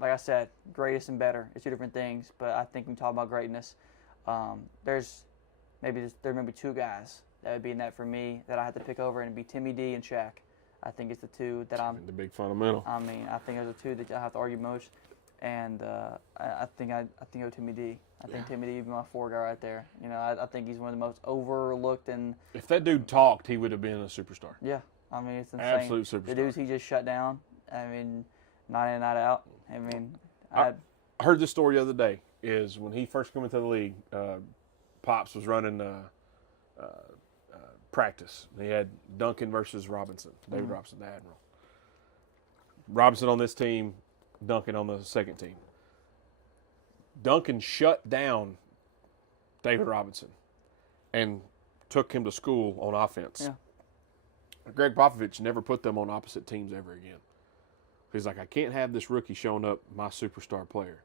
like I said, greatest and better, it's two different things. But I think when you talk about greatness, there may be two guys that would be in that for me that I have to pick over, and it'd be Timmy D and Shaq. I think it's the two that I'm. The big fundamental. I mean, I think those are two that I have to argue most, and I think go Timmy D. I think Timmy D would be my 4 guy right there. You know, I think he's one of the most overlooked and. If that dude talked, he would have been a superstar. Yeah, I mean it's insane. Absolute superstar. The dudes he just shut down. I mean, night in, night out. I mean, I heard this story the other day. Is when he first came into the league, Pops was running practice. They had Duncan versus Robinson, David Robinson, the Admiral. Robinson on this team, Duncan on the second team. Duncan shut down David Robinson and took him to school on offense. Yeah. Greg Popovich never put them on opposite teams ever again. He's like, I can't have this rookie showing up my superstar player.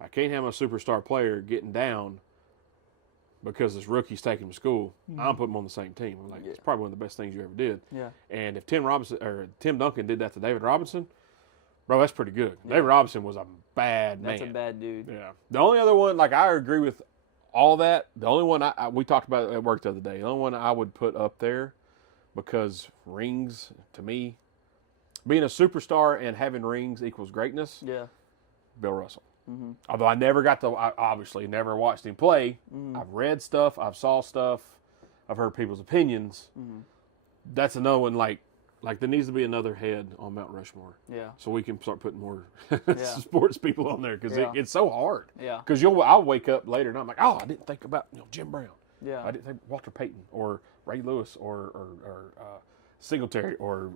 I can't have my superstar player getting down because this rookie's taking him to school. I'm putting him on the same team. I'm like, it's probably one of the best things you ever did. Yeah. And if Tim Duncan did that to David Robinson, bro, that's pretty good. Yeah. David Robinson was a bad man. That's a bad dude. Yeah. The only other one, like I agree with all that. The only one we talked about at work the other day. The only one I would put up there, because rings to me, being a superstar and having rings equals greatness. Yeah. Bill Russell. Although I obviously never watched him play. I've read stuff, I've saw stuff, I've heard people's opinions. That's another one. Like there needs to be another head on Mount Rushmore. Yeah. So we can start putting more sports people on there, because it's so hard. Yeah. Because I'll wake up later and I'm like, oh, I didn't think about Jim Brown. Yeah. I didn't think Walter Payton or Ray Lewis or Singletary or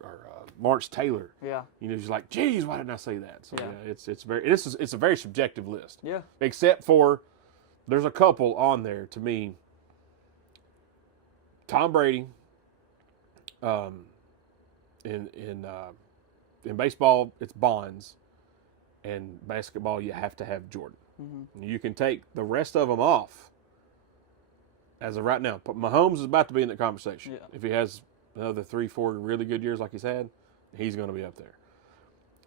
Lawrence Taylor. Yeah. Just like, geez, why didn't I say that? So it's a very subjective list. Yeah. Except for there's a couple on there to me. Tom Brady. In baseball, it's Bonds, and basketball, you have to have Jordan. You can take the rest of them off as of right now. But Mahomes is about to be in the conversation. Yeah. If he has another 3-4 really good years like he's had, he's going to be up there.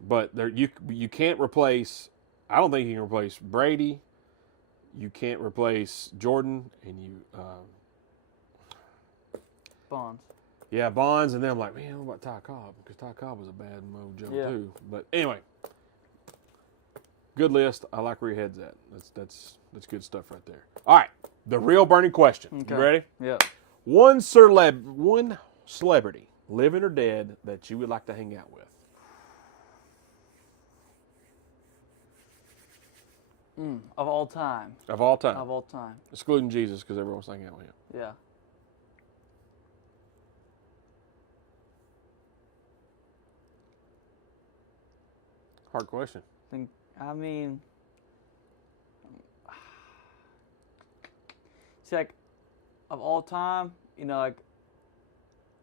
But you can't replace. I don't think you can replace Brady. You can't replace Jordan, and Bonds. Yeah, Bonds, and then I'm like, man, what about Ty Cobb? Because Ty Cobb was a bad mojo too. But anyway, good list. I like where your head's at. That's good stuff right there. All right, the real burning question. Okay. You ready? Yeah. One celebrity, living or dead, that you would like to hang out with. Of all time. Of all time. Of all time. Excluding Jesus, because everyone's hanging out with him. Yeah. Hard question. I mean, it's like, of all time, like,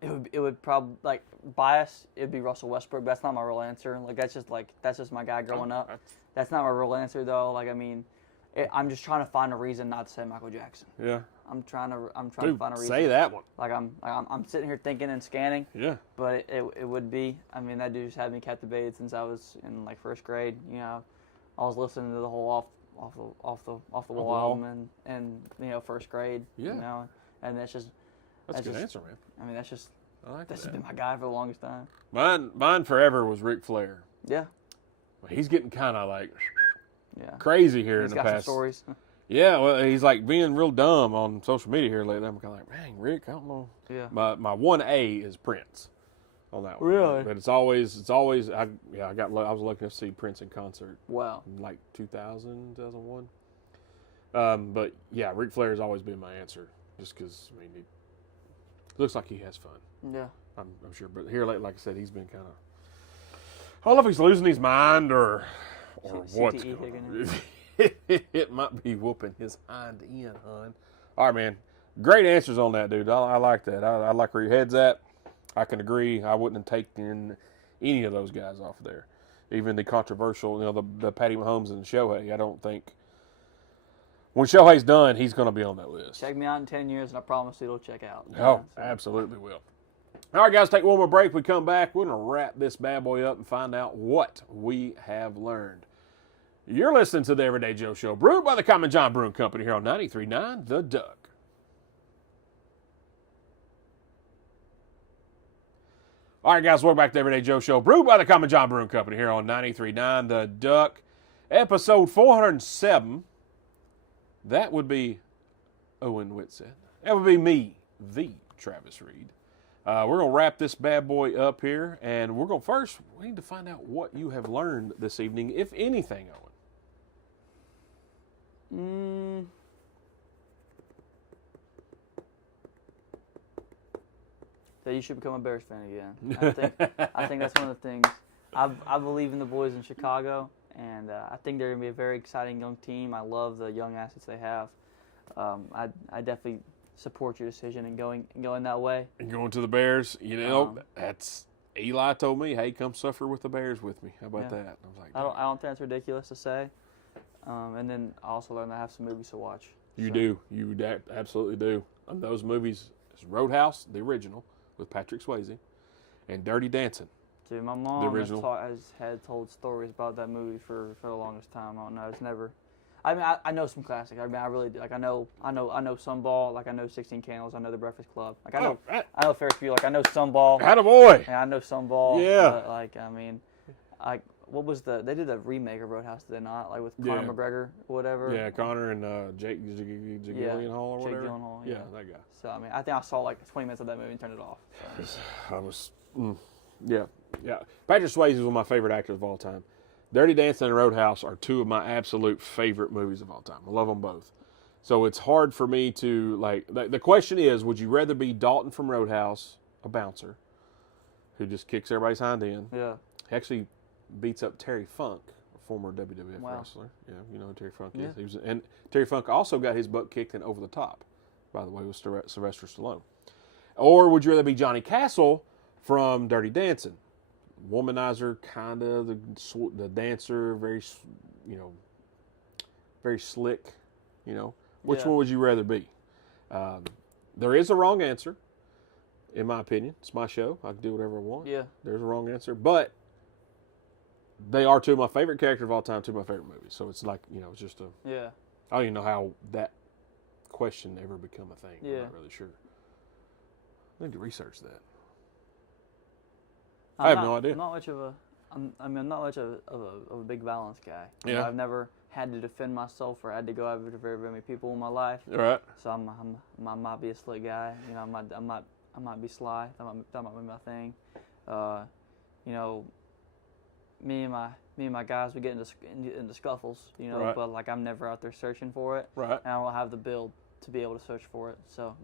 it would probably, like, bias, it'd be Russell Westbrook, but that's not my real answer. Like, that's just my guy growing up. That's not my real answer, though. Like, I mean, I'm just trying to find a reason not to say Michael Jackson. Yeah. I'm trying to Dude, find a reason. say that one. Like, I'm sitting here thinking and scanning. Yeah. But it would be. I mean, that dude just had me captivated since I was in like first grade. I was listening to the whole off the wall album and first grade. Yeah. And that's a good answer, man. I mean, that's that. been my guy for the longest time. Mine forever was Ric Flair. Yeah. He's getting kind of like Yeah. crazy here in the got past. some stories. Yeah, well, he's like being real dumb on social media here lately. I'm kind of like, dang, Rick, I don't know. Yeah. My 1A is Prince on that one. Really? But it's always. I was lucky to see Prince in concert. Wow. In like 2000, 2001. But yeah, Ric Flair has always been my answer, just because he looks like he has fun. Yeah. I'm sure, but here, like I said, he's been kind of. I don't know if he's losing his mind or what's CTE going on. kicking It might be whooping his hind end, hon. All right, man. Great answers on that, dude. I like that. I like where your head's at. I can agree. I wouldn't have taken any of those guys off there. Even the controversial, the Patty Mahomes and Shohei. I don't think. When Shohei's done, he's going to be on that list. Check me out in 10 years, and I promise it'll check out. Oh, absolutely will. All right, guys, take one more break. We come back. We're going to wrap this bad boy up and find out what we have learned. You're listening to the Everyday Joe Show, brewed by the Common John Brewing Company here on 93.9 The Duck. All right, guys, welcome back to the Everyday Joe Show, brewed by the Common John Brewing Company here on 93.9 The Duck. Episode 407. That would be Owen Whitsett. That would be me, the Travis Reed. We're going to wrap this bad boy up here, and we need to find out what you have learned this evening, if anything, Owen. That you should become a Bears fan again. I think that's one of the things. I believe in the boys in Chicago, and I think they're going to be a very exciting young team. I love the young assets they have. I definitely support your decision in going that way. And going to the Bears, that's Eli told me, hey, come suffer with the Bears with me. How about that? I was like, I don't think that's ridiculous to say. And then I also learned I have some movies to watch. You do. You absolutely do. And those movies is Roadhouse, the original, with Patrick Swayze, and Dirty Dancing. Dude, my mom has told stories about that movie for the longest time. I don't know. It's never. I mean, I know some classics. I mean, I really do. Like, I know Sunball. Like, I know 16 Candles. I know The Breakfast Club. Like, I know Ferris Bueller. Like, I know Sunball. Attaboy. Yeah, I know Sunball. Yeah. Like, I mean, what was they did a remake of Roadhouse, did they not? Like, with Conor McGregor or whatever. Yeah, Conor and Jake Gyllenhaal or whatever. Jake Gyllenhaal, yeah. That guy. So, I mean, I think I saw, like, 20 minutes of that movie and turned it off. So. Yeah. Patrick Swayze is one of my favorite actors of all time. Dirty Dancing and Roadhouse are two of my absolute favorite movies of all time. I love them both. So it's hard for me to, like, the question is, would you rather be Dalton from Roadhouse, a bouncer, who just kicks everybody's hind end? Yeah. He actually beats up Terry Funk, a former WWF Wow. wrestler. Yeah, you know who Terry Funk is. And Terry Funk also got his butt kicked in Over the Top, by the way, with Sylvester Stallone. Or would you rather be Johnny Castle from Dirty Dancing? Womanizer, kind of, the dancer, very slick, Which one would you rather be? There is a wrong answer, in my opinion. It's my show. I can do whatever I want. Yeah. There's a wrong answer. But they are two of my favorite characters of all time, two of my favorite movies. So it's like, it's just Yeah. I don't even know how that question ever become a thing. Yeah. I'm not really sure. I need to research that. I have no idea. I'm not much of a big violence guy. Yeah. I've never had to defend myself or had to go after very many people in my life. All right. So I might be a slick guy. I might be sly. That might be my thing. Me and my guys, we get into scuffles. Right. But like I'm never out there searching for it. Right. And I don't have the build to be able to search for it. So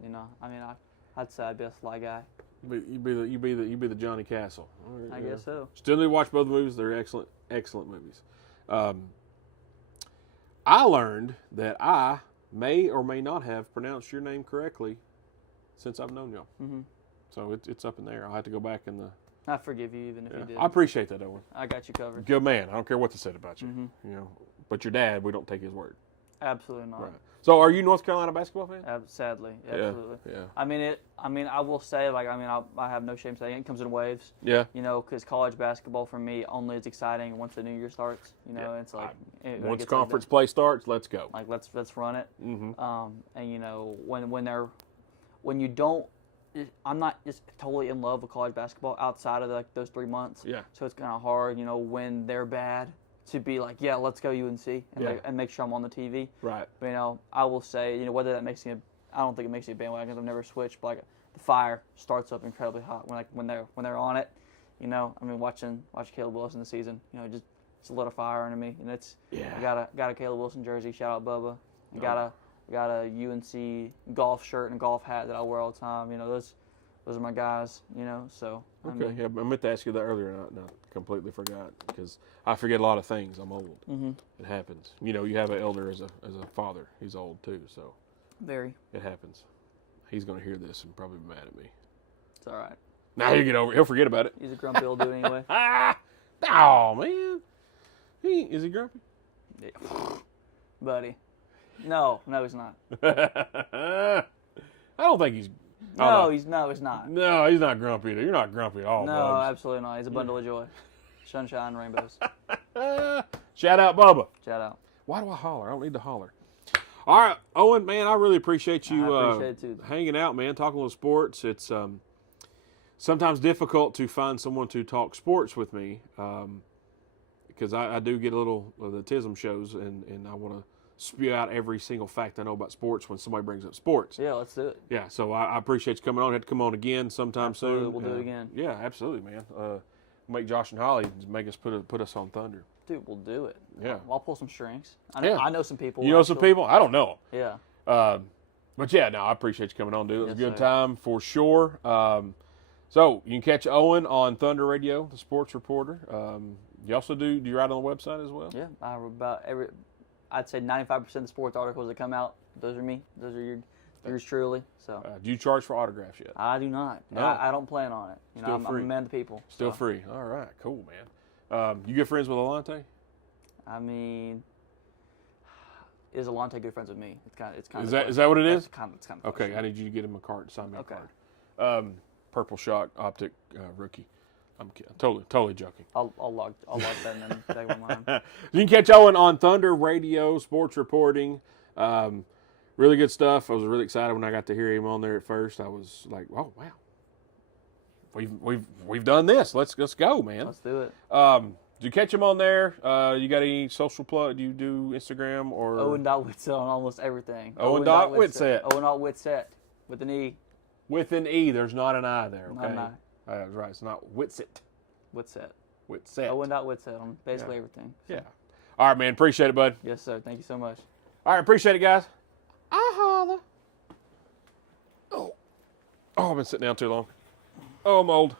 I'd say I'd be a sly guy. You be the Johnny Castle. I guess so. Still need to watch both movies. They're excellent movies. I learned that I may or may not have pronounced your name correctly since I've known y'all. Mm-hmm. So it's up in there. I'll have to go back in the. I forgive you even if you did. I appreciate that, Owen. I got you covered. Good man. I don't care what they said about you. Mm-hmm. But your dad, we don't take his word. Absolutely not. Right. So, are you North Carolina basketball fan? Sadly, absolutely. Yeah. I will say, I have no shame saying it comes in waves. Yeah. Because college basketball for me only is exciting once the new year starts. It's like once conference play starts, let's go. Like let's run it. Mm-hmm. And when you don't, I'm not just totally in love with college basketball outside of those 3 months. Yeah. So it's kind of hard, when they're bad, to be like, yeah, let's go UNC and make sure I'm on the TV. Right. But, I will say, whether that makes me, I don't think it makes me a bandwagon. I've never switched, but the fire starts up incredibly hot when they're on it. Watching Caleb Wilson this season, just a lot of fire under me, and I got a Caleb Wilson jersey. Shout out Bubba. Got a UNC golf shirt and a golf hat that I wear all the time. Those are my guys. So. Okay. I meant to ask you that earlier, and I completely forgot because I forget a lot of things. I'm old. Mm-hmm. It happens. You have an elder as a father. He's old too, so. Very. It happens. He's going to hear this and probably be mad at me. It's all right. Now he'll get over it. He'll forget about it. He's a grumpy old dude anyway. Oh, man. Is he grumpy? Yeah. Buddy. No, he's not. I don't think he's... No, he's not. No, he's not grumpy. You're not grumpy at all, No, Bubs. absolutely not. He's a bundle of joy. Sunshine, rainbows. Shout out, Bubba. Shout out. Why do I holler? I don't need to holler. All right, Owen, man, I really appreciate you I appreciate it too. hanging out, man, talking a little sports. It's sometimes difficult to find someone to talk sports with me because I do get a little of the TISM shows, and I want to spew out every single fact I know about sports when somebody brings up sports. Yeah, let's do it. Yeah, so I appreciate you coming on. Had to come on again sometime Absolutely, soon. we'll do it again. Yeah, absolutely, man. Make Josh and Holly make us put us on Thunder. Dude, we'll do it. Yeah. I'll pull some strings. Yeah. I know some people. You know some actually. people? I don't know. Yeah. But yeah, no, I appreciate you coming on, dude. It was Yes, a good sir. time for sure. So you can catch Owen on Thunder Radio, the sports reporter. You also do you write on the website as well? Yeah. I'd say 95% of the sports articles that come out, those are me. Those are yours truly. So Do you charge for autographs yet? I do not. No. I don't plan on it. Still I'm free. a man of the people. Still so. free. All right, cool, man. You good friends with Alante? I mean, is Alante good friends with me? It's kind Is of. that what it is? It's kind of. Okay, I need you to get him a card. Sign me a Okay. card. Purple Shock Optic rookie. I'm kidding. Totally joking. I'll log that and then tag him online. You can catch Owen on Thunder Radio, sports reporting. Really good stuff. I was really excited when I got to hear him on there at first. I was like, oh wow, we've done this. Let's go, man. Let's do it. Did you catch him on there? You got any social plug? Do you do Instagram or Owen.Whitsett on almost everything. Owen.Whitsett. Owen.Whitsett with an E. with an E? There's not an I there. Not Okay, an I. That's right. It's not Whitsett. Whitsett. Whitsett. Owen.Whitsett on basically everything. So, Yeah. All right, man. Appreciate it, bud. Yes, sir. Thank you so much. All right, appreciate it, guys. I holla. Oh, I've been sitting down too long. Oh, I'm old.